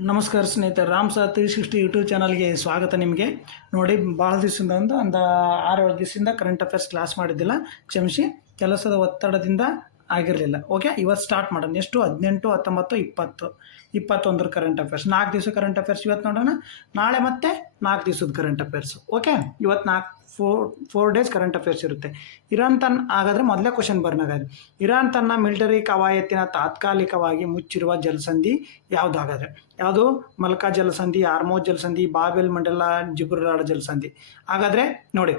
ನಮಸ್ಕಾರ ಸ್ನೇಹಿತರೆ, Ram sir 360 YouTube ಚಾನಲ್ಗೆ ಸ್ವಾಗತ. ನಿಮಗೆ ನೋಡಿ, ಭಾಳ ದಿವಸದಿಂದ ಒಂದು 6-7 ದಿವಸದಿಂದ ಕರೆಂಟ್ ಅಫೇರ್ಸ್ ಕ್ಲಾಸ್ ಮಾಡಿದ್ದಿಲ್ಲ, ಕ್ಷಮಿಸಿ. ಕೆಲಸದ ಒತ್ತಡದಿಂದ ಆಗಿರಲಿಲ್ಲ. ಓಕೆ, ಇವತ್ತು ಸ್ಟಾರ್ಟ್ ಮಾಡೋಣ. ಎಷ್ಟು? 18, 19, 20, 21 ಕರೆಂಟ್ ಅಫೇರ್ಸ್. 4 ದಿವಸ ಕರೆಂಟ್ ಅಫೇರ್ಸ್ ಇವತ್ತು ನೋಡೋಣ. ನಾಳೆ ಮತ್ತೆ 4 ದಿವಸದ ಕರೆಂಟ್ ಅಫೇರ್ಸ್. ಓಕೆ, ಇವತ್ತು 4 ಡೇಸ್ ಕರೆಂಟ್ ಅಫೇರ್ಸ್ ಇರುತ್ತೆ. ಇರಾನ್ ಹಾಗಾದರೆ ಮೊದಲೇ ಕ್ವಶನ್ ಬರ್ನಾಗಾದ್ರೆ, ಇರಾನ್ ತನ್ನ ಮಿಲಿಟರಿ ಕವಾಯತಿನ ತಾತ್ಕಾಲಿಕವಾಗಿ ಮುಚ್ಚಿರುವ ಜಲಸಂಧಿ ಯಾವುದಾಗಾದ್ರೆ? ಯಾವುದು? ಮಲ್ಕಾ ಜಲಸಂಧಿ, ಆರ್ಮೋಜ್ ಜಲಸಂಧಿ, ಬಾಬೆಲ್ ಮಂಡಲ, ಜಿಬ್ರಲ್ಟರ್ ಜಲಸಂಧಿ. ಹಾಗಾದರೆ ನೋಡಿ,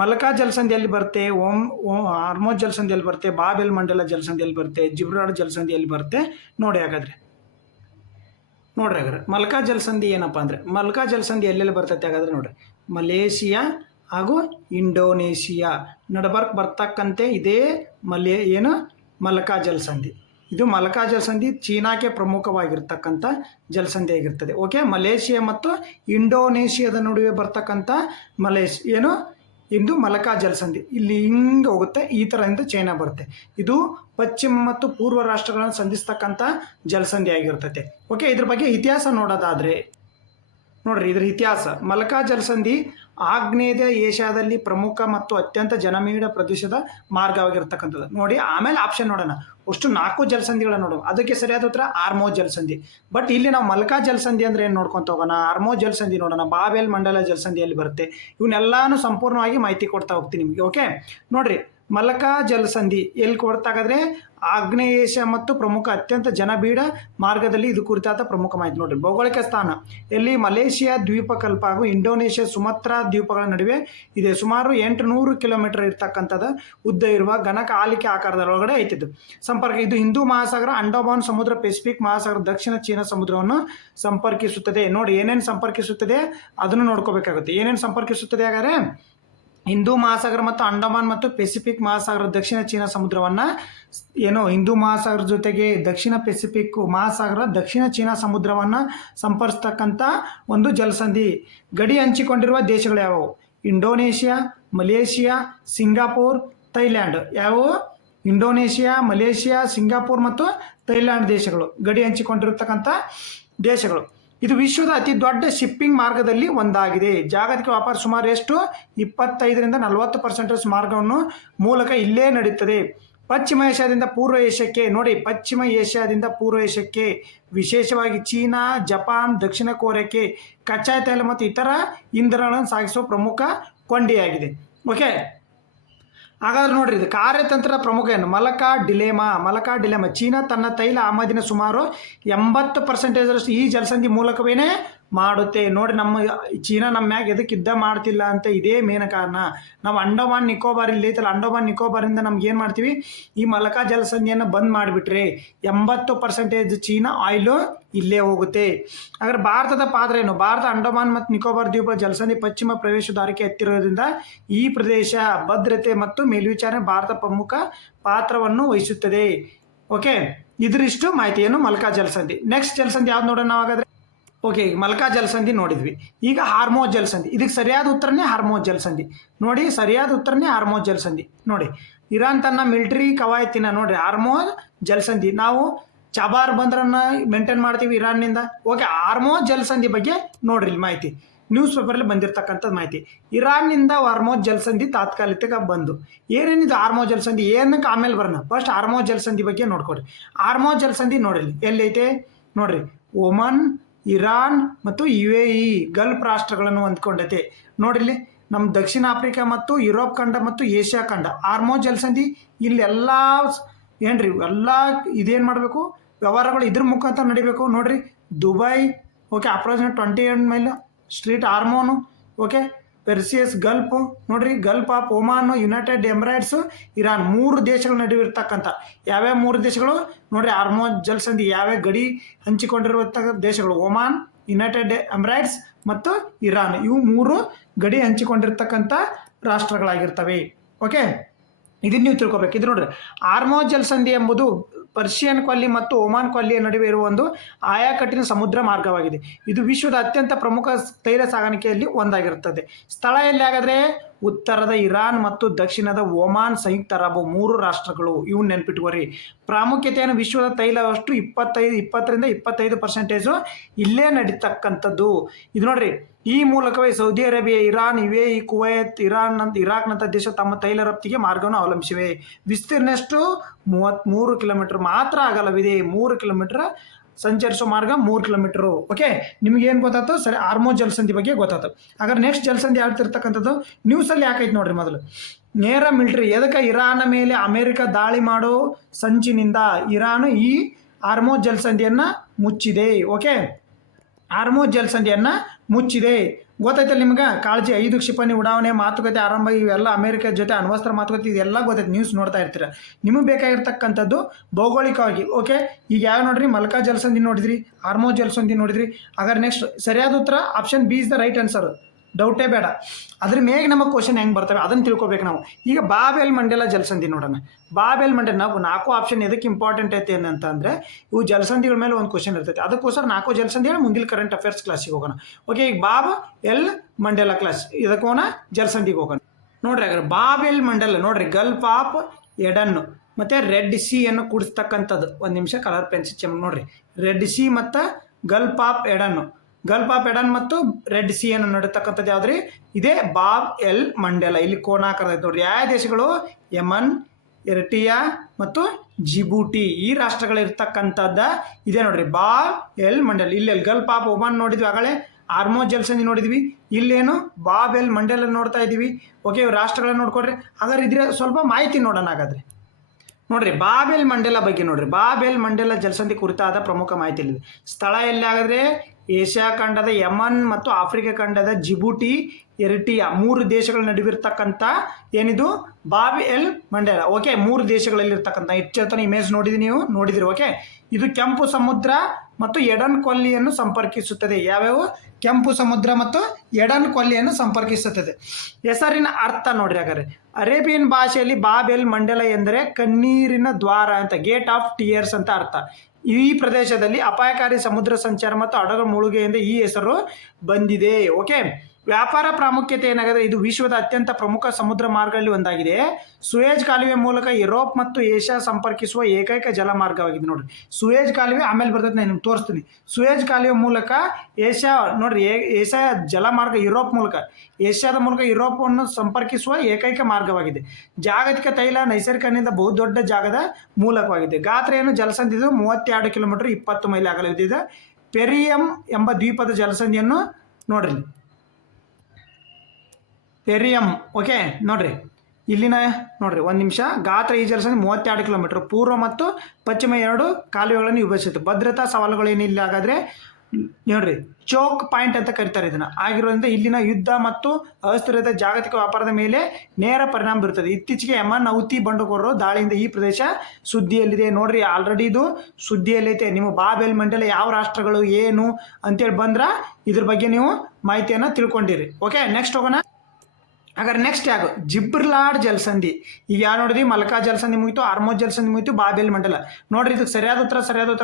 ಮಲ್ಕಾ ಜಲಸಂಧಿಯಲ್ಲಿ ಬರುತ್ತೆ, ಆರ್ಮೋಜ್ ಜಲಸಂಧಿಯಲ್ಲಿ ಬರುತ್ತೆ, ಬಾಬೆಲ್ ಮಂಡಲ ಜಲಸಂಧಿಯಲ್ಲಿ ಬರುತ್ತೆ, ಜಿಬ್ರಲ್ಟರ್ ಜಲಸಂಧಿಯಲ್ಲಿ ಬರುತ್ತೆ. ನೋಡಿ ಹಾಗಾದರೆ ಮಲ್ಕಾ ಜಲಸಂಧಿ ಏನಪ್ಪ ಅಂದರೆ, ಮಲ್ಕಾ ಜಲಸಂಧಿ ಎಲ್ಲೆಲ್ಲಿ ಬರ್ತೈತೆ ಹಾಗಾದರೆ ನೋಡ್ರಿ, ಮಲೇಷಿಯಾ ಹಾಗೂ ಇಂಡೋನೇಷಿಯಾ ನಡಬರ್ಕ್ ಬರ್ತಕ್ಕಂತೆ ಇದೇ ಮಲ್ಕಾ ಜಲಸಂಧಿ. ಇದು ಮಲ್ಕಾ ಜಲಸಂಧಿ ಚೀನಾಕ್ಕೆ ಪ್ರಮುಖವಾಗಿರ್ತಕ್ಕಂಥ ಜಲಸಂಧಿ ಆಗಿರ್ತದೆ. ಓಕೆ, ಮಲೇಷಿಯಾ ಮತ್ತು ಇಂಡೋನೇಷಿಯಾದ ನಡುವೆ ಬರ್ತಕ್ಕಂಥ ಇದು ಮಲ್ಕಾ ಜಲಸಂಧಿ. ಇಲ್ಲಿ ಹಿಂಗೆ ಹೋಗುತ್ತೆ, ಈ ಥರದಿಂದ ಚೈನಾ ಬರುತ್ತೆ. ಇದು ಪಶ್ಚಿಮ ಮತ್ತು ಪೂರ್ವ ರಾಷ್ಟ್ರಗಳನ್ನು ಸಂಧಿಸ್ತಕ್ಕಂಥ ಜಲಸಂಧಿ ಆಗಿರ್ತದೆ. ಓಕೆ, ಇದ್ರ ಬಗ್ಗೆ ಇತಿಹಾಸ ನೋಡೋದಾದರೆ ನೋಡ್ರಿ, ಇದ್ರ ಇತಿಹಾಸ. ಮಲ್ಕಾ ಜಲಸಂಧಿ ಆಗ್ನೇಯ ಏಷ್ಯಾದಲ್ಲಿ ಪ್ರಮುಖ ಮತ್ತು ಅತ್ಯಂತ ಜನನಿಬಿಡ ಪ್ರದೇಶದ ಮಾರ್ಗವಾಗಿರ್ತಕ್ಕಂಥದ್ದು. ನೋಡಿ, ಆಮೇಲೆ ಆಪ್ಷನ್ ನೋಡೋಣ. ಅಷ್ಟು 4 ಜಲಸಂಧಿಗಳನ್ನ ನೋಡೋಣ. ಅದಕ್ಕೆ ಸರಿಯಾದ ಉತ್ತರ ಆರ್ಮೋಜ್ ಜಲಸಂಧಿ. ಬಟ್ ಇಲ್ಲಿ ನಾವು ಮಲ್ಕಾ ಜಲಸಂಧಿ ಅಂದರೆ ಏನು ನೋಡ್ಕೊತ ಹೋಗೋಣ. ಆರ್ಮೋಜ್ ಜಲಸಂಧಿ ನೋಡೋಣ, ಬಾಬೆಲ್ ಮಂಡಲ ಜಲಸಂಧಿಯಲ್ಲಿ ಬರುತ್ತೆ. ಇವನ್ನೆಲ್ಲಾನು ಸಂಪೂರ್ಣವಾಗಿ ಮಾಹಿತಿ ಕೊಡ್ತಾ ಹೋಗ್ತೀನಿ ನಿಮಗೆ. ಓಕೆ, ನೋಡ್ರಿ, ಮಲ್ಕಾ ಜಲಸಂಧಿ ಎಲ್ಲಿ ಕೊಡ್ತಾಗಾದ್ರೆ ಆಗ್ನೇಯ ಏಷ್ಯಾ ಮತ್ತು ಪ್ರಮುಖ ಅತ್ಯಂತ ಜನಬೀಡ ಮಾರ್ಗದಲ್ಲಿ ಇದು ಕುರಿತಾದ ಪ್ರಮುಖ ಮಾಹಿತಿ. ನೋಡ್ರಿ, ಭೌಗೋಳಿಕ ಸ್ಥಾನ ಎಲ್ಲಿ? ಮಲೇಷಿಯಾ ದ್ವೀಪಕಲ್ಪ ಹಾಗೂ ಇಂಡೋನೇಷ್ಯಾ ಸುಮತ್ರಾ ದ್ವೀಪಗಳ ನಡುವೆ ಇದೆ. ಸುಮಾರು 800 ಕಿಲೋಮೀಟರ್ ಇರ್ತಕ್ಕಂಥದ್ದು ಉದ್ದ ಇರುವ ಘನಕಾಲಿಕೆ ಆಕಾರದ ಒಳಗಡೆ ಐತಿದ್ದು. ಸಂಪರ್ಕ ಇದು ಹಿಂದೂ ಮಹಾಸಾಗರ, ಅಂಡಮಾನ್ ಸಮುದ್ರ, ಪೆಸಿಫಿಕ್ ಮಹಾಸಾಗರ, ದಕ್ಷಿಣ ಚೀನಾ ಸಮುದ್ರವನ್ನು ಸಂಪರ್ಕಿಸುತ್ತದೆ. ನೋಡಿ, ಏನೇನು ಸಂಪರ್ಕಿಸುತ್ತದೆ ಅದನ್ನು ನೋಡ್ಕೋಬೇಕಾಗುತ್ತೆ. ಏನೇನು ಸಂಪರ್ಕಿಸುತ್ತದೆ ಹಾಗಾದ್ರೆ? ಹಿಂದೂ ಮಹಾಸಾಗರ ಮತ್ತು ಅಂಡಮಾನ್ ಮತ್ತು ಪೆಸಿಫಿಕ್ ಮಹಾಸಾಗರ, ದಕ್ಷಿಣ ಚೀನಾ ಸಮುದ್ರವನ್ನು ಹಿಂದೂ ಮಹಾಸಾಗರ ಜೊತೆಗೆ ದಕ್ಷಿಣ ಪೆಸಿಫಿಕ್ ಮಹಾಸಾಗರ, ದಕ್ಷಿಣ ಚೀನಾ ಸಮುದ್ರವನ್ನು ಸಂಪರ್ಕಿಸ್ತಕ್ಕಂಥ ಒಂದು ಜಲಸಂಧಿ. ಗಡಿ ಹಂಚಿಕೊಂಡಿರುವ ದೇಶಗಳು ಯಾವುವು? Indonesia, Malaysia, Singapore, Thailand. ಯಾವುವು? ಇಂಡೋನೇಷಿಯಾ, ಮಲೇಷಿಯಾ, ಸಿಂಗಾಪುರ್ ಮತ್ತು ಥೈಲ್ಯಾಂಡ್ ದೇಶಗಳು ಗಡಿ ಹಂಚಿಕೊಂಡಿರತಕ್ಕಂಥ ದೇಶಗಳು. ಇದು ವಿಶ್ವದ ಅತಿ ದೊಡ್ಡ ಶಿಪ್ಪಿಂಗ್ ಮಾರ್ಗದಲ್ಲಿ ಒಂದಾಗಿದೆ. ಜಾಗತಿಕ ವ್ಯಾಪಾರ ಸುಮಾರು ಎಷ್ಟು? 25ರಿಂದ 40% ಮಾರ್ಗವನ್ನು ಮೂಲಕ ಇಲ್ಲೇ ನಡೀತದೆ. ಪಶ್ಚಿಮ ಏಷ್ಯಾದಿಂದ ಪೂರ್ವ ಏಷ್ಯಾಕ್ಕೆ. ನೋಡಿ, ಪಶ್ಚಿಮ ಏಷ್ಯಾದಿಂದ ಪೂರ್ವ ಏಷ್ಯಾಕ್ಕೆ, ವಿಶೇಷವಾಗಿ ಚೀನಾ, ಜಪಾನ್, ದಕ್ಷಿಣ ಕೊರಿಯಾಕ್ಕೆ ಕಚ್ಚಾ ತೈಲ ಮತ್ತು ಇತರ ಇಂಧನಗಳನ್ನು ಸಾಗಿಸುವ ಪ್ರಮುಖ ಕೊಂಡಿಯಾಗಿದೆ. ಓಕೆ, ಹಾಗಾದ್ರೆ ನೋಡ್ರಿ, ಇದು ಕಾರ್ಯತಂತ್ರ ಪ್ರಮುಖ ಏನು? ಮಲ್ಕಾ ಡಿಲೆಮಾ. ಚೀನಾ ತನ್ನ ತೈಲ ಆಮದಿನ ಸುಮಾರು 80% ಈ ಜಲಸಂಧಿ ಮೂಲಕವೇ ಮಾಡುತ್ತೆ. ನೋಡಿ, ಚೀನಾ ನಮ್ಮ ಮ್ಯಾಗ ಎದಕ್ಕೆ ಯುದ್ಧ ಮಾಡ್ತಿಲ್ಲ ಅಂತ ಇದೇ ಮೇನ್ ಕಾರಣ. ನಾವು ಅಂಡಮಾನ್ ನಿಕೋಬಾರ್ ಇಲ್ಲಿ ಐತಲ್ಲ, ಅಂಡಮಾನ್ ನಿಕೋಬಾರಿಂದ ನಮ್ಗೆ ಏನು ಮಾಡ್ತೀವಿ, ಈ ಮಲ್ಕಾ ಜಲಸಂಧಿಯನ್ನು ಬಂದ್ ಮಾಡಿಬಿಟ್ರೆ 80% ಚೀನಾ ಆಯಿಲು ಇಲ್ಲೇ ಹೋಗುತ್ತೆ. ಹಾಗಾದ್ರೆ ಭಾರತದ ಪಾತ್ರ ಏನು? ಭಾರತ ಅಂಡಮಾನ್ ಮತ್ತು ನಿಕೋಬಾರ್ ದ್ವೀಪ ಜಲಸಂಧಿ ಪಶ್ಚಿಮ ಪ್ರವೇಶದ್ವಾರಕ್ಕೆ ಹತ್ತಿರೋದ್ರಿಂದ ಈ ಪ್ರದೇಶ ಭದ್ರತೆ ಮತ್ತು ಮೇಲ್ವಿಚಾರಣೆ ಭಾರತ ಪ್ರಮುಖ ಪಾತ್ರವನ್ನು ವಹಿಸುತ್ತದೆ. ಓಕೆ, ಇದ್ರಿಷ್ಟು ಮಾಹಿತಿಯನ್ನು ಮಲ್ಕಾ ಜಲಸಂಧಿ. ನೆಕ್ಸ್ಟ್ ಜಲಸಂಧಿ ಯಾವ್ದು ನೋಡೋಣ ನಾವು ಹಾಗಾದ್ರೆ? ಓಕೆ, ಮಲ್ಕಾ ಜಲಸಂಧಿ ನೋಡಿದ್ವಿ. ಈಗ ಆರ್ಮೋಜ್ ಜಲಸಂಧಿ. ಇದಕ್ಕೆ ಸರಿಯಾದ ಉತ್ತರನೇ ಆರ್ಮೋಜ್ ಜಲಸಂಧಿ. ನೋಡಿ, ಸರಿಯಾದ ಉತ್ತರನೇ ಆರ್ಮೋಜ್ ಜಲಸಂಧಿ. ನೋಡಿ, ಇರಾನ್ ತನ್ನ ಮಿಲಿಟರಿ ಕವಾಯತಿನ ನೋಡ್ರಿ ಆರ್ಮೋಜ್ ಜಲಸಂಧಿ. ನಾವು ಚಬಾರ್ ಬಂದರನ್ನ ಮೇಂಟೈನ್ ಮಾಡ್ತೀವಿ ಇರಾನ್ನಿಂದ. ಓಕೆ, ಆರ್ಮೋಜ್ ಜಲಸಂಧಿ ಬಗ್ಗೆ ನೋಡ್ರಿ ಇಲ್ಲಿ ಮಾಹಿತಿ, ನ್ಯೂಸ್ ಪೇಪರಲ್ಲಿ ಬಂದಿರತಕ್ಕಂಥದ್ದು ಮಾಹಿತಿ. ಇರಾನ್ನಿಂದ ಆರ್ಮೋಜ್ ಜಲಸಂಧಿ ತಾತ್ಕಾಲಿಕ ಬಂದು. ಏನೇನಿದು ಆರ್ಮೋಜ್ ಜಲಸಂಧಿ? ಏನಕ್ಕೆ ಆಮೇಲೆ ಬರೋಣ, ಫಸ್ಟ್ ಆರ್ಮೋಜ್ ಜಲಸಂಧಿ ಬಗ್ಗೆ ನೋಡ್ಕೊಡ್ರಿ. ಆರ್ಮೋಜ್ ಜಲಸಂಧಿ ನೋಡ್ರಿ ಎಲ್ಲೈತೆ ನೋಡ್ರಿ, ಒಮನ್, ಇರಾನ್ ಮತ್ತು UAE ಗಲ್ಫ್ ರಾಷ್ಟ್ರಗಳನ್ನು ಹೊಂದ್ಕೊಂಡೈತೆ. ನೋಡಿಲ್ಲಿ ನಮ್ಮ ದಕ್ಷಿಣ ಆಫ್ರಿಕಾ ಮತ್ತು ಯುರೋಪ್ ಖಂಡ ಮತ್ತು ಏಷ್ಯಾ ಖಂಡ. ಆರ್ಮೋಜ್ ಜಲಸಂಧಿ ಇಲ್ಲೆಲ್ಲ ಏನ್ರಿ ಎಲ್ಲ ಇದೇನು ಮಾಡಬೇಕು, ವ್ಯವಹಾರಗಳು ಇದ್ರ ಮುಖಾಂತರ ನಡಿಬೇಕು. ನೋಡ್ರಿ, Dubai, okay, approximate 28 mile street Hormuz, okay, Persian Gulf, ನೋಡ್ರಿ, Gulf of Oman, United Emirates, Iran. 3 ದೇಶಗಳ ನಡುವೆ ಇರ್ತಕ್ಕಂಥ ಯಾವ್ಯಾವ 3 ದೇಶಗಳು ನೋಡ್ರಿ? ಆರ್ಮೋಜ್ ಜಲಸಂಧಿ ಯಾವ್ಯಾವ ಗಡಿ ಹಂಚಿಕೊಂಡಿರುವಂಥ ದೇಶಗಳು? ಒಮಾನ್, ಯುನೈಟೆಡ್ ಎಮಿರೇಟ್ಸ್ ಮತ್ತು ಇರಾನ್. ಇವು 3 ಗಡಿ ಹಂಚಿಕೊಂಡಿರ್ತಕ್ಕಂಥ ರಾಷ್ಟ್ರಗಳಾಗಿರ್ತವೆ. ಓಕೆ, ಇದನ್ನು ನೀವು ತಿಳ್ಕೊಬೇಕು. ಇದು ನೋಡ್ರಿ, ಆರ್ಮೋಜ್ ಜಲಸಂಧಿ ಎಂಬುದು ಪರ್ಷಿಯನ್ ಕೊಲ್ಲಿ ಮತ್ತು ಒಮಾನ್ ಕೊಲ್ಲಿಯ ನಡುವೆ ಇರುವ ಒಂದು ಆಯಾಕಟ್ಟಿನ ಸಮುದ್ರ ಮಾರ್ಗವಾಗಿದೆ. ಇದು ವಿಶ್ವದ ಅತ್ಯಂತ ಪ್ರಮುಖ ತೈಲ ಸಾಗಾಣಿಕೆಯಲ್ಲಿ ಒಂದಾಗಿರುತ್ತದೆ. ಸ್ಥಳ ಎಲ್ಲಿ ಹಾಗಾದರೆ? ಉತ್ತರದ ಇರಾನ್ ಮತ್ತು ದಕ್ಷಿಣದ ಒಮಾನ್ ಸಂಯುಕ್ತ ಅರಬ್ 3 ರಾಷ್ಟ್ರಗಳು. ಇವು ನೆನ್ಪಿಟ್ಕೋರಿ. ಪ್ರಾಮುಖ್ಯತೆಯನ್ನು ವಿಶ್ವದ ತೈಲವಷ್ಟು 20-25% ಇಲ್ಲೇ ನಡೀತಕ್ಕಂಥದ್ದು. ಇದು ನೋಡ್ರಿ, ಈ ಮೂಲಕವೇ Saudi Arabia, Iran, UAE, Kuwait, ಇರಾಕ್ನಂಥ ದೇಶ ತಮ್ಮ ತೈಲ ರಫ್ತಿಗೆ ಮಾರ್ಗವನ್ನು ಅವಲಂಬಿಸಿವೆ. ವಿಸ್ತೀರ್ಣ ಎಷ್ಟು? 33 ಕಿಲೋಮೀಟರ್ ಮಾತ್ರ ಅಗಲವಿದೆ. 3 ಕಿಲೋಮೀಟರ್ ಸಂಚರಿಸೋ ಮಾರ್ಗ 3 ಕಿಲೋಮೀಟರು. ಓಕೆ, ನಿಮ್ಗೆ ಏನು ಗೊತ್ತಾಯ್ತು? ಸರಿ, ಹಾರ್ಮೋಜ್ ಜಲಸಂಧಿ ಬಗ್ಗೆ ಗೊತ್ತಾಯ್ತು. ಹಾಗಾದ್ರೆ ನೆಕ್ಸ್ಟ್ ಜಲಸಂಧಿ ಯಾವ್ದಿರ್ತಕ್ಕಂಥದ್ದು ನ್ಯೂಸಲ್ಲಿ ಯಾಕೈತೆ ನೋಡ್ರಿ. ಮೊದಲು ನೇರ ಮಿಲಿಟರಿ, ಎದಕ್ಕೆ? ಇರಾನ್ ಮೇಲೆ ಅಮೆರಿಕ ದಾಳಿ ಮಾಡೋ ಸಂಚಿನಿಂದ ಇರಾನ್ ಈ ಹಾರ್ಮೋಜ್ ಜಲಸಂಧಿಯನ್ನು ಮುಚ್ಚಿದೆ. ಓಕೆ, ಹಾರ್ಮೋಜ್ ಜಲಸಂಧಿಯನ್ನು ಮುಚ್ಚಿದೆ. ಗೊತ್ತೈತಲ್ಲ ನಿಮ್ಗೆ? ಕಾಳಜಿ 5 ಕ್ಷಿಪಣಿ ಉಡಾವಣೆ ಮಾತುಕತೆ ಆರಂಭ, ಇವೆಲ್ಲ ಅಮೆರಿಕ ಜೊತೆ ಅಣ್ವಸ್ತ್ರ ಮಾತುಕತೆ, ಇದೆಲ್ಲ ಗೊತ್ತೈತೆ. ನ್ಯೂಸ್ ನೋಡ್ತಾ ಇರ್ತೀರ. ನಿಮಗೆ ಬೇಕಾಗಿರ್ತಕ್ಕಂಥದ್ದು ಭೌಗೋಳಿಕವಾಗಿ. ಓಕೆ, ಈಗ ಯಾವ ನೋಡ್ರಿ, ಮಲ್ಕಾ ಜಲಸಂಧಿ ನೋಡಿದ್ರಿ, ಹಾರ್ಮೋಜ್ ಜಲಸಂಧಿ ನೋಡಿದ್ರಿ. ಹಾಗಾದ್ರೆ ನೆಕ್ಸ್ಟ್ ಸರಿಯಾದ ಉತ್ತರ option B is the right answer. ಡೌಟೇ ಬೇಡ. ಅದ್ರ ಮೇಗೆ ನಮಗೆ ಕ್ವಶನ್ ಹೆಂಗೆ ಬರ್ತವೆ ಅದನ್ನು ತಿಳ್ಕೊಬೇಕು ನಾವು. ಈಗ ಬಾಬ್ ಎಲ್ ಮಂಡೆಲ ಜಲಸಂಧಿ ನೋಡೋಣ. ಬಾಬ್ ಎಲ್ ಮಂಡೆಲ ನಾವು 4 ಆಪ್ಷನ್ ಎದಕ್ಕೆ ಇಂಪಾರ್ಟೆಂಟ್ ಐತೆ ಅಂತಂದರೆ, ಇವು ಜಲಸಂಧಿಗಳ ಮೇಲೆ ಒಂದು ಕ್ವಶನ್ ಇರ್ತೈತೆ. ಅದಕ್ಕೋಸ್ಕರ 4 ಜಲಸಂಧಿ ಹೇಳಿ ಮುಂದಿನ ಕರೆಂಟ್ ಅಫೇರ್ಸ್ ಕ್ಲಾಸಿಗೆ ಹೋಗೋಣ. ಓಕೆ, ಈಗ ಬಾಬ್ ಎಲ್ ಮಂಡೆಲ ಕ್ಲಾಸ್ ಇದಕ್ಕೆ ಹೋಗೋಣ, ಜಲಸಂಧಿಗೆ ಹೋಗೋಣ. ನೋಡ್ರಿ, ಹಾಗಾದ್ರೆ ಬಾಬ್ ಎಲ್ ಮಂಡೆಲ ನೋಡ್ರಿ, ಗಲ್ಫ್ ಆಫ್ ಎಡನ್ ಮತ್ತು ರೆಡ್ ಸಿ ಅನ್ನು ಕೂಡಿಸ್ತಕ್ಕಂಥದ್ದು. ಒಂದು ನಿಮಿಷ ಕಲರ್ ಪೆನ್ಸಿಲ್ ಚೆಮ್ ನೋಡ್ರಿ. ರೆಡ್ ಸಿ ಮತ್ತು Gulf of Aden, Gulf of Aden ಮತ್ತು ರೆಡ್ ಸಿ ಅನ್ನು ನಡೀತಕ್ಕಂಥದ್ದು ಯಾವ್ದ್ರಿ? ಇದೇ ಬಾಬ್ ಎಲ್ ಮಂಡೆಲ. ಇಲ್ಲಿ ಕೋನಾಕರ ನೋಡ್ರಿ. ಯಾವ ದೇಶಗಳು? ಯಮನ್, ಎರಿಟ್ರಿಯಾ ಮತ್ತು ಜಿಬೂಟಿ, ಈ ರಾಷ್ಟ್ರಗಳಿರ್ತಕ್ಕಂಥದ್ದ ಇದೆ ನೋಡ್ರಿ ಬಾಬ್ ಎಲ್ ಮಂಡೆಲ. ಇಲ್ಲಿ ಗಲ್ಫ್ ಆಫ್ ಒಮಾನ್ ನೋಡಿದ್ವಿ, ಆಗಲೇ ಹಾರ್ಮೋಜ್ ಜಲಸಂಧಿ ನೋಡಿದ್ವಿ. ಇಲ್ಲೇನು ಬಾಬ್ ಎಲ್ ಮಂಡೆಲ ನೋಡ್ತಾ ಇದ್ದೀವಿ. ಓಕೆ, ರಾಷ್ಟ್ರಗಳನ್ನ ನೋಡ್ಕೊಡ್ರಿ. ಹಾಗಾದ್ರೆ ಇದ್ರೆ ಸ್ವಲ್ಪ ಮಾಹಿತಿ ನೋಡೋಣ. ಹಾಗಾದ್ರೆ ನೋಡ್ರಿ, ಬಾಬ್ ಎಲ್ ಮಂಡೆಲ ಬಗ್ಗೆ ನೋಡ್ರಿ. ಬಾಬ್ ಎಲ್ ಮಂಡೆಲ ಜಲಸಂಧಿ ಕುರಿತಾದ ಪ್ರಮುಖ ಮಾಹಿತಿ ಇಲ್ಲಿದೆ. ಸ್ಥಳ ಎಲ್ಲಿ ಆಗಿದ್ರೆ? ಏಷ್ಯಾ ಖಂಡದ ಯಮನ್ ಮತ್ತು ಆಫ್ರಿಕಾ ಖಂಡದ ಜಿಬೂಟಿ, ಎರಿಟ್ರಿಯಾ 3 ದೇಶಗಳ ನಡುವಿರ್ತಕ್ಕಂಥ ಏನಿದು ಬಾಬ್ ಎಲ್ ಮಂಡೆಲ. ಓಕೆ, 3 ದೇಶಗಳಲ್ಲಿರ್ತಕ್ಕಂಥ ಹೆಚ್ಚು ಇಮೇಜ್ ನೀವು ನೋಡಿದಿರಿ. ಓಕೆ, ಇದು ಕೆಂಪು ಸಮುದ್ರ ಮತ್ತು ಎಡನ್ ಕೊಲ್ಲಿಯನ್ನು ಸಂಪರ್ಕಿಸುತ್ತದೆ. ಯಾವ್ಯಾವು? ಕೆಂಪು ಸಮುದ್ರ ಮತ್ತು ಎಡನ್ ಕೊಲ್ಲಿಯನ್ನು ಸಂಪರ್ಕಿಸುತ್ತದೆ. ಹೆಸರಿನ ಅರ್ಥ ನೋಡ್ರಿ. ಹಾಗಾದ್ರೆ ಅರೇಬಿಯನ್ ಭಾಷೆಯಲ್ಲಿ ಬಾಬ್ ಎಲ್ ಮಂಡೆಲ ಎಂದರೆ ಕಣ್ಣೀರಿನ ದ್ವಾರ ಅಂತ, ಗೇಟ್ ಆಫ್ ಟಿಯರ್ಸ್ ಅಂತ ಅರ್ಥ. ಈ ಪ್ರದೇಶದಲ್ಲಿ ಅಪಾಯಕಾರಿ ಸಮುದ್ರ ಸಂಚಾರ ಮತ್ತು ಹಡಗು ಮುಳುಗೆಯಿಂದ ಈ ಹೆಸರು ಬಂದಿದೆ. ಓಕೆ, ವ್ಯಾಪಾರ ಪ್ರಾಮುಖ್ಯತೆ ಏನಾಗಿದೆ? ಇದು ವಿಶ್ವದ ಅತ್ಯಂತ ಪ್ರಮುಖ ಸಮುದ್ರ ಮಾರ್ಗಗಳಲ್ಲಿ ಒಂದಾಗಿದೆ. ಸುಯೇಜ್ ಕಾಲುವೆ ಮೂಲಕ ಯುರೋಪ್ ಮತ್ತು ಏಷ್ಯಾ ಸಂಪರ್ಕಿಸುವ ಏಕೈಕ ಜಲಮಾರ್ಗವಾಗಿದೆ. ನೋಡ್ರಿ, ಸುಯೇಜ್ ಕಾಲುವೆ ಆಮೇಲೆ ಬರ್ತದೆ, ನಾನು ನಿಮ್ಗೆ ತೋರಿಸ್ತೀನಿ. ಸುಯೇಜ್ ಕಾಲುವೆ ಮೂಲಕ ಏಷ್ಯಾ ನೋಡ್ರಿ, ಏಷ್ಯಾ ಜಲಮಾರ್ಗ ಯುರೋಪ್ ಮೂಲಕ, ಏಷ್ಯಾದ ಮೂಲಕ ಯುರೋಪನ್ನು ಸಂಪರ್ಕಿಸುವ ಏಕೈಕ ಮಾರ್ಗವಾಗಿದೆ. ಜಾಗತಿಕ ತೈಲ ನೈಸರ್ಗಿಕ ಅನಿಲದ ಬಹುದೊಡ್ಡ ಜಾಗದ ಮೂಲಕವಾಗಿದೆ. ಗಾತ್ರ ಏನು? ಜಲಸಂಧಿದು 32 ಕಿಲೋಮೀಟರ್ 20 ಮೈಲಿ ಅಗಲವಿದೆ. ಪೆರಿಯಂ ಎಂಬ ದ್ವೀಪದ ಜಲಸಂಧಿಯನ್ನು ನೋಡ್ರಿ, ಪೆರಿಯಂ. ಓಕೆ, ನೋಡ್ರಿ ಇಲ್ಲಿನ ನೋಡ್ರಿ, ಒಂದು ನಿಮಿಷ. ಗಾತ್ರ ಈ ಜಲಸಂಧಿ 32 ಕಿಲೋಮೀಟರ್. ಪೂರ್ವ ಮತ್ತು ಪಶ್ಚಿಮ 2 ಕಾಲುವೆಗಳನ್ನು ವಿಭಜಿಸುತ್ತೆ. ಭದ್ರತಾ ಸವಾಲುಗಳೇನಿಲ್ಲ. ಹಾಗಾದ್ರೆ ನೋಡ್ರಿ, ಚೋಕ್ ಪಾಯಿಂಟ್ ಅಂತ ಕರೀತಾರೆ ಇದನ್ನ. ಆಗಿರೋದ್ರಿಂದ ಇಲ್ಲಿನ ಯುದ್ಧ ಮತ್ತು ಅಸ್ಥಿರತೆ ಜಾಗತಿಕ ವ್ಯಾಪಾರದ ಮೇಲೆ ನೇರ ಪರಿಣಾಮ ಬೀರುತ್ತದೆ. ಇತ್ತೀಚೆಗೆ ಯಮನ್ ಹೌತಿ ಬಂಡುಕೋರರು ದಾಳಿಯಿಂದ ಈ ಪ್ರದೇಶ ಸುದ್ದಿಯಲ್ಲಿದೆ. ನೋಡ್ರಿ, ಆಲ್ರೆಡಿ ಇದು ಸುದ್ದಿಯಲ್ಲೈತೆ. ನಿಮ್ಮ ಬಾಬ್ ಎಲ್ ಮಂಡೆಲ ಯಾವ ರಾಷ್ಟ್ರಗಳು ಏನು ಅಂತೇಳಿ ಬಂದ್ರ ಇದ್ರ ಬಗ್ಗೆ ನೀವು ಮಾಹಿತಿಯನ್ನು ತಿಳ್ಕೊಂಡಿರಿ. ಓಕೆ, ನೆಕ್ಸ್ಟ್ ಹೋಗೋಣ. ಹಾಗಾದ್ರೆ ನೆಕ್ಸ್ಟ್ ಯಾವುದು? ಜಿಬ್ರಲ್ಟರ್ ಜಲಸಂಧಿ. ಈಗ ಯಾವ ನೋಡಿದ್ವಿ? ಮಲ್ಕಾ ಜಲಸಂಧಿ ಮುಗಿತು, ಹಾರ್ಮೋಜ್ ಜಲಸಂಧಿ ಮುಗಿತು, ಬಾಬ್ ಎಲ್ ಮಂಡೆಲ. ನೋಡ್ರಿ, ಇದಕ್ಕೆ ಸರಿಯಾದ ಉತ್ತರ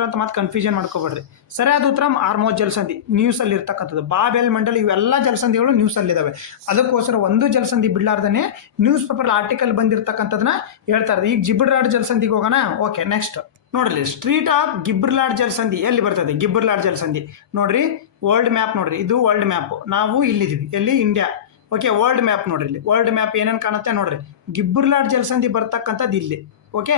ಅಂತ ಮತ್ತೆ ಕನ್ಫ್ಯೂಷನ್ ಮಾಡ್ಕೋಬೇಡ್ರಿ. ಸರಿಯಾದ ಉತ್ತರ ಹಾರ್ಮೋಜ್ ಜಲಸಂಧಿ, ನ್ಯೂಸಲ್ಲಿ ಇರ್ತಕ್ಕಂಥದ್ದು. ಬಾಬ್ ಎಲ್ ಮಂಡೆಲ ಇವೆಲ್ಲ ಜಲಸಂಧಿಗಳು ನ್ಯೂಸಲ್ಲಿದ್ದಾವೆ. ಅದಕ್ಕೋಸ್ಕರ ಒಂದು ಜಲಸಂಧಿ ಬಿಡ್ಲಾರ್ದೇ ನ್ಯೂಸ್ ಪೇಪರ್ ಆರ್ಟಿಕಲ್ ಬಂದಿರತಕ್ಕಂಥದ್ದನ್ನ ಹೇಳ್ತಾರೆ. ಈಗ ಜಿಬ್ರಲ್ಟರ್ ಜಲಸಂಧಿಗೆ ಹೋಗೋಣ. ಓಕೆ, ನೆಕ್ಸ್ಟ್ ನೋಡ್ರಿ, ಸ್ಟ್ರೀಟ್ ಆಫ್ ಗಿಬ್ರಲ್ಟರ್ ಜಲಸಂಧಿ ಎಲ್ಲಿ ಬರ್ತದೆ? ಗಿಬ್ರಲ್ಟರ್ ಜಲಸಂಧಿ ನೋಡ್ರಿ, ವರ್ಲ್ಡ್ ಮ್ಯಾಪ್ ನೋಡ್ರಿ, ಇದು ವರ್ಲ್ಡ್ ಮ್ಯಾಪ್. ನಾವು ಇಲ್ಲಿದ್ದೀವಿ, ಎಲ್ಲಿ? ಇಂಡಿಯಾ. ಓಕೆ, ವರ್ಲ್ಡ್ ಮ್ಯಾಪ್ ನೋಡ್ರಿ. ಇಲ್ಲಿ ವರ್ಲ್ಡ್ ಮ್ಯಾಪ್ ಏನೇನು ಕಾಣುತ್ತೆ ನೋಡ್ರಿ. ಗಿಬ್ರಲ್ಟರ್ ಜಲಸಂಧಿ ಬರ್ತಕ್ಕಂಥದ್ದು ಇಲ್ಲಿ. ಓಕೆ,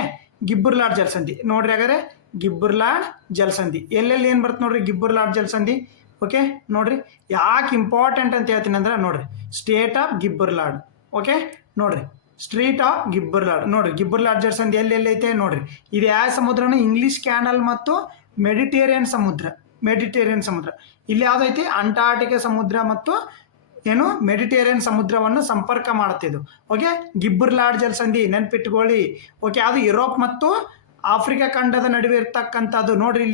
ಗಿಬ್ರಲ್ಟರ್ ಜಲಸಂಧಿ ನೋಡ್ರಿ. ಹಾಗಾದ್ರೆ ಗಿಬ್ರಲ್ಟರ್ ಜಲಸಂಧಿ ಎಲ್ಲೆಲ್ಲಿ ಏನು ಬರುತ್ತೆ ನೋಡ್ರಿ? ಗಿಬ್ರಲ್ಟರ್ ಜಲಸಂಧಿ. ಓಕೆ, ನೋಡ್ರಿ, ಯಾಕೆ ಇಂಪಾರ್ಟೆಂಟ್ ಅಂತ ಹೇಳ್ತೀನಿ ಅಂದ್ರೆ ನೋಡ್ರಿ, ಸ್ಟೇಟ್ ಆಫ್ ಗಿಬ್ರಲ್ಟರ್. ಓಕೆ, ನೋಡ್ರಿ, ಸ್ಟ್ರೀಟ್ ಆಫ್ ಗಿಬ್ರಲ್ಟರ್. ನೋಡ್ರಿ, ಗಿಬ್ರಲ್ಟರ್ ಜಲಸಂಧಿ ಎಲ್ಲೆಲ್ಲಿ ಐತೆ ನೋಡ್ರಿ. ಇದು ಯಾವ ಸಮುದ್ರನ? ಇಂಗ್ಲಿಷ್ ಕ್ಯಾನಲ್ ಮತ್ತು ಮೆಡಿಟೇರಿಯನ್ ಸಮುದ್ರ. ಮೆಡಿಟೇರಿಯನ್ ಸಮುದ್ರ. ಇಲ್ಲಿ ಯಾವುದೈತಿ? ಅಂಟಾರ್ಟಿಕಾ ಸಮುದ್ರ ಮತ್ತು ಏನು ಮೆಡಿಟೇರಿಯನ್ ಸಮುದ್ರವನ್ನು ಸಂಪರ್ಕ ಮಾಡುತ್ತಿದ್ದು. ಓಕೆ, ಗಿಬ್ರಲ್ಟರ್ ಜಲಸಂಧಿ ನೆನ್ಪಿಟ್ಕೊಳ್ಳಿ. ಓಕೆ, ಅದು ಯುರೋಪ್ ಮತ್ತು ಆಫ್ರಿಕಾ ಖಂಡದ ನಡುವೆ ಇರ್ತಕ್ಕಂಥದ್ದು. ನೋಡ್ರಿ,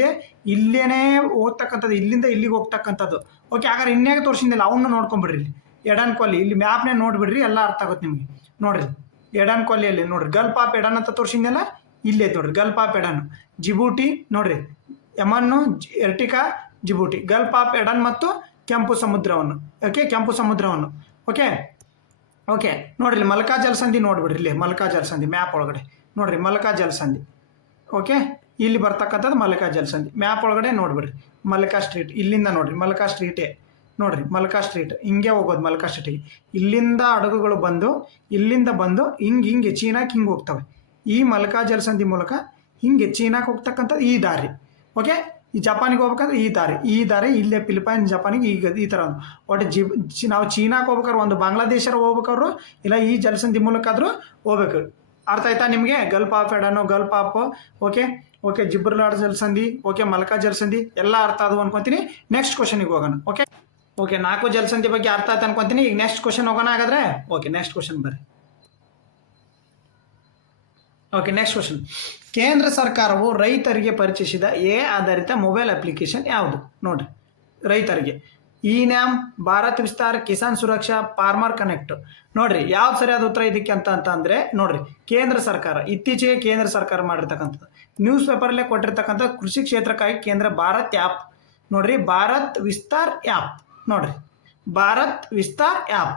ಇಲ್ಲೇನೇ ಹೋಗ್ತಕ್ಕಂಥದ್ದು, ಇಲ್ಲಿಂದ ಇಲ್ಲಿಗೆ ಹೋಗ್ತಕ್ಕಂಥದ್ದು. ಓಕೆ, ಹಾಗಾದ್ರೆ ಇನ್ಯಾಗ ತೋರಿಸಿದ್ದಿಲ್ಲ, ಅವನ್ನ ನೋಡ್ಕೊಂಬಿಡ್ರಿ. ಇಲ್ಲಿ ಎಡನ್ ಕೊಲ್ಲಿ, ಇಲ್ಲಿ ಮ್ಯಾಪ್ನೇ ನೋಡ್ಬಿಡ್ರಿ, ಎಲ್ಲ ಅರ್ಥ ಆಗುತ್ತೆ ನಿಮಗೆ. ನೋಡ್ರಿ, ಎಡನ್ ಕೊಲ್ಲಿಯಲ್ಲಿ ನೋಡ್ರಿ, ಗಲ್ಫ್ ಆಫ್ ಎಡನ್ ಅಂತ ತೋರಿಸಿದ್ನಲ್ಲ, ಇಲ್ಲೇ ನೋಡ್ರಿ, ಗಲ್ಫ್ ಆಫ್ ಎಡನ್. ಜಿಬೂಟಿ ನೋಡ್ರಿ, ಯಮನ್ನು, Eritrea, Djibouti, Gulf of Aden ಮತ್ತು ಕೆಂಪು ಸಮುದ್ರವನ್ನು. ಓಕೆ, ಕೆಂಪು ಸಮುದ್ರವನ್ನು. ಓಕೆ, ಓಕೆ ನೋಡಿರಿ ಮಲ್ಕಾ ಜಲಸಂಧಿ ನೋಡಿಬಿಡ್ರಿ, ಇಲ್ಲಿ ಮಲ್ಕಾ ಜಲಸಂಧಿ ಮ್ಯಾಪ್ ಒಳಗಡೆ ನೋಡಿರಿ ಮಲ್ಕಾ ಜಲಸಂಧಿ. ಓಕೆ ಇಲ್ಲಿ ಬರ್ತಕ್ಕಂಥದ್ದು ಮಲ್ಕಾ ಜಲಸಂಧಿ ಮ್ಯಾಪ್ ಒಳಗಡೆ ನೋಡಿಬಿಡ್ರಿ. ಮಲ್ಕಾ ಸ್ಟ್ರೀಟ್ ಇಲ್ಲಿಂದ ನೋಡಿರಿ, ಮಲ್ಕಾ ಸ್ಟ್ರೀಟೇ ನೋಡಿರಿ, ಮಲ್ಕಾ ಸ್ಟ್ರೀಟ್ ಹಿಂಗೆ ಹೋಗೋದು ಮಲ್ಕಾ ಸ್ಟ್ರೀಟಿಗೆ. ಇಲ್ಲಿಂದ ಹಡಗುಗಳು ಬಂದು ಇಲ್ಲಿಂದ ಬಂದು ಹಿಂಗೆ ಚೀನಾಕ್ಕೆ ಹಿಂಗೆ ಹೋಗ್ತವೆ. ಈ ಮಲ್ಕಾ ಜಲಸಂಧಿ ಮೂಲಕ ಹಿಂಗೆ ಚೀನಾಕ್ಕೆ ಹೋಗ್ತಕ್ಕಂಥದ್ದು ಈ ದಾರಿ. ಓಕೆ ಈ ಜಪಾನಿಗೆ ಹೋಗ್ಬೇಕಂದ್ರೆ ಈ ದಾರಿ ಇಲ್ಲೇ ಫಿಲಿಪೈನ್ ಜಪಾನಿಗೆ ಈಗ ಈ ಥರ ಒಟ್ಟು ನಾವು ಚೀನಾಕ್ಕೆ ಹೋಗ್ಬೇಕಾದ್ರೆ ಒಂದು ಬಾಂಗ್ಲಾದೇಶರ ಹೋಗ್ಬೇಕಾದ್ರು ಇಲ್ಲ ಈ ಜಲಸಂಧಿ ಮೂಲಕ ಆದರೂ ಹೋಗ್ಬೇಕು. ಅರ್ಥ ಆಯ್ತಾ ನಿಮಗೆ? Gulf of Aden, Gulf of okay Gibraltar ಜಲಸಂಧಿ, ಓಕೆ ಮಲ್ಕಾ ಜಲಸಂಧಿ ಎಲ್ಲ ಅರ್ಥ ಆದವು ಅನ್ಕೊತೀನಿ. ನೆಕ್ಸ್ಟ್ ಕ್ವಶನಿಗೆ ಹೋಗೋಣ. ಓಕೆ 4 ಜಲಸಂಧಿ ಬಗ್ಗೆ ಅರ್ಥ ಆಯ್ತು ಅನ್ಕೊತೀನಿ. ಈಗ ನೆಕ್ಸ್ಟ್ ಕ್ವಶನ್ ಹೋಗೋಣ ಹಾಗಾದ್ರೆ. ಓಕೆ ನೆಕ್ಸ್ಟ್ ಕ್ವಶನ್ ಬರ್ರಿ. ಓಕೆ ನೆಕ್ಸ್ಟ್ ಕ್ವಶನ್, ಕೇಂದ್ರ ಸರ್ಕಾರವು ರೈತರಿಗೆ ಪರಿಚಯಿಸಿದ ಎ ಆಧಾರಿತ ಮೊಬೈಲ್ ಅಪ್ಲಿಕೇಶನ್ ಯಾವುದು? ನೋಡಿರಿ ರೈತರಿಗೆ ಇ ನ್ಯಾಮ್, ಭಾರತ್ ವಿಸ್ತಾರ್, ಕಿಸಾನ್ ಸುರಕ್ಷಾ, ಫಾರ್ಮರ್ ಕನೆಕ್ಟ್. ನೋಡಿರಿ ಯಾವ್ದು ಸರಿಯಾದ ಉತ್ತರ ಇದಕ್ಕೆ ಅಂದರೆ ನೋಡಿರಿ ಕೇಂದ್ರ ಸರ್ಕಾರ ಇತ್ತೀಚೆಗೆ ಕೇಂದ್ರ ಸರ್ಕಾರ ಮಾಡಿರ್ತಕ್ಕಂಥದ್ದು ನ್ಯೂಸ್ ಪೇಪರಲ್ಲೇ ಕೊಟ್ಟಿರ್ತಕ್ಕಂಥ ಕೃಷಿ ಕ್ಷೇತ್ರಕ್ಕಾಗಿ ಕೇಂದ್ರ ಭಾರತ್ ಆ್ಯಪ್. ನೋಡಿರಿ ಭಾರತ್ ವಿಸ್ತಾರ್ ಆ್ಯಪ್. ನೋಡಿರಿ Bharat Vistaar app.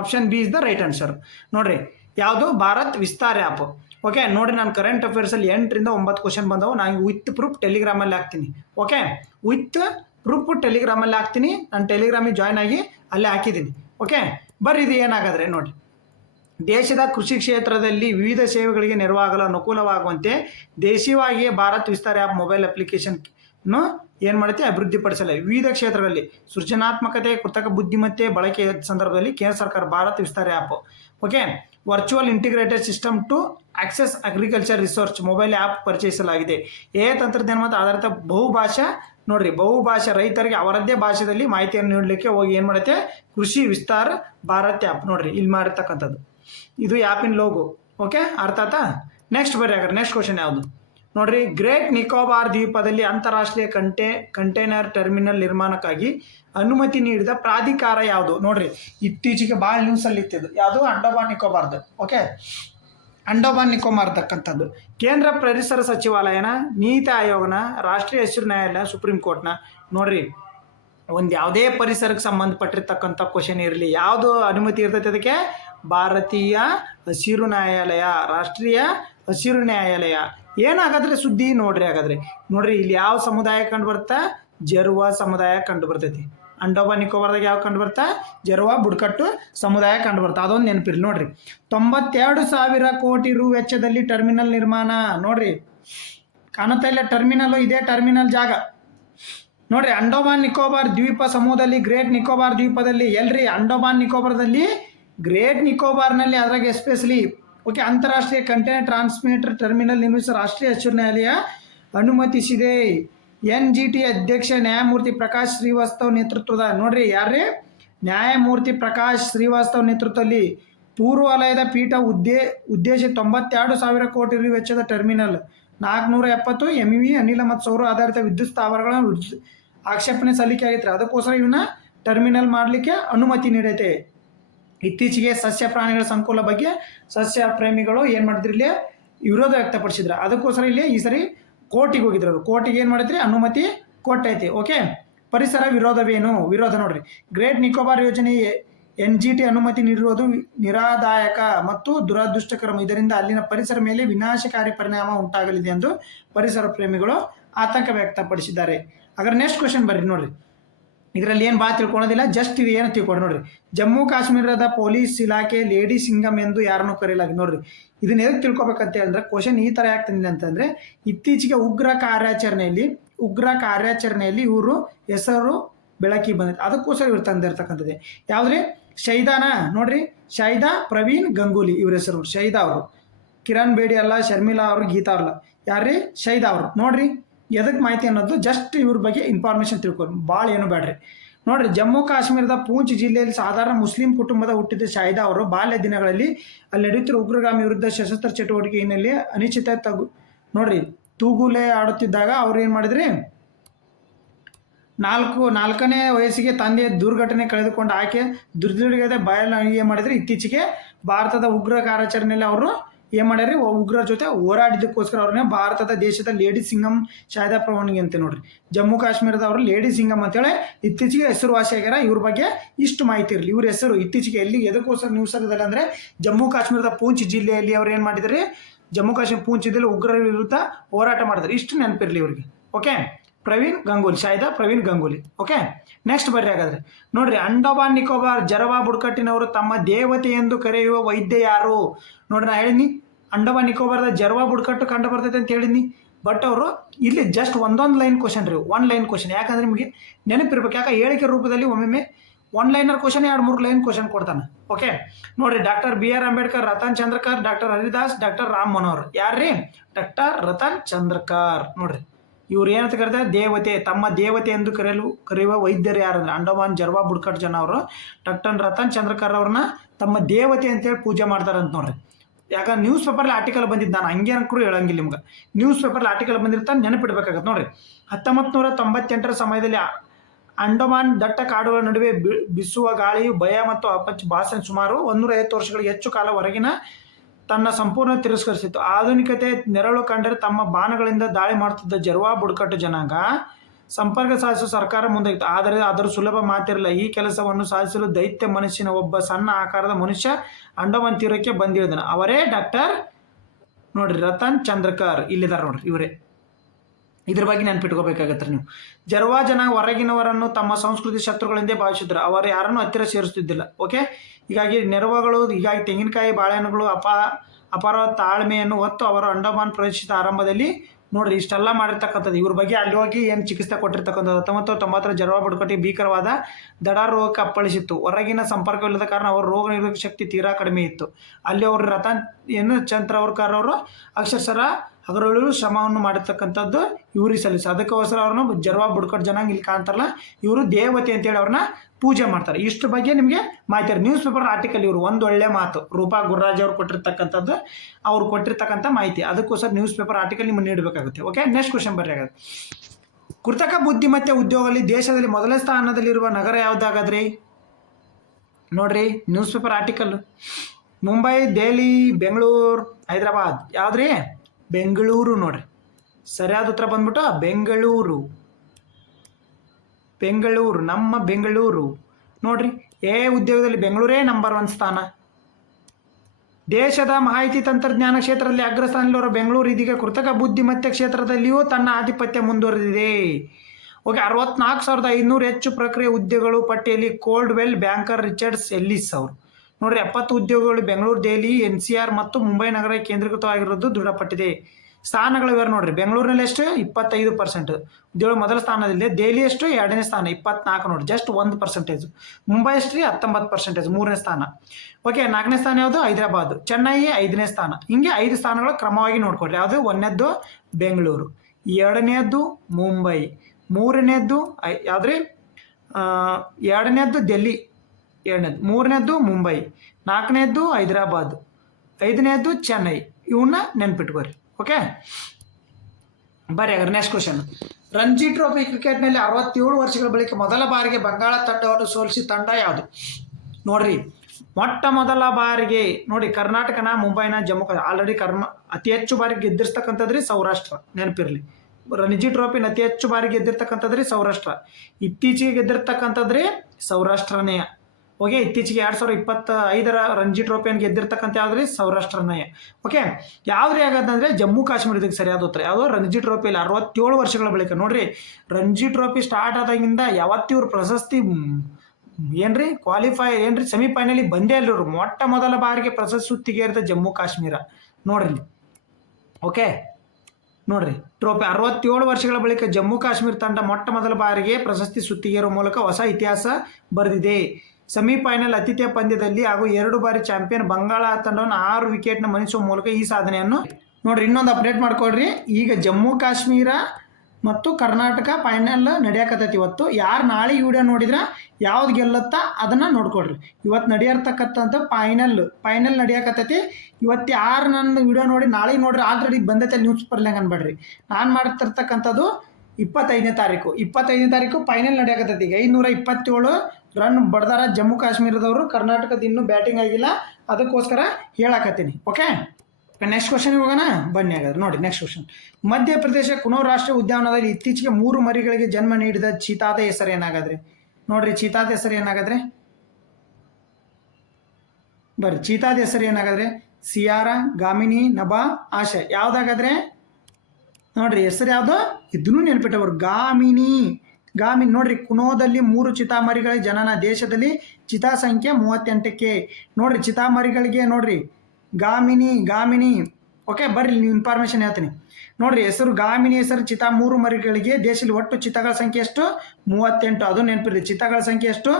Option B is the right answer. ನೋಡಿರಿ ಯಾವುದು? ಭಾರತ್ ವಿಸ್ತಾರ್ ಆ್ಯಪ್. ಓಕೆ ನೋಡಿ ನಾನು ಕರೆಂಟ್ ಅಫೇರ್ಸಲ್ಲಿ 8 ರಿಂದ 9 ಕ್ವಶನ್ ಬಂದವು. ನಾನು ವಿತ್ ಪ್ರೂಫ್ ಟೆಲಿಗ್ರಾಮಲ್ಲಿ ಹಾಕ್ತೀನಿ. ಓಕೆ ವಿತ್ ಪ್ರೂಫ್ ಟೆಲಿಗ್ರಾಮಲ್ಲಿ ಹಾಕ್ತೀನಿ. ನಾನು ಟೆಲಿಗ್ರಾಮಿಗೆ ಜಾಯ್ನ್ ಆಗಿ ಅಲ್ಲೇ ಹಾಕಿದ್ದೀನಿ. ಓಕೆ ಬರ್ರಿ ಇದು ಏನಾಗಾದ್ರೆ ನೋಡಿ, ದೇಶದ ಕೃಷಿ ಕ್ಷೇತ್ರದಲ್ಲಿ ವಿವಿಧ ಸೇವೆಗಳಿಗೆ ನೆರವಾಗಲು ಅನುಕೂಲವಾಗುವಂತೆ ದೇಶೀಯವಾಗಿಯೇ Bharat Vistaar app mobile application ಏನು ಮಾಡುತ್ತೆ? ಅಭಿವೃದ್ಧಿಪಡಿಸಲ್ಲ. ವಿವಿಧ ಕ್ಷೇತ್ರಗಳಲ್ಲಿ ಸೃಜನಾತ್ಮಕತೆ, ಕೃತಕ ಬುದ್ಧಿಮತ್ತೆ ಬಳಕೆಯ ಸಂದರ್ಭದಲ್ಲಿ ಕೇಂದ್ರ ಸರ್ಕಾರ Bharat Vistaar app, okay virtual integrated system to access agriculture research mobile app ಪರಿಚಯಿಸಲಾಗಿದೆ. ತಂತ್ರಜ್ಞಾನ ಮತ್ತು ಆಧಾರಿತ ಬಹುಭಾಷಾ ನೋಡಿರಿ ಬಹುಭಾಷಾ ರೈತರಿಗೆ ಅವರದ್ದೇ ಭಾಷೆಯಲ್ಲಿ ಮಾಹಿತಿಯನ್ನು ನೀಡಲಿಕ್ಕೆ ಹೋಗಿ ಏನು ಮಾಡುತ್ತೆ? ಕೃಷಿ ವಿಸ್ತಾರ ಭಾರತ್ ಆ್ಯಪ್. ನೋಡಿರಿ ಇಲ್ಲಿ ಮಾಡಿರ್ತಕ್ಕಂಥದ್ದು ಇದು ಆ್ಯಪಿನ ಲೋಗೋ. ಓಕೆ ಅರ್ಥ ಆಯ್ತಾ? ನೆಕ್ಸ್ಟ್ ಬರ್ರಿ ಹಾಗಾದ್ರೆ ನೆಕ್ಸ್ಟ್ ಕ್ವಶನ್ ಯಾವುದು? ನೋಡಿರಿ ಗ್ರೇಟ್ ನಿಕೋಬಾರ್ ದ್ವೀಪದಲ್ಲಿ ಅಂತಾರಾಷ್ಟ್ರೀಯ ಕಂಟೈನರ್ ಟರ್ಮಿನಲ್ ನಿರ್ಮಾಣಕ್ಕಾಗಿ ಅನುಮತಿ ನೀಡಿದ ಪ್ರಾಧಿಕಾರ ಯಾವುದು? ನೋಡಿರಿ ಇತ್ತೀಚೆಗೆ ಭಾಳ ನ್ಯೂಸಲ್ಲಿ ಇತ್ತಿದ್ದು ಯಾವುದು? ಅಂಡಮಾನ್ ನಿಕೋಬಾರ್ದು. ಓಕೆ ಅಂಡಮಾನ್ ನಿಕೋಬಾರ್ದಕ್ಕಂಥದ್ದು ಕೇಂದ್ರ ಪರಿಸರ ಸಚಿವಾಲಯನ, ನೀತಿ ಆಯೋಗನ, ರಾಷ್ಟ್ರೀಯ ಹಸಿರು ನ್ಯಾಯಾಲಯ, ಸುಪ್ರೀಂ ಕೋರ್ಟ್ನ. ನೋಡಿರಿ ಒಂದು ಯಾವುದೇ ಪರಿಸರಕ್ಕೆ ಸಂಬಂಧಪಟ್ಟಿರ್ತಕ್ಕಂಥ ಕ್ವಶನ್ ಇರಲಿ ಯಾವುದು ಅನುಮತಿ ಇರ್ತೈತೆ ಅದಕ್ಕೆ? ಭಾರತೀಯ ಹಸಿರು ನ್ಯಾಯಾಲಯ, ರಾಷ್ಟ್ರೀಯ ಹಸಿರು ನ್ಯಾಯಾಲಯ. ಏನಾಗಾದ್ರೆ ಸುದ್ದಿ ನೋಡ್ರಿ ಹಾಗಾದ್ರೆ ನೋಡ್ರಿ ಇಲ್ಲಿ ಯಾವ ಸಮುದಾಯ ಕಂಡು ಬರ್ತಾ? ಜರ್ವಾ ಸಮುದಾಯ ಕಂಡು ಬರ್ತೈತಿ. ಅಂಡಮಾನ್ ನಿಕೋಬಾರ್ದಾಗ ಯಾವ ಕಂಡು ಬರ್ತಾ? ಜರ್ವಾ ಬುಡಕಟ್ಟು ಸಮುದಾಯ ಕಂಡು ಬರ್ತಾ. ಅದೊಂದು ನೆನಪಿರ್ಲಿ. ನೋಡ್ರಿ 92,000 ಕೋಟಿ ರು ವೆಚ್ಚದಲ್ಲಿ ಟರ್ಮಿನಲ್ ನಿರ್ಮಾಣ. ನೋಡ್ರಿ ಕಾಣುತ್ತಾ ಇಲ್ಲ ಟರ್ಮಿನಲ್ಲು? ಇದೇ ಟರ್ಮಿನಲ್ ಜಾಗ ನೋಡ್ರಿ. ಅಂಡಮಾನ್ ನಿಕೋಬಾರ್ ದ್ವೀಪ ಸಮೂಹದಲ್ಲಿ ಗ್ರೇಟ್ ನಿಕೋಬಾರ್ ದ್ವೀಪದಲ್ಲಿ ಎಲ್ರಿ? ಅಂಡಮಾನ್ ನಿಕೋಬಾರ್ದಲ್ಲಿ ಗ್ರೇಟ್ ನಿಕೋಬಾರ್ನಲ್ಲಿ ಅದ್ರಾಗ ಎಸ್ಪೆಷಲಿ ಓಕೆ ಅಂತಾರಾಷ್ಟ್ರೀಯ ಕಂಟೈನರ್ ಟ್ರಾನ್ಸ್ಮಿಟರ್ ಟರ್ಮಿನಲ್ ನಿರ್ಮಿಸುವ ರಾಷ್ಟ್ರೀಯ ಹಸಿರು ನ್ಯಾಯಾಲಯ ಅನುಮತಿಸಿದೆ. NGT ಅಧ್ಯಕ್ಷ ನ್ಯಾಯಮೂರ್ತಿ ಪ್ರಕಾಶ್ ಶ್ರೀವಾಸ್ತವ್ ನೇತೃತ್ವದ ನೋಡ್ರಿ ಯಾರೇ? ನ್ಯಾಯಮೂರ್ತಿ ಪ್ರಕಾಶ್ ಶ್ರೀವಾಸ್ತವ್ ನೇತೃತ್ವದಲ್ಲಿ ಪೂರ್ವ ವಲಯದ ಪೀಠ ಉದ್ದೇಶ 92,000 ಕೋಟಿ ರು ವೆಚ್ಚದ ಟರ್ಮಿನಲ್ 470 MeV ಅನಿಲ ಮತ್ತು ಸೌರ ಆಧಾರಿತ ವಿದ್ಯುತ್ ಸ್ಥಾವರಗಳ ಆಕ್ಷೇಪಣೆ ಸಲ್ಲಿಕೆ ಆಗೈತ್ರಿ. ಅದಕ್ಕೋಸ್ಕರ ಇವನ್ನ ಟರ್ಮಿನಲ್ ಮಾಡಲಿಕ್ಕೆ ಅನುಮತಿ ನೀಡೈತೆ. ಇತ್ತೀಚೆಗೆ ಸಸ್ಯ ಪ್ರಾಣಿಗಳ ಸಂಕುಲ ಬಗ್ಗೆ ಸಸ್ಯ ಪ್ರೇಮಿಗಳು ಏನು ಮಾಡಿದ್ರಿ? ಇಲ್ಲಿ ವಿರೋಧ ವ್ಯಕ್ತಪಡಿಸಿದ್ರು. ಅದಕ್ಕೋಸ್ಕರ ಇಲ್ಲಿ ಈ ಸರಿ ಕೋರ್ಟಿಗೆ ಹೋಗಿದ್ರು. ಅವರು ಕೋರ್ಟಿಗೆ ಏನು ಮಾಡಿದ್ರಿ? ಅನುಮತಿ ಕೊಟ್ಟೈತಿ. ಓಕೆ ಪರಿಸರ ವಿರೋಧವೇನು? ವಿರೋಧ ನೋಡ್ರಿ ಗ್ರೇಟ್ ನಿಕೋಬಾರ್ ಯೋಜನೆ NGT ಅನುಮತಿ ನೀಡಿರುವುದು ನಿರಾದಾಯಕ ಮತ್ತು ದುರದೃಷ್ಟಕರ. ಇದರಿಂದ ಅಲ್ಲಿನ ಪರಿಸರ ಮೇಲೆ ವಿನಾಶಕಾರಿ ಪರಿಣಾಮ ಉಂಟಾಗಲಿದೆ ಎಂದು ಪರಿಸರ ಪ್ರೇಮಿಗಳು ಆತಂಕ ವ್ಯಕ್ತಪಡಿಸಿದ್ದಾರೆ. ಹಾಗಾದ್ರೆ ನೆಕ್ಸ್ಟ್ ಕ್ವಶನ್ ಬರ್ರಿ ನೋಡ್ರಿ. ಇದರಲ್ಲಿ ಏನು ಭಾಳ ತಿಳ್ಕೊಳೋದಿಲ್ಲ, ಜಸ್ಟ್ ಇದು ಏನು ತಿಳ್ಕೊಡಿ. ನೋಡ್ರಿ ಜಮ್ಮು ಕಾಶ್ಮೀರದ ಪೊಲೀಸ್ ಇಲಾಖೆ ಲೇಡಿ ಸಿಂಗಮ್ ಎಂದು ಯಾರನ್ನು ಕರೆಯಲಾಗಿದೆ. ನೋಡ್ರಿ ಇದನ್ನ ಎದಕ್ಕೆ ತಿಳ್ಕೊಬೇಕಂತ ಹೇಳಿದ್ರೆ ಕ್ವಶನ್ ಈ ಥರ ಯಾಕೆ ತಂದಿದೆ ಅಂತಂದರೆ ಇತ್ತೀಚೆಗೆ ಉಗ್ರ ಕಾರ್ಯಾಚರಣೆಯಲ್ಲಿ ಇವರು ಹೆಸರು ಬೆಳಕಿಗೆ ಬಂದಿದೆ. ಅದಕ್ಕೋಸ್ಕರ ಇವ್ರು ತಂದಿರ್ತಕ್ಕಂಥದ್ದೇ ಯಾವುದ್ರಿ? ಶೈದಾನ. ನೋಡ್ರಿ ಶೈದಾ ಪ್ರವೀಣ್ ಗಂಗೂಲಿ ಇವ್ರ ಹೆಸರು. ಶೈದಾ ಅವರು ಕಿರಣ್ ಬೇಡಿ ಅಲ್ಲ, ಶರ್ಮಿಳಾ ಅವರು, ಗೀತಾ ಅವ್ರಲ್ಲ. ಯಾರ್ರಿ? ಶೈದಾ ಅವರು. ನೋಡ್ರಿ ಎದಕ್ಕೆ ಮಾಹಿತಿ ಅನ್ನೋದು ಜಸ್ಟ್ ಇವ್ರ ಬಗ್ಗೆ ಇನ್ಫಾರ್ಮೇಷನ್ ತಿಳ್ಕೊಂಡು ಭಾಳ ಏನು ಬೇಡ್ರಿ. ನೋಡ್ರಿ ಜಮ್ಮು ಕಾಶ್ಮೀರದ ಪೂಂಚ್ ಜಿಲ್ಲೆಯಲ್ಲಿ ಸಾಧಾರಣ ಮುಸ್ಲಿಂ ಕುಟುಂಬದ ಹುಟ್ಟಿದ ಶಾಹಿದಾ ಅವರು ಬಾಲ್ಯ ದಿನಗಳಲ್ಲಿ ಅಲ್ಲಿ ನಡೆಯುತ್ತಿರುವ ಉಗ್ರಗಾಮಿ ವಿರುದ್ಧ ಸಶಸ್ತ್ರ ಚಟುವಟಿಕೆ ಹಿನ್ನೆಲೆ ಅನಿಶ್ಚಿತ ನೋಡ್ರಿ ತೂಗುಲೆ ಆಡುತ್ತಿದ್ದಾಗ ಅವ್ರು ಏನು ಮಾಡಿದ್ರಿ? 4ನೇ ವಯಸ್ಸಿಗೆ ತಂದೆ ದುರ್ಘಟನೆ ಕಳೆದುಕೊಂಡು ಆಕೆ ದುರ್ದಿಗದ ಬಯಲು ಏನು ಮಾಡಿದ್ರೆ ಇತ್ತೀಚೆಗೆ ಭಾರತದ ಉಗ್ರ ಕಾರ್ಯಾಚರಣೆಯಲ್ಲಿ ಅವರು ಏನು ಮಾಡ್ಯಾರಿ ಉಗ್ರರ ಜೊತೆ ಹೋರಾಡಿದ್ದಕ್ಕೋಸ್ಕರ ಅವ್ರನ್ನ ಭಾರತದ ದೇಶದ ಲೇಡಿ ಸಿಂಗಂ ಶಾಯದಾ ಪ್ರವಣಿಗೆ ಅಂತ ನೋಡ್ರಿ. ಜಮ್ಮು ಕಾಶ್ಮೀರದವರು ಲೇಡಿ ಸಿಂಗಂ ಅಂತೇಳಿ ಇತ್ತೀಚೆಗೆ ಹೆಸರುವಾಸಿಯಾಗ್ಯಾರ. ಇವ್ರ ಬಗ್ಗೆ ಇಷ್ಟು ಮಾಹಿತಿ ಇರಲಿ. ಇವ್ರ ಹೆಸರು ಇತ್ತೀಚೆಗೆ ಎಲ್ಲಿ ಎದಕ್ಕೋಸ್ಕರ ನ್ಯೂಸ್ ಆಗೋದಲ್ಲ ಅಂದರೆ ಜಮ್ಮು ಕಾಶ್ಮೀರದ ಪೂಂಚ್ ಜಿಲ್ಲೆಯಲ್ಲಿ ಅವ್ರು ಏನು ಮಾಡಿದ್ದಾರೆ, ಜಮ್ಮು ಕಾಶ್ಮೀರ ಪೂಂಚ್ ಜಿಲ್ಲೆಯಲ್ಲಿ ಉಗ್ರರ ವಿರುದ್ಧ ಹೋರಾಟ ಮಾಡಿದ್ರು. ಇಷ್ಟು ನೆನಪಿರಲಿ ಇವ್ರಿಗೆ. Okay, Praveen Ganguly, Shahida Praveen Ganguly. Okay, next ಬರ್ರಿ. ಹಾಗಾದ್ರೆ ನೋಡ್ರಿ, ಅಂಡಮಾನ್ ನಿಕೋಬಾರ್ ಜರವಾ ಬುಡಕಟ್ಟಿನವರು ತಮ್ಮ ದೇವತೆ ಎಂದು ಕರೆಯುವ ವೈದ್ಯ ಯಾರು? ನೋಡ್ರಿ, ನಾ ಹೇಳಿನಿ ಅಂಡಮಾನ್ ನಿಕೋಬಾರ್ದ ಜರವಾ ಬುಡಕಟ್ಟು ಕಂಡು ಬರ್ತೈತೆ ಅಂತ ಹೇಳಿನಿ. ಬಟ್ ಅವರು ಇಲ್ಲಿ ಜಸ್ಟ್ ಒಂದೊಂದು ಲೈನ್ ಕ್ವಶನ್ ರೀ, ಒನ್ ಲೈನ್ ಕ್ವಶನ್. ಯಾಕಂದ್ರೆ ನಿಮಗೆ ನೆನಪಿರ್ಬೇಕು, ಯಾಕೆ ಹೇಳಿಕೆ ರೂಪದಲ್ಲಿ ಒಮ್ಮೊಮ್ಮೆ one liner question 2-3 line question ಕೊಡ್ತಾನೆ. ಓಕೆ, ನೋಡ್ರಿ, doctor BR Ambedkar, Ratan Chandrakar, doctor Haridas, doctor Ram Manohar. ಯಾರ್ರೀ? ಡಾಕ್ಟರ್ ರತನ್ ಚಂದ್ರಕರ್. ನೋಡ್ರಿ, ಇವ್ರು ಏನಂತ ಕರೀತಾರೆ? ದೇವತೆ. ತಮ್ಮ ದೇವತೆ ಎಂದು ಕರೆಯುವ ವೈದ್ಯರು ಯಾರಂದ್ರೆ ಅಂಡಮಾನ್ ಜರವಾ ಬುಡಕಟ್ಟು ಜನ ಅವರು ಡಾಕ್ಟರ್ ರತನ್ ಚಂದ್ರಕರ್ ಅವ್ರನ್ನ ತಮ್ಮ ದೇವತೆ ಅಂತೇಳಿ ಪೂಜೆ ಮಾಡ್ತಾರಂತ ನೋಡ್ರಿ. ಯಾಕಂದ್ರೆ ನ್ಯೂಸ್ ಪೇಪರ್ಲಿ ಆರ್ಟಿಕಲ್ ಬಂದಿದ್ದು, ನಾನು ಹಂಗೆ ಅನ್ಕರು ಹೇಳಂಗಿಲ್ಲ ನಿಮ್ಗೆ. ನ್ಯೂಸ್ ಪೇಪರ್ಲಿ ಆರ್ಟಿಕಲ್ ಬಂದಿರ್ತಾನೆ, ನೆನಪಿಡ್ಬೇಕಾಗತ್ತೆ. ನೋಡ್ರಿ, 1998ರ ಸಮಯದಲ್ಲಿ ಅಂಡಮಾನ್ ದಟ್ಟ ಕಾಡುಗಳ ನಡುವೆ ಬಿಸುವ ಗಾಳಿಯು ಭಯ ಮತ್ತು ಅಪಚ ಭಾಷೆ ಸುಮಾರು 150 ವರ್ಷಗಳಿಗೆ ಹೆಚ್ಚು ಕಾಲ ಹೊರಗಿನ ತನ್ನ ಸಂಪೂರ್ಣ ತಿರಸ್ಕರಿಸಿತ್ತು. ಆಧುನಿಕತೆ ನೆರಳು ಕಂಡರೆ ತಮ್ಮ ಬಾಣಗಳಿಂದ ದಾಳಿ ಮಾಡುತ್ತಿದ್ದ ಜರವಾ ಬುಡಕಟ್ಟು ಜನಾಂಗ ಸಂಪರ್ಕ ಸಾಧಿಸುವ ಸರ್ಕಾರ ಮುಂದಾಗಿತ್ತು. ಆದರೆ ಅದರ ಸುಲಭ ಮಾತಿರಲಿಲ್ಲ. ಈ ಕೆಲಸವನ್ನು ಸಾಧಿಸಲು ದೈತ್ಯ ಮನುಷ್ಯನ ಒಬ್ಬ ಸಣ್ಣ ಆಕಾರದ ಮನುಷ್ಯ ಅಂಡಮಾನ್ ತೀರಕ್ಕೆ ಬಂದಿಳಿದನು. ಅವರೇ ಡಾಕ್ಟರ್ ನೋಡ್ರಿ ರತನ್ ಚಂದ್ರಕರ್. ಇಲ್ಲಿದ್ದಾರೆ ನೋಡ್ರಿ, ಇವರೇ. ಇದ್ರ ಬಗ್ಗೆ ನೆನ್ಪಿಟ್ಕೋಬೇಕಾಗತ್ತೆ ನೀವು. ಜರವಾ ಜನ ಹೊರಗಿನವರನ್ನು ತಮ್ಮ ಸಂಸ್ಕೃತಿ ಶತ್ರುಗಳಿಂದ ಭಾವಿಸಿದ್ರು. ಅವರು ಯಾರನ್ನು ಹತ್ತಿರ ಸೇರಿಸುತ್ತಿದ್ದಿಲ್ಲ. ಓಕೆ, ಹೀಗಾಗಿ ನೆರವುಗಳು, ಹೀಗಾಗಿ ತೆಂಗಿನಕಾಯಿ, ಬಾಳೆಹಣ್ಣುಗಳು ಅಪಾರ ತಾಳ್ಮೆಯನ್ನು ಹೊತ್ತು ಅವರು ಅಂಡಮಾನ್ ಪ್ರದೇಶದ ಆರಂಭದಲ್ಲಿ ನೋಡ್ರಿ ಇಷ್ಟೆಲ್ಲ ಮಾಡಿರ್ತಕ್ಕಂಥದ್ದು. ಇವ್ರ ಬಗ್ಗೆ ಅಲ್ಲಿ ಹೋಗಿ ಏನು ಚಿಕಿತ್ಸೆ ಕೊಟ್ಟಿರ್ತಕ್ಕಂಥದ್ದು. 1990ರ ಜರವಾ ಬುಡಕಟ್ಟಿಗೆ ಭೀಕರವಾದ ದಡ ರೋಗಕ್ಕೆ ಅಪ್ಪಳಿಸಿತ್ತು. ಹೊರಗಿನ ಸಂಪರ್ಕವಿಲ್ಲದ ಕಾರಣ ಅವರ ರೋಗ ನಿರೋಧಕ ಶಕ್ತಿ ತೀರಾ ಕಡಿಮೆ ಇತ್ತು. ಅಲ್ಲಿ ಅವರು ರತನ್ ಚಂದ್ರಕರ್ ಅವರು ಅಕ್ಷರಶಃ ಹಗರಳು ಶ್ರಮವನ್ನು ಮಾಡಿರ್ತಕ್ಕಂಥದ್ದು ಇವ್ರಿಗೆ ಸಲ್ಲಿಸ. ಅದಕ್ಕೋಸ್ಕರ ಅವ್ರನ್ನ ಜರವಾ ಬುಡಕಟ್ಟು ಜನಾಂಗ ಇಲ್ಲಿ ಕಾಣ್ತಾರಲ್ಲ, ಇವರು ದೇವತೆ ಅಂತೇಳಿ ಅವ್ರನ್ನ ಪೂಜೆ ಮಾಡ್ತಾರೆ. ಇಷ್ಟು ಬಗ್ಗೆ ನಿಮಗೆ ಮಾಹಿತಿ. ನ್ಯೂಸ್ ಪೇಪರ್ ಆರ್ಟಿಕಲ್ ಇವರು ಒಂದು ಒಳ್ಳೆ ಮಾತು ರೂಪಾ ಗುರ್ರಾಜ್ ಅವ್ರು ಕೊಟ್ಟಿರ್ತಕ್ಕಂಥದ್ದು, ಅವ್ರು ಕೊಟ್ಟಿರ್ತಕ್ಕಂಥ ಮಾಹಿತಿ. ಅದಕ್ಕೋಸ್ಕರ ನ್ಯೂಸ್ ಪೇಪರ್ ಆರ್ಟಿಕಲ್ ನಿಮಗೆ ನೀಡಬೇಕಾಗುತ್ತೆ. ಓಕೆ, ನೆಕ್ಸ್ಟ್ ಕ್ವಶನ್ ಬರ್ರಿ. ಆಗುತ್ತೆ, ಕೃತಕ ಬುದ್ಧಿಮತ್ತೆ ಉದ್ಯೋಗದಲ್ಲಿ ದೇಶದಲ್ಲಿ ಮೊದಲ ಸ್ಥಾನದಲ್ಲಿರುವ ನಗರ ಯಾವುದಾಗಾದ್ರಿ? ನೋಡ್ರಿ, newspaper article. Mumbai, Delhi, Bengaluru, Hyderabad. ಯಾವ್ದ್ರಿ? ಬೆಂಗಳೂರು. ನೋಡ್ರಿ, ಸರಿಯಾದ ಉತ್ತರ ಬಂದ್ಬಿಟ್ಟು ಬೆಂಗಳೂರು, ನಮ್ಮ ಬೆಂಗಳೂರು. ನೋಡ್ರಿ, ಉದ್ಯೋಗದಲ್ಲಿ ಬೆಂಗಳೂರೇ ನಂಬರ್ 1 ಸ್ಥಾನ. ದೇಶದ ಮಾಹಿತಿ ತಂತ್ರಜ್ಞಾನ ಕ್ಷೇತ್ರದಲ್ಲಿ ಅಗ್ರಸ್ಥಾನದಲ್ಲಿರುವ ಬೆಂಗಳೂರು ಇದೀಗ ಕೃತಕ ಬುದ್ಧಿಮತ್ತೆ ಕ್ಷೇತ್ರದಲ್ಲಿಯೂ ತನ್ನ ಆಧಿಪತ್ಯ ಮುಂದುವರೆದಿದೆ. ಓಕೆ, 64,500 ಹೆಚ್ಚು ಪ್ರಕ್ರಿಯೆ ಉದ್ಯೋಗಗಳು ಪಟ್ಟಿಯಲ್ಲಿ ಕೋಲ್ಡ್ವೆಲ್ ಬ್ಯಾಂಕರ್ ರಿಚರ್ಡ್ಸ್ ಎಲ್ಲಿಸ್ ಅವರು. ನೋಡ್ರಿ, 70 ಉದ್ಯೋಗಗಳು ಬೆಂಗಳೂರು, ದೆಹಲಿ, NCR ಮತ್ತು ಮುಂಬೈ ನಗರ ಕೇಂದ್ರೀಕೃತವಾಗಿರೋದು ದೃಢಪಟ್ಟಿದೆ. ಸ್ಥಾನಗಳ ವಿವರ ನೋಡ್ರಿ, ಬೆಂಗಳೂರಿನಲ್ಲಿ ಎಷ್ಟು? 25% ಉದ್ಯೋಗ ಮೊದಲ ಸ್ಥಾನದಲ್ಲಿದೆ. ದೆಹಲಿ ಎಷ್ಟು? 2ನೇ ಸ್ಥಾನ 24. ನೋಡ್ರಿ, ಜಸ್ಟ್ 1%. ಮುಂಬೈ ಎಷ್ಟು? 19%, 3ನೇ ಸ್ಥಾನ. ಓಕೆ, 4ನೇ ಸ್ಥಾನ ಯಾವುದು? ಹೈದರಾಬಾದ್. ಚೆನ್ನೈ 5ನೇ ಸ್ಥಾನ. ಹಿಂಗೆ 5 ಸ್ಥಾನಗಳು ಕ್ರಮವಾಗಿ ನೋಡ್ಕೊಡ್ರಿ. ಯಾವುದು? 1ನೇದ್ದು ಬೆಂಗಳೂರು, 2ನೇದ್ದು ಮುಂಬೈ, 3ನೇದ್ದು ಯಾವ್ದ್ರಿ? 2ನೇದ್ದು ಡೆಲ್ಲಿ, 3ನೇದ್ದು ಮುಂಬೈ, 4ನೇದ್ದು ಹೈದರಾಬಾದ್, 5ನೇದ್ದು ಚೆನ್ನೈ. ಇವನ್ನ ನೆನ್ಪಿಟ್ಕೋರಿ. ಓಕೆ, ಬರ್ರಿ ಹಾಗಾದ್ರೆ ನೆಕ್ಸ್ಟ್ ಕ್ವಶನ್. ರಂಜಿ ಟ್ರೋಫಿ ಕ್ರಿಕೆಟ್ನಲ್ಲಿ 67 ವರ್ಷಗಳ ಬಳಿಕ ಮೊದಲ ಬಾರಿಗೆ ಬಂಗಾಳ ತಂಡವನ್ನು ಸೋಲಿಸಿ ತಂಡ ಯಾವುದು? ನೋಡ್ರಿ, ಮೊಟ್ಟ ಮೊದಲ ಬಾರಿಗೆ ನೋಡಿ ಕರ್ನಾಟಕನ, ಮುಂಬೈನ, ಜಮ್ಮು ಆಲ್ರೆಡಿ ಅತಿ ಹೆಚ್ಚು ಬಾರಿ ಗೆದ್ದಿರ್ತಕ್ಕಂಥದ್ರಿ ಸೌರಾಷ್ಟ್ರ. ನೆನಪಿರಲಿ, ರಣಜಿ ಟ್ರೋಫಿನ ಅತಿ ಹೆಚ್ಚು ಬಾರಿ ಗೆದ್ದಿರ್ತಕ್ಕಂಥದ್ರಿ ಸೌರಾಷ್ಟ್ರ. ಇತ್ತೀಚೆಗೆ ಗೆದ್ದಿರ್ತಕ್ಕಂಥದ್ರಿ ಸೌರಾಷ್ಟ್ರನೇ. ಓಕೆ, ಇತ್ತೀಚೆಗೆ 2025ರ ರಂಜಿ ಟ್ರೋಫಿಯನ್ನು ಗೆದ್ದಿರ್ತಕ್ಕಂಥ ಯಾವ್ದ್ರಿ? ಸೌರಾಷ್ಟ್ರನೇ. ಓಕೆ, ಯಾವ್ದ್ರಿ ಆಗೋದಂದ್ರೆ ಜಮ್ಮು ಕಾಶ್ಮೀರ. ಇದಕ್ಕೆ ಸರಿಯಾದ ಉತ್ತರ ಯಾವುದು? ರಂಜಿ ಟ್ರೋಫಿಯಲ್ಲಿ 67 ವರ್ಷಗಳ ಬಳಿಕ. ನೋಡ್ರಿ, ರಂಜಿ ಟ್ರೋಫಿ ಸ್ಟಾರ್ಟ್ ಆದಾಗಿಂದ ಯಾವತ್ತೂ ಇವ್ರ ಪ್ರಶಸ್ತಿ ಏನ್ರಿ ಕ್ವಾಲಿಫೈ ಏನ್ರಿ ಸೆಮಿಫೈನಲಿಗೆ ಬಂದೇ ಅಲ್ಲಿರು. ಮೊಟ್ಟ ಮೊದಲ ಬಾರಿಗೆ ಪ್ರಶಸ್ತಿ ಸುತ್ತಿಗೇರಿದ ಜಮ್ಮು ಕಾಶ್ಮೀರ. ನೋಡ್ರಿ, ಓಕೆ, ನೋಡ್ರಿ, ಟ್ರೋಫಿ 67 ವರ್ಷಗಳ ಬಳಿಕ ಜಮ್ಮು ಕಾಶ್ಮೀರ ತಂಡ ಮೊಟ್ಟ ಮೊದಲ ಬಾರಿಗೆ ಪ್ರಶಸ್ತಿ ಸುತ್ತಿಗೇರುವ ಮೂಲಕ ಹೊಸ ಇತಿಹಾಸ ಬರೆದಿದೆ. ಸೆಮಿಫೈನಲ್ ಆತಿಥ್ಯ ಪಂದ್ಯದಲ್ಲಿ ಹಾಗೂ 2 ಬಾರಿ ಚಾಂಪಿಯನ್ ಬಂಗಾಳ ತಂಡವನ್ನು 6 ವಿಕೆಟ್ನ ಮಣಿಸುವ ಮೂಲಕ ಈ ಸಾಧನೆಯನ್ನು ನೋಡ್ರಿ. ಇನ್ನೊಂದು ಅಪ್ಡೇಟ್ ಮಾಡ್ಕೊಳ್ರಿ. ಈಗ ಜಮ್ಮು ಕಾಶ್ಮೀರ ಮತ್ತು ಕರ್ನಾಟಕ ಫೈನಲ್ ನಡೆಯಕತ್ತೈತಿ ಇವತ್ತು. ಯಾರು ನಾಳೆ ವಿಡಿಯೋ ನೋಡಿದ್ರೆ ಯಾವ್ದು ಗೆಲ್ಲುತ್ತಾ ಅದನ್ನು ನೋಡ್ಕೊಳ್ರಿ. ಇವತ್ತು ನಡೆಯರ್ತಕ್ಕಂಥ ಫೈನಲ್ ನಡೆಯಕತ್ತೈತಿ. ಇವತ್ತು ಯಾರು ನನ್ನ ವಿಡಿಯೋ ನೋಡಿ ನಾಳೆ ನೋಡ್ರಿ ಆಲ್ರೆಡಿ ಬಂದೈತೆ ನ್ಯೂಸ್ ಪೇಪರ್ಲಿ ಹಂಗೆ ಅನ್ಬೇಡ್ರಿ. ನಾನು ಮಾಡ್ತಿರ್ತಕ್ಕಂಥದ್ದು 25ನೇ ತಾರೀಕು ಫೈನಲ್ ನಡೆಯಕತ್ತೈತಿ. ಈಗ 527 ರನ್ ಬಡ್ದಾರ ಜಮ್ಮು ಕಾಶ್ಮೀರದವರು. ಕರ್ನಾಟಕದ ಇನ್ನೂ ಬ್ಯಾಟಿಂಗ್ ಆಗಿಲ್ಲ, ಅದಕ್ಕೋಸ್ಕರ ಹೇಳಕತ್ತೀನಿ. ಓಕೆ, ನೆಕ್ಸ್ಟ್ ಕ್ವಶನ್ ಹೋಗೋಣ ಬನ್ನಿ ಹಾಗಾದ್ರೆ. ನೋಡಿ ನೆಕ್ಸ್ಟ್ ಕ್ವಶನ್. ಮಧ್ಯಪ್ರದೇಶ ಕುನೋ ರಾಷ್ಟ್ರೀಯ ಉದ್ಯಾನವನದಲ್ಲಿ ಇತ್ತೀಚೆಗೆ 3 ಮರಿಗಳಿಗೆ ಜನ್ಮ ನೀಡಿದ ಚೀತಾದ ಹೆಸರು ಏನಾಗಾದ್ರೆ? ನೋಡ್ರಿ ಚೀತಾದ ಹೆಸರು ಏನಾಗಾದ್ರೆ? ಬರ್ರಿ ಚೀತಾದ ಹೆಸರು ಏನಾಗಾದ್ರೆ? ಸಿಯಾರ, ಗಾಮಿನಿ, ನಭಾ, ಆಶಾ. ಯಾವ್ದಾಗಾದ್ರೆ ನೋಡ್ರಿ ಹೆಸರು ಯಾವುದು? ಇದನ್ನು ನೆನಪಿಟ್ಟವರು. ಗಾಮಿನಿ. ಗಾಮಿನಿ. ನೋಡ್ರಿ ಕುನೋದಲ್ಲಿ 3 ಚಿತಾಮರಿಗಳ ಜನನ. ದೇಶದಲ್ಲಿ ಚಿತಾ ಸಂಖ್ಯೆ 38ಕ್ಕೆ. ನೋಡ್ರಿ ಚಿತಾಮರಿಗಳಿಗೆ ನೋಡ್ರಿ ಗಾಮಿನಿ. ಓಕೆ ಬರ್ರಿ ನೀವು ಇನ್ಫಾರ್ಮೇಶನ್ ಹೇಳ್ತೀನಿ ನೋಡ್ರಿ. ಹೆಸರು ಗಾಮಿನಿ ಹೆಸರು ಚಿತಾ 3 ಮರಿಗಳಿಗೆ. ದೇಶದಲ್ಲಿ ಒಟ್ಟು ಚಿತಾಗಳ ಸಂಖ್ಯೆ ಎಷ್ಟು? 38. ಅದು ನೆನಪಿರ್ರಿ. ಚಿತಾಗಳ ಸಂಖ್ಯೆ ಎಷ್ಟು?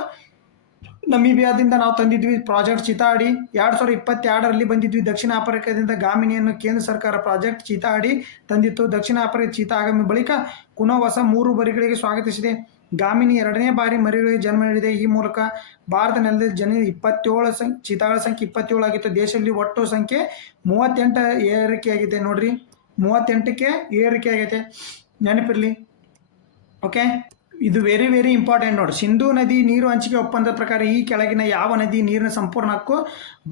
ನಮೀಬಿಯಾದಿಂದ ನಾವು ತಂದಿದ್ವಿ ಪ್ರಾಜೆಕ್ಟ್ ಚೀತಾ ಅಡಿ. 2022ರಲ್ಲಿ ಬಂದಿದ್ವಿ. ದಕ್ಷಿಣ ಆಫ್ರಿಕಾದಿಂದ ಗಾಮಿನಿಯನ್ನು ಕೇಂದ್ರ ಸರ್ಕಾರ ಪ್ರಾಜೆಕ್ಟ್ ಚೀತಾ ಅಡಿ ತಂದಿತ್ತು. ದಕ್ಷಿಣ ಆಫ್ರಿಕಾ ಚೀತಾ ಆಗಮನ ಬಳಿಕ ಕುನೋ ಹೊಸ 3 ಮರಿಗಳಿಗೆ ಸ್ವಾಗತಿಸಿದೆ. ಗಾಮಿನಿ 2ನೇ ಬಾರಿ ಮರಿಗಳಿಗೆ ಜನ್ಮ ನೀಡಿದೆ. ಈ ಮೂಲಕ ಭಾರತ ನೆಲದಲ್ಲಿ 27 ಚೀತಾಗಳ ಸಂಖ್ಯೆ 27 ಆಗಿತ್ತು. ದೇಶದಲ್ಲಿ ಒಟ್ಟು ಸಂಖ್ಯೆ 38 ಏರಿಕೆಯಾಗಿದೆ. ನೋಡ್ರಿ 38ಕ್ಕೆ ಏರಿಕೆ ಆಗೈತೆ, ನೆನಪಿರಲಿ. ಓಕೆ ಇದು ವೆರಿ ಇಂಪಾರ್ಟೆಂಟ್ ನೋಡಿ. ಸಿಂಧೂ ನದಿ ನೀರು ಹಂಚಿಕೆ ಒಪ್ಪಂದದ ಪ್ರಕಾರ ಈ ಕೆಳಗಿನ ಯಾವ ನದಿ ನೀರಿನ ಸಂಪೂರ್ಣ ಹಕ್ಕು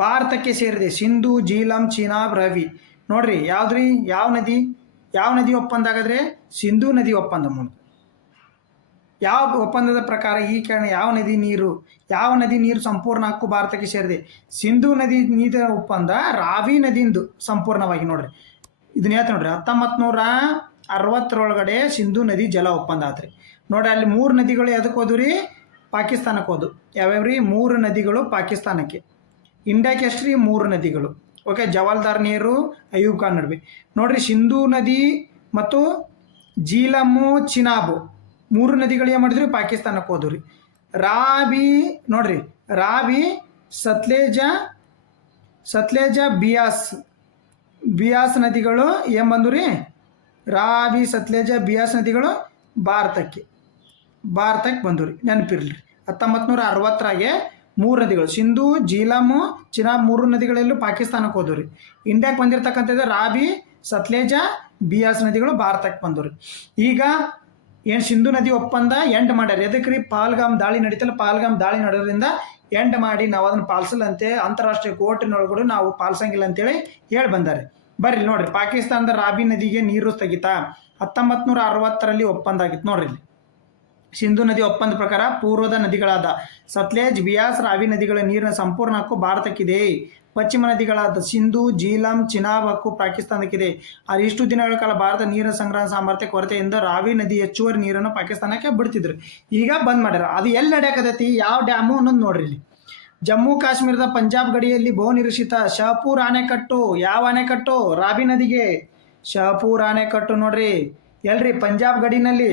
ಭಾರತಕ್ಕೆ ಸೇರಿದೆ? ಸಿಂಧೂ, ಜೀಲಂ, ಚೀನಾಬ್, ರವಿ. ನೋಡ್ರಿ ಯಾವ್ದ್ರಿ? ಯಾವ ನದಿ ಒಪ್ಪಂದ ಹಾಗಾದ್ರೆ? ಸಿಂಧೂ ನದಿ ಒಪ್ಪಂದ ಮೂಲಕ. ಯಾವ ಒಪ್ಪಂದದ ಪ್ರಕಾರ ಈ ಕೆಳಗಿನ ಯಾವ ನದಿ ನೀರು ಸಂಪೂರ್ಣ ಹಕ್ಕು ಭಾರತಕ್ಕೆ ಸೇರಿದೆ? ಸಿಂಧೂ ನದಿ ನೀರಿನ ಒಪ್ಪಂದ ರಾವಿ ನದಿಯಿಂದ ಸಂಪೂರ್ಣವಾಗಿ. ನೋಡ್ರಿ ಇದನ್ನ ಹೇಳ್ತ ನೋಡ್ರಿ 1960ರೊಳಗಡೆ ಸಿಂಧೂ ನದಿ ಜಲ ಒಪ್ಪಂದ ಆತ್ರಿ. ನೋಡ್ರಿ ಅಲ್ಲಿ 3 ನದಿಗಳು ಎದಕ್ಕೆ ಹೋದ್ರಿ? ಪಾಕಿಸ್ತಾನಕ್ಕೆ ಹೋದು. ಯಾವ್ಯಾವ್ರಿ? 3 ನದಿಗಳು ಪಾಕಿಸ್ತಾನಕ್ಕೆ. ಇಂಡಿಯಾಕ್ಕೆ ಎಷ್ಟ್ರಿ? 3 ನದಿಗಳು. ಓಕೆ ಜವಾಲ್ದಾರ್ ನೆಹರು, ಅಯೂಬ್ ಖಾನ್ ನಡುವೆ. ನೋಡ್ರಿ ಸಿಂಧೂ ನದಿ ಮತ್ತು ಜೀಲಮ್ಮು, ಚಿನಾಬು 3 ನದಿಗಳು ಏನು ಮಾಡಿದ್ರಿ? ಪಾಕಿಸ್ತಾನಕ್ಕೆ ಹೋದ್ರಿ. ರಾವಿ ನೋಡ್ರಿ ರಾವಿ, ಸತ್ಲೇಜ, ಬಿಯಾಸ್ ನದಿಗಳು ಏನು ಬಂದು ರೀ? ರಾವಿ, ಸತ್ಲೇಜ, ಬಿಯಾಸ್ ನದಿಗಳು ಭಾರತಕ್ಕೆ ಬಂದವು ರೀ. ನೆನಪಿರ್ಲಿ 1960ರಾಗೆ 3 ನದಿಗಳು ಸಿಂಧೂ, ಜೀಲಮು, ಚಿನಾಬ್ 3 ನದಿಗಳೆಲ್ಲೂ ಪಾಕಿಸ್ತಾನಕ್ಕೆ ಹೋದವು ರೀ. ಇಂಡಿಯಾಕ್ಕೆ ಬಂದಿರತಕ್ಕಂಥದ್ದು ರಾವಿ, ಸತ್ಲೇಜ, ಬಿಯಾಸ್ ನದಿಗಳು ಭಾರತಕ್ಕೆ ಬಂದವು ರೀ. ಈಗ ಏನು ಸಿಂಧೂ ನದಿ ಒಪ್ಪಂದ ಎಂಡ್ ಮಾಡ್ಯಾರ. ಎದಕ್ಕೆ ರೀ? ಪಾಲ್ಗಾಮ್ ದಾಳಿ ನಡೀತಲ್ಲ, ಪಾಲ್ಗಾಮ್ ದಾಳಿ ನಡೆಯೋದ್ರಿಂದ ಎಂಡ್ ಮಾಡಿ ನಾವು ಅದನ್ನು ಪಾಲಿಸಲ್ಲಂತೆ ಅಂತಾರಾಷ್ಟ್ರೀಯ ಕೋರ್ಟಿನೊಳಗಡೆ ನಾವು ಪಾಲಿಸಂಗಿಲ್ಲ ಅಂತೇಳಿ ಹೇಳಿ ಬಂದಾರೆ. ಬರ್ರಿ ನೋಡ್ರಿ ಪಾಕಿಸ್ತಾನದ ರಾವಿ ನದಿಗೆ ನೀರು ಸ್ಥಗಿತ 1960ರಲ್ಲಿ ಒಪ್ಪಂದ ಆಗಿತ್ತು. ನೋಡ್ರಿ ಇಲ್ಲಿ ಸಿಂಧೂ ನದಿ ಒಪ್ಪಂದ ಪ್ರಕಾರ ಪೂರ್ವದ ನದಿಗಳಾದ ಸತ್ಲೇಜ್, ಬಿಯಾಸ್, ರಾವಿ ನದಿಗಳ ನೀರಿನ ಸಂಪೂರ್ಣ ಹಕ್ಕು ಭಾರತಕ್ಕಿದೆ. ಪಶ್ಚಿಮ ನದಿಗಳಾದ ಸಿಂಧೂ, ಜೀಲಂ, ಚಿನಾಬ್ ಹಕ್ಕು ಪಾಕಿಸ್ತಾನಕ್ಕಿದೆ. ಆದರೆ ಇಷ್ಟು ದಿನಗಳ ಕಾಲ ಭಾರತ ನೀರಿನ ಸಂಗ್ರಹ ಸಾಮರ್ಥ್ಯ ಕೊರತೆಯಿಂದ ರಾವಿ ನದಿ ಹೆಚ್ಚುವರಿ ನೀರನ್ನು ಪಾಕಿಸ್ತಾನಕ್ಕೆ ಬಿಡ್ತಿದ್ರು. ಈಗ ಬಂದ್ ಮಾಡ್ಯಾರ. ಅದು ಎಲ್ಲಿ ನಡೆಯಕತೈತಿ? ಯಾವ ಡ್ಯಾಮು ಅನ್ನೋದು ನೋಡ್ರಿ ಇಲ್ಲಿ. ಜಮ್ಮು ಕಾಶ್ಮೀರದ ಪಂಜಾಬ್ ಗಡಿಯಲ್ಲಿ ಬಹುನಿರೀಕ್ಷಿತ ಶಹಪೂರ್ ಅಣೆಕಟ್ಟು. ಯಾವ ಅಣೆಕಟ್ಟು? ರಾವಿ ನದಿಗೆ ಶಹಪೂರ್ ಅಣೆಕಟ್ಟು. ನೋಡ್ರಿ ಎಲ್ರಿ? ಪಂಜಾಬ್ ಗಡಿನಲ್ಲಿ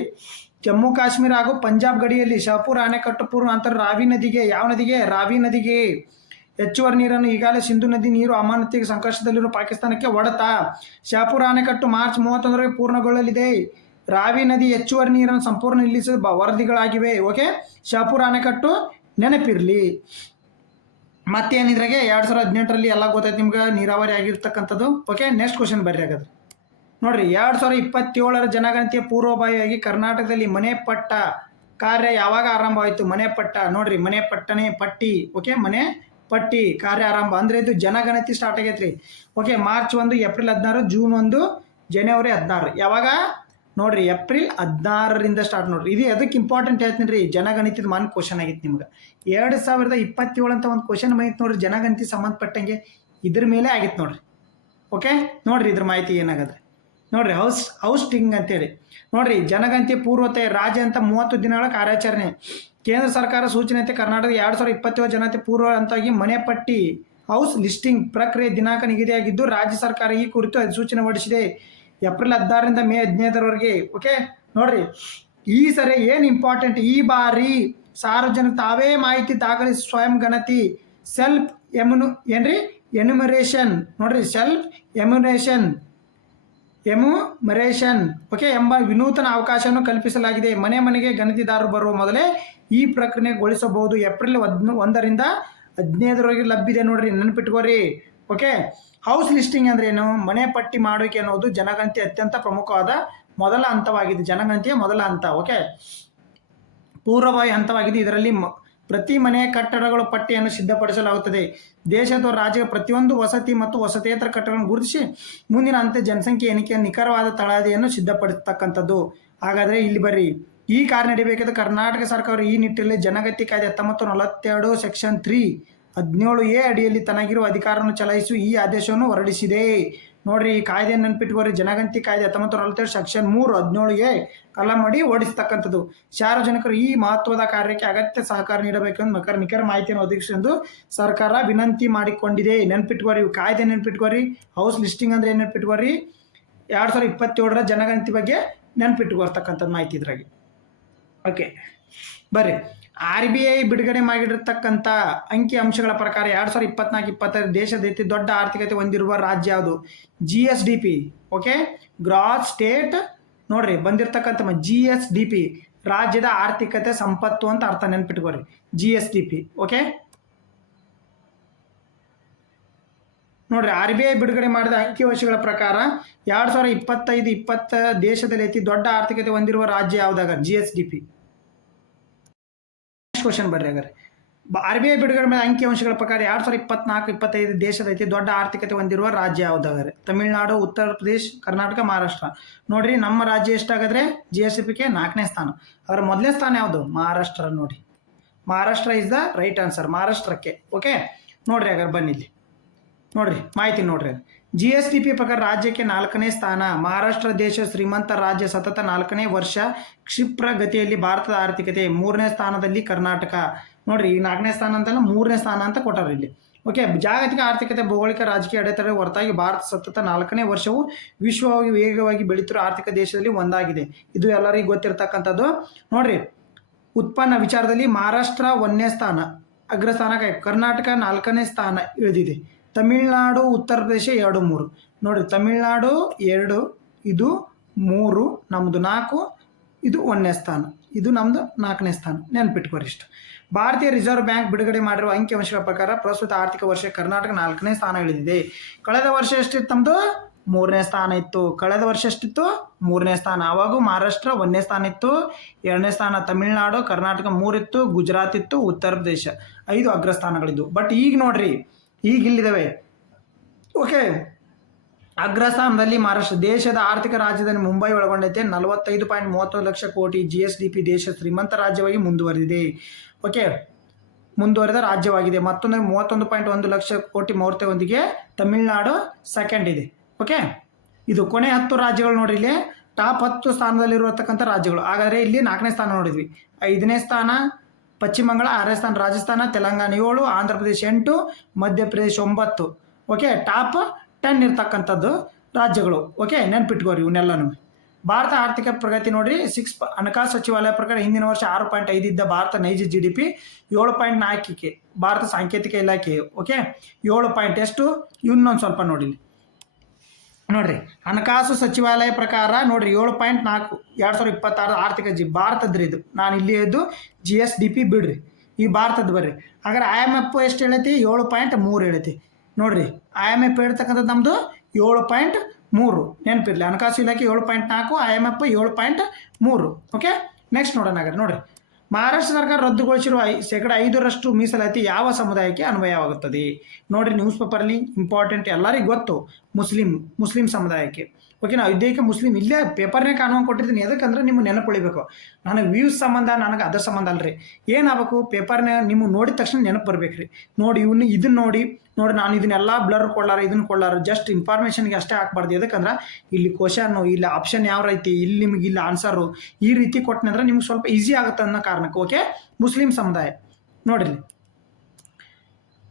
ಜಮ್ಮು ಕಾಶ್ಮೀರ ಹಾಗೂ ಪಂಜಾಬ್ ಗಡಿಯಲ್ಲಿ ಶಹಪೂರ್ ಅಣೆಕಟ್ಟು ಪೂರ್ವ ಅಂತರ ರಾವಿ ನದಿಗೆ. ಯಾವ ನದಿಗೆ? ರಾವಿ ನದಿಗೆ ಹೆಚ್ಚುವರಿ ನೀರನ್ನು ಈಗಾಗಲೇ ಸಿಂಧೂ ನದಿ ನೀರು ಅಮಾನತಿಗೆ ಸಂಕಷ್ಟದಲ್ಲಿರುವ ಪಾಕಿಸ್ತಾನಕ್ಕೆ ಒಡೆತ. ಶಹಪೂರ್ ಅಣೆಕಟ್ಟು ಮಾರ್ಚ್ 31ಕ್ಕೆ ಪೂರ್ಣಗೊಳ್ಳಲಿದೆ. ರಾವಿ ನದಿ ಹೆಚ್ಚುವರಿ ನೀರನ್ನು ಸಂಪೂರ್ಣ ನಿಲ್ಲಿಸಿದ ವರದಿಗಳಾಗಿವೆ. ಓಕೆ ಶಹಪೂರ್ ಅಣೆಕಟ್ಟು ನೆನಪಿರಲಿ. ಮತ್ತೇನಿದ್ರಾಗೆ 2018ರಲ್ಲಿ ಎಲ್ಲ ಗೊತ್ತಾಯ್ತು ನಿಮ್ಗೆ ನೀರಾವರಿ ಆಗಿರ್ತಕ್ಕಂಥದ್ದು. ಓಕೆ ನೆಕ್ಸ್ಟ್ ಕ್ವಶನ್ ಬರ್ರಿ ಹಾಗಾದ್ರೆ. ನೋಡ್ರಿ 2027ರ ಜನಗಣತಿಯ ಪೂರ್ವಭಾವಿಯಾಗಿ ಕರ್ನಾಟಕದಲ್ಲಿ ಮನೆ ಪಟ್ಟ ಕಾರ್ಯ ಯಾವಾಗ ಆರಂಭವಾಯಿತು? ಮನೆ ಪಟ್ಟ. ನೋಡ್ರಿ ಮನೆ ಪಟ್ಟಣೆ ಪಟ್ಟಿ. ಓಕೆ ಮನೆ ಪಟ್ಟಿ ಕಾರ್ಯ ಆರಂಭ ಅಂದ್ರೆ ಇದು ಜನಗಣತಿ ಸ್ಟಾರ್ಟ್ ಆಗೈತ್ರಿ. ಓಕೆ ಮಾರ್ಚ್ 1, ಏಪ್ರಿಲ್ 16, ಜೂನ್ 1, ಜನವರಿ 16. ಯಾವಾಗ? ನೋಡ್ರಿ ಏಪ್ರಿಲ್ 16ರಿಂದ ಸ್ಟಾರ್ಟ್. ನೋಡ್ರಿ ಇದು ಎದಕ್ಕೆ ಇಂಪಾರ್ಟೆಂಟ್ ಹೇಳ್ತೀನಿ ರೀ? ಜನಗಣಿತದ ಮಾನ್ ಕ್ವಶನ್ ಆಗಿತ್ತು ನಿಮ್ಗೆ 2027 ಅಂತ ಒಂದು ಕ್ವಶನ್ ಬಂದಿತ್ತು ನೋಡ್ರಿ ಜನಗಣತಿ ಸಂಬಂಧಪಟ್ಟಂಗೆ. ಇದ್ರ ಮೇಲೆ ಆಗಿತ್ತು ನೋಡ್ರಿ. ಓಕೆ ನೋಡ್ರಿ ಇದ್ರ ಮಾಹಿತಿ ಏನಾಗತ್ತೆ ನೋಡ್ರಿ. ಹೌಸ್ ಟಿಂಗ್ ಅಂತೇಳಿ ನೋಡ್ರಿ ಜನಗಣತಿ ಪೂರ್ವತೆ ರಾಜ್ಯ ಅಂತ 30 ದಿನಗಳ ಕಾರ್ಯಾಚರಣೆ. ಕೇಂದ್ರ ಸರ್ಕಾರ ಸೂಚನೆಯಂತೆ ಕರ್ನಾಟಕದ 2027 ಜನತೆ ಪೂರ್ವ ಹಂತವಾಗಿ ಮನೆ ಪಟ್ಟಿ ಹೌಸ್ ಲಿಸ್ಟಿಂಗ್ ಪ್ರಕ್ರಿಯೆ ದಿನಾಂಕ ನಿಗದಿಯಾಗಿದ್ದು ರಾಜ್ಯ ಸರ್ಕಾರ ಈ ಕುರಿತು ಅಧಿಸೂಚನೆ ಹೊರಡಿಸಿದೆ. ಏಪ್ರಿಲ್ 16ರಿಂದ ಮೇ 15ರವರೆಗೆ. ಓಕೆ ನೋಡ್ರಿ ಈ ಸರಿ ಏನು ಇಂಪಾರ್ಟೆಂಟ್? ಈ ಬಾರಿ ಸಾರ್ವಜನಿಕ ತಾವೇ ಮಾಹಿತಿ ದಾಖಲಿಸಿ ಸ್ವಯಂ ಗಣತಿ ಸೆಲ್ಫ್ ಎನ್ಯುಮರೇಷನ್. ನೋಡ್ರಿ ಸೆಲ್ಫ್ ಎಮ್ಯುಮರೇಷನ್ ಓಕೆ ಎಂಬ ವಿನೂತನ ಅವಕಾಶವನ್ನು ಕಲ್ಪಿಸಲಾಗಿದೆ. ಮನೆಗೆ ಗಣತಿದಾರರು ಬರುವ ಮೊದಲೇ ಈ ಪ್ರಕ್ರಿಯೆಗೊಳಿಸಬಹುದು. ಏಪ್ರಿಲ್ 1ರಿಂದ 15ರವರೆಗೆ ಲಭ್ಯತೆ. ನೋಡ್ರಿ ನೆನಪಿಟ್ಕೋರಿ. ಓಕೆ ಹೌಸ್ ಲಿಸ್ಟಿಂಗ್ ಅಂದ್ರೆ ಏನು? ಮನೆ ಪಟ್ಟಿ ಮಾಡುವಿಕೆ ಅನ್ನೋದು ಜನಗಣತಿ ಅತ್ಯಂತ ಪ್ರಮುಖವಾದ ಮೊದಲ ಹಂತವಾಗಿದೆ. ಜನಗಣತಿಯ ಮೊದಲ ಹಂತ. ಓಕೆ ಪೂರ್ವಭಾವಿ ಹಂತವಾಗಿದೆ. ಇದರಲ್ಲಿ ಪ್ರತಿ ಮನೆಯ ಕಟ್ಟಡಗಳ ಪಟ್ಟಿಯನ್ನು ಸಿದ್ಧಪಡಿಸಲಾಗುತ್ತದೆ. ದೇಶ ಅಥವಾ ರಾಜ್ಯದ ಪ್ರತಿಯೊಂದು ವಸತಿ ಮತ್ತು ವಸತಿಯೇತರ ಕಟ್ಟಡಗಳನ್ನು ಗುರುತಿಸಿ ಮುಂದಿನ ಹಂತ ಜನಸಂಖ್ಯೆ ಎಣಿಕೆಯ ನಿಖರವಾದ ತಳಹದಿಯನ್ನು ಸಿದ್ಧಪಡಿಸತಕ್ಕಂಥದ್ದು. ಹಾಗಾದರೆ ಇಲ್ಲಿ ಬರ್ರಿ, ಈ ಕಾರ್ಯ ನಡೆಯಬೇಕಾದ ಕರ್ನಾಟಕ ಸರ್ಕಾರ ಈ ನಿಟ್ಟಿನಲ್ಲಿ ಜನಗಣತಿ ಕಾಯ್ದೆ 1942 ಸೆಕ್ಷನ್ 3 17A ಅಡಿಯಲ್ಲಿ ತನಗಿರುವ ಅಧಿಕಾರವನ್ನು ಚಲಾಯಿಸಿ ಈ ಆದೇಶವನ್ನು ಹೊರಡಿಸಿದೆ. ನೋಡ್ರಿ, ಈ ಕಾಯ್ದೆಯನ್ನು ನೆನಪಿಟ್ಕೋರಿ. ಜನಗಣತಿ ಕಾಯ್ದೆ 1942 ಸೆಕ್ಷನ್ 3 17A ಕಲಂ ಅಡಿ ಹೊರಡಿಸ್ತಕ್ಕಂಥದ್ದು. ಸಾರ್ವಜನಿಕರು ಈ ಮಹತ್ವದ ಕಾರ್ಯಕ್ಕೆ ಅಗತ್ಯ ಸಹಕಾರ ನೀಡಬೇಕೆಂದು ನಿಖರ ಮಾಹಿತಿಯನ್ನು ಒದಗಿಸೆಂದು ಸರ್ಕಾರ ವಿನಂತಿ ಮಾಡಿಕೊಂಡಿದೆ. ನೆನಪಿಟ್ಕೋರಿ, ಕಾಯ್ದೆ ನೆನಪಿಟ್ಕೋರಿ. ಹೌಸ್ ಲಿಸ್ಟಿಂಗ್ ಅಂದ್ರೆ ಏನು ನೆನಪಿಟ್ಕೋರಿ, 2027 ಜನಗಣತಿ ಬಗ್ಗೆ ನೆನಪಿಟ್ಕೊಳ್ತಕ್ಕಂಥದ್ದು ಮಾಹಿತಿ ಇದ್ರಾಗೆ. ಓಕೆ ಬರ್ರಿ, RBI ಬಿಡುಗಡೆ ಮಾಡಿರತಕ್ಕಂಥ ಅಂಕಿ ಅಂಶಗಳ ಪ್ರಕಾರ 2024-25 ದೇಶದ ಅತಿ ದೊಡ್ಡ ಆರ್ಥಿಕತೆ ಹೊಂದಿರುವ ರಾಜ್ಯ ಯಾವುದು? GSDP. ಓಕೆ, ಗ್ರಾಸ್ ಸ್ಟೇಟ್ ನೋಡ್ರಿ ಬಂದಿರತಕ್ಕಂಥ GSDP ರಾಜ್ಯದ ಆರ್ಥಿಕತೆ ಸಂಪತ್ತು ಅಂತ ಅರ್ಥ, ನೆನ್ಪಿಟ್ಕೋರಿ GSDP. ಓಕೆ ನೋಡ್ರಿ, RBI ಬಿಡುಗಡೆ ಮಾಡಿದ ಅಂಕಿಅಂಶಗಳ ಪ್ರಕಾರ 2025-20 ದೇಶದಲ್ಲಿ ಅತಿ ದೊಡ್ಡ ಆರ್ಥಿಕತೆ ಹೊಂದಿರುವ ರಾಜ್ಯ ಯಾವುದಾಗ? GSDP. ಕ್ವಶನ್ ಬರ್ರಿ, ಹಾಗಾದ್ರೆ RBI ಬಿಡುಗಡೆ ಮಾಡಿದ ಅಂಕಿಅಂಶಗಳ ಪ್ರಕಾರ 2024-25 ದೇಶದ ಅತಿ ದೊಡ್ಡ ಆರ್ಥಿಕತೆ ಹೊಂದಿರುವ ರಾಜ್ಯ ಯಾವುದಾದ್ರೆ? ತಮಿಳುನಾಡು, ಉತ್ತರ ಪ್ರದೇಶ, ಕರ್ನಾಟಕ, ಮಹಾರಾಷ್ಟ್ರ. ನೋಡ್ರಿ, ನಮ್ಮ ರಾಜ್ಯ ಎಷ್ಟಾಗದ್ರೆ GSDPಗೆ 4ನೇ ಸ್ಥಾನ. ಅದರ ಮೊದಲನೇ ಸ್ಥಾನ ಯಾವುದು? ಮಹಾರಾಷ್ಟ್ರ. ನೋಡಿ, Maharashtra is the right answer, ಮಹಾರಾಷ್ಟ್ರಕ್ಕೆ. ಓಕೆ ನೋಡ್ರಿ, ಹಾಗಾದ್ರೆ ಬನ್ನಿ ಇಲ್ಲಿ ನೋಡ್ರಿ ಮಾಹಿತಿ ನೋಡ್ರಿ. GSDP ಪ್ರಕಾರ ರಾಜ್ಯಕ್ಕೆ 4ನೇ ಸ್ಥಾನ. ಮಹಾರಾಷ್ಟ್ರ ದೇಶ ಶ್ರೀಮಂತ ರಾಜ್ಯ, ಸತತ 4ನೇ ವರ್ಷ ಕ್ಷಿಪ್ರ ಗತಿಯಲ್ಲಿ ಭಾರತದ ಆರ್ಥಿಕತೆ. 3ನೇ ಸ್ಥಾನದಲ್ಲಿ ಕರ್ನಾಟಕ. ನೋಡ್ರಿ, ಈ 4ನೇ ಸ್ಥಾನ ಅಂತಲ್ಲ, 3ನೇ ಸ್ಥಾನ ಅಂತ ಕೊಟ್ಟಾರ ಇಲ್ಲಿ. ಓಕೆ, ಜಾಗತಿಕ ಆರ್ಥಿಕತೆ, ಭೌಗೋಳಿಕ ರಾಜಕೀಯ ಅಡೆತಡೆ ಹೊರತಾಗಿ ಭಾರತ ಸತತ 4ನೇ ವರ್ಷವು ವಿಶ್ವವಾಗಿ ವೇಗವಾಗಿ ಬೆಳೀತಿರೋ ಆರ್ಥಿಕ ದೇಶದಲ್ಲಿ ಒಂದಾಗಿದೆ. ಇದು ಎಲ್ಲರಿಗೂ ಗೊತ್ತಿರತಕ್ಕಂಥದ್ದು. ನೋಡ್ರಿ, ಉತ್ಪನ್ನ ವಿಚಾರದಲ್ಲಿ ಮಹಾರಾಷ್ಟ್ರ 1ನೇ ಸ್ಥಾನ ಅಗ್ರಸ್ಥಾನಕ್ಕೆ, ಕರ್ನಾಟಕ 4ನೇ ಸ್ಥಾನ ಇಳಿದಿದೆ. ತಮಿಳುನಾಡು, ಉತ್ತರ ಪ್ರದೇಶ 2, 3. ನೋಡಿರಿ, ತಮಿಳುನಾಡು 2, ಇದು 3, ನಮ್ಮದು 4, ಇದು 1ನೇ ಸ್ಥಾನ, ಇದು ನಮ್ಮದು 4ನೇ ಸ್ಥಾನ. ನೆನ್ಪಿಟ್ಕೋರಿ ಇಷ್ಟು. ಭಾರತೀಯ ರಿಸರ್ವ್ ಬ್ಯಾಂಕ್ ಬಿಡುಗಡೆ ಮಾಡಿರುವ ಅಂಕಿಅಂಶಗಳ ಪ್ರಕಾರ ಪ್ರಸ್ತುತ ಆರ್ಥಿಕ ವರ್ಷ ಕರ್ನಾಟಕ 4ನೇ ಸ್ಥಾನ ಇಳಿದಿದೆ. ಕಳೆದ ವರ್ಷ ಎಷ್ಟಿತ್ತು? ನಮ್ಮದು 3ನೇ ಸ್ಥಾನ ಇತ್ತು. ಕಳೆದ ವರ್ಷ ಎಷ್ಟಿತ್ತು? 3ನೇ ಸ್ಥಾನ. ಆವಾಗೂ ಮಹಾರಾಷ್ಟ್ರ 1ನೇ ಸ್ಥಾನ ಇತ್ತು, 2ನೇ ಸ್ಥಾನ ತಮಿಳುನಾಡು, ಕರ್ನಾಟಕ 3 ಇತ್ತು, ಗುಜರಾತ್ ಇತ್ತು, ಉತ್ತರ ಪ್ರದೇಶ 5 ಅಗ್ರಸ್ಥಾನಗಳಿದ್ದು. ಬಟ್ ಈಗ ನೋಡ್ರಿ, ಈಗ ಇಲ್ಲಿದ್ದಾವೆ. ಓಕೆ, ಅಗ್ರಸ್ಥಾನದಲ್ಲಿ ಮಹಾರಾಷ್ಟ್ರ. ದೇಶದ ಆರ್ಥಿಕ ರಾಜಧಾನಿ ಮುಂಬೈ ಒಳಗೊಂಡೈತೆ. 45.30 ಲಕ್ಷ ಕೋಟಿ GSDP. ದೇಶ ಶ್ರೀಮಂತ ರಾಜ್ಯವಾಗಿ ಮುಂದುವರೆದಿದೆ. ಓಕೆ, ಮುಂದುವರೆದ ರಾಜ್ಯವಾಗಿದೆ. ಮತ್ತೊಂದು 31.1 ಲಕ್ಷ ಕೋಟಿ ಮೌಲ್ಯದೊಂದಿಗೆ ತಮಿಳುನಾಡು ಸೆಕೆಂಡ್ ಇದೆ. ಓಕೆ, ಇದು ಕೊನೆ 10 ರಾಜ್ಯಗಳು ನೋಡ್ರಿ. ಇಲ್ಲಿ ಟಾಪ್ 10 ಸ್ಥಾನದಲ್ಲಿರುವತಕ್ಕಂಥ ರಾಜ್ಯಗಳು. ಹಾಗಾದರೆ ಇಲ್ಲಿ 4ನೇ ಸ್ಥಾನ ನೋಡಿದ್ವಿ. 5ನೇ ಸ್ಥಾನ ಪಶ್ಚಿಮ ಬಂಗಾಳ, 6ನೇ ಸ್ಥಾನ ರಾಜಸ್ಥಾನ, ತೆಲಂಗಾಣ 7, ಆಂಧ್ರ ಪ್ರದೇಶ 8, ಮಧ್ಯಪ್ರದೇಶ 9. ಓಕೆ, ಟಾಪ್ 10 ಇರ್ತಕ್ಕಂಥದ್ದು ರಾಜ್ಯಗಳು. ಓಕೆ, ನೆನ್ಪಿಟ್ಕೋರಿ ಇವನ್ನೆಲ್ಲನೂ. ಭಾರತ ಆರ್ಥಿಕ ಪ್ರಗತಿ ನೋಡ್ರಿ, 6 ಹಣಕಾಸು ಸಚಿವಾಲಯ ಪ್ರಕಾರ ಹಿಂದಿನ ವರ್ಷ 6.5 ಇದ್ದ ಭಾರತ ನೈಜ GDP 7.4ಕ್ಕೆ. ಭಾರತ ಸಾಂಕೇತಿಕ ಇಲಾಖೆ ಓಕೆ 7 ಎಷ್ಟು? ಇನ್ನೊಂದು ಸ್ವಲ್ಪ ನೋಡಿ ನೋಡ್ರಿ, ಹಣಕಾಸು ಸಚಿವಾಲಯ ಪ್ರಕಾರ ನೋಡ್ರಿ 7.4 2026 ಆರ್ಥಿಕ ಭಾರತದ್ರಿ ಇದು. ನಾನು ಇಲ್ಲಿ ಇದ್ದು GSDP ಬಿಡ್ರಿ, ಈ ಭಾರತದ ಬರ್ರಿ. ಹಾಗಾದ್ರೆ IMF ಎಷ್ಟು ಹೇಳೈತಿ? 7.3 ಹೇಳೈತಿ. ನೋಡ್ರಿ, IMF ಹೇಳ್ತಕ್ಕಂಥದ್ದು ನಮ್ಮದು 7.3. ನೆನಪಿರಲಿ, ಹಣಕಾಸು ಇಲಾಖೆ 7.4, IMF 7.3. ಓಕೆ, ನೆಕ್ಸ್ಟ್ ನೋಡೋಣ. ಹಾಗಾದ್ರೆ ನೋಡ್ರಿ, ಮಹಾರಾಷ್ಟ್ರ ಸರ್ಕಾರ ರದ್ದುಗೊಳಿಸಿರುವ 5% ಮೀಸಲಾತಿ ಯಾವ ಸಮುದಾಯಕ್ಕೆ ಅನ್ವಯವಾಗುತ್ತದೆ? ನೋಡ್ರಿ, ನ್ಯೂಸ್ ಪೇಪರ್ಲಿ ಇಂಪಾರ್ಟೆಂಟ್, ಎಲ್ಲರಿಗೂ ಗೊತ್ತು, ಮುಸ್ಲಿಂ ಸಮುದಾಯಕ್ಕೆ. ಓಕೆ, ನಾವು ಇದಕ್ಕೆ ಮುಸ್ಲಿಂ ಇಲ್ಲೇ ಪೇಪರ್ನೇ ಕಾನೂನು ಕೊಟ್ಟಿದ್ದೀನಿ. ಎದಕ್ಕಂದ್ರೆ ನಿಮ್ಗೆ ನೆನಪುಳಿಬೇಕು. ನನಗೆ ವ್ಯೂಸ್ ಸಂಬಂಧ, ನನಗೆ ಅದರ ಸಂಬಂಧ ಅಲ್ರಿ. ಏನಾಗಬೇಕು, ಪೇಪರ್ನ ನಿಮ್ಗೆ ನೋಡಿದ ತಕ್ಷಣ ನೆನಪು ಬರ್ಬೇಕು ರೀ. ನೋಡಿ, ಇದನ್ನ ನೋಡಿ ನಾನು ಇದನ್ನೆಲ್ಲ ಬ್ಲರ್ ಕೊಡ್ಲಾರ, ಇದನ್ನು ಕೊಡ್ಲಾರ, ಜಸ್ಟ್ ಇನ್ಫಾರ್ಮೇಷನ್ಗೆ ಅಷ್ಟೇ ಹಾಕ್ಬಾರ್ದು. ಎದಕ್ಕಂದ್ರೆ ಇಲ್ಲಿ ಕ್ವಶನ್ನು, ಇಲ್ಲಿ ಆಪ್ಷನ್ ಯಾವ ರೀತಿ, ಇಲ್ಲಿ ನಿಮ್ಗೆ ಇಲ್ಲಿ ಆನ್ಸರು ಈ ರೀತಿ ಕೊಟ್ಟನಂದ್ರೆ ನಿಮ್ಗೆ ಸ್ವಲ್ಪ ಈಸಿ ಆಗುತ್ತೆ ಅನ್ನೋ ಕಾರಣಕ್ಕೆ. ಓಕೆ, ಮುಸ್ಲಿಂ ಸಮುದಾಯ ನೋಡಿರಿ,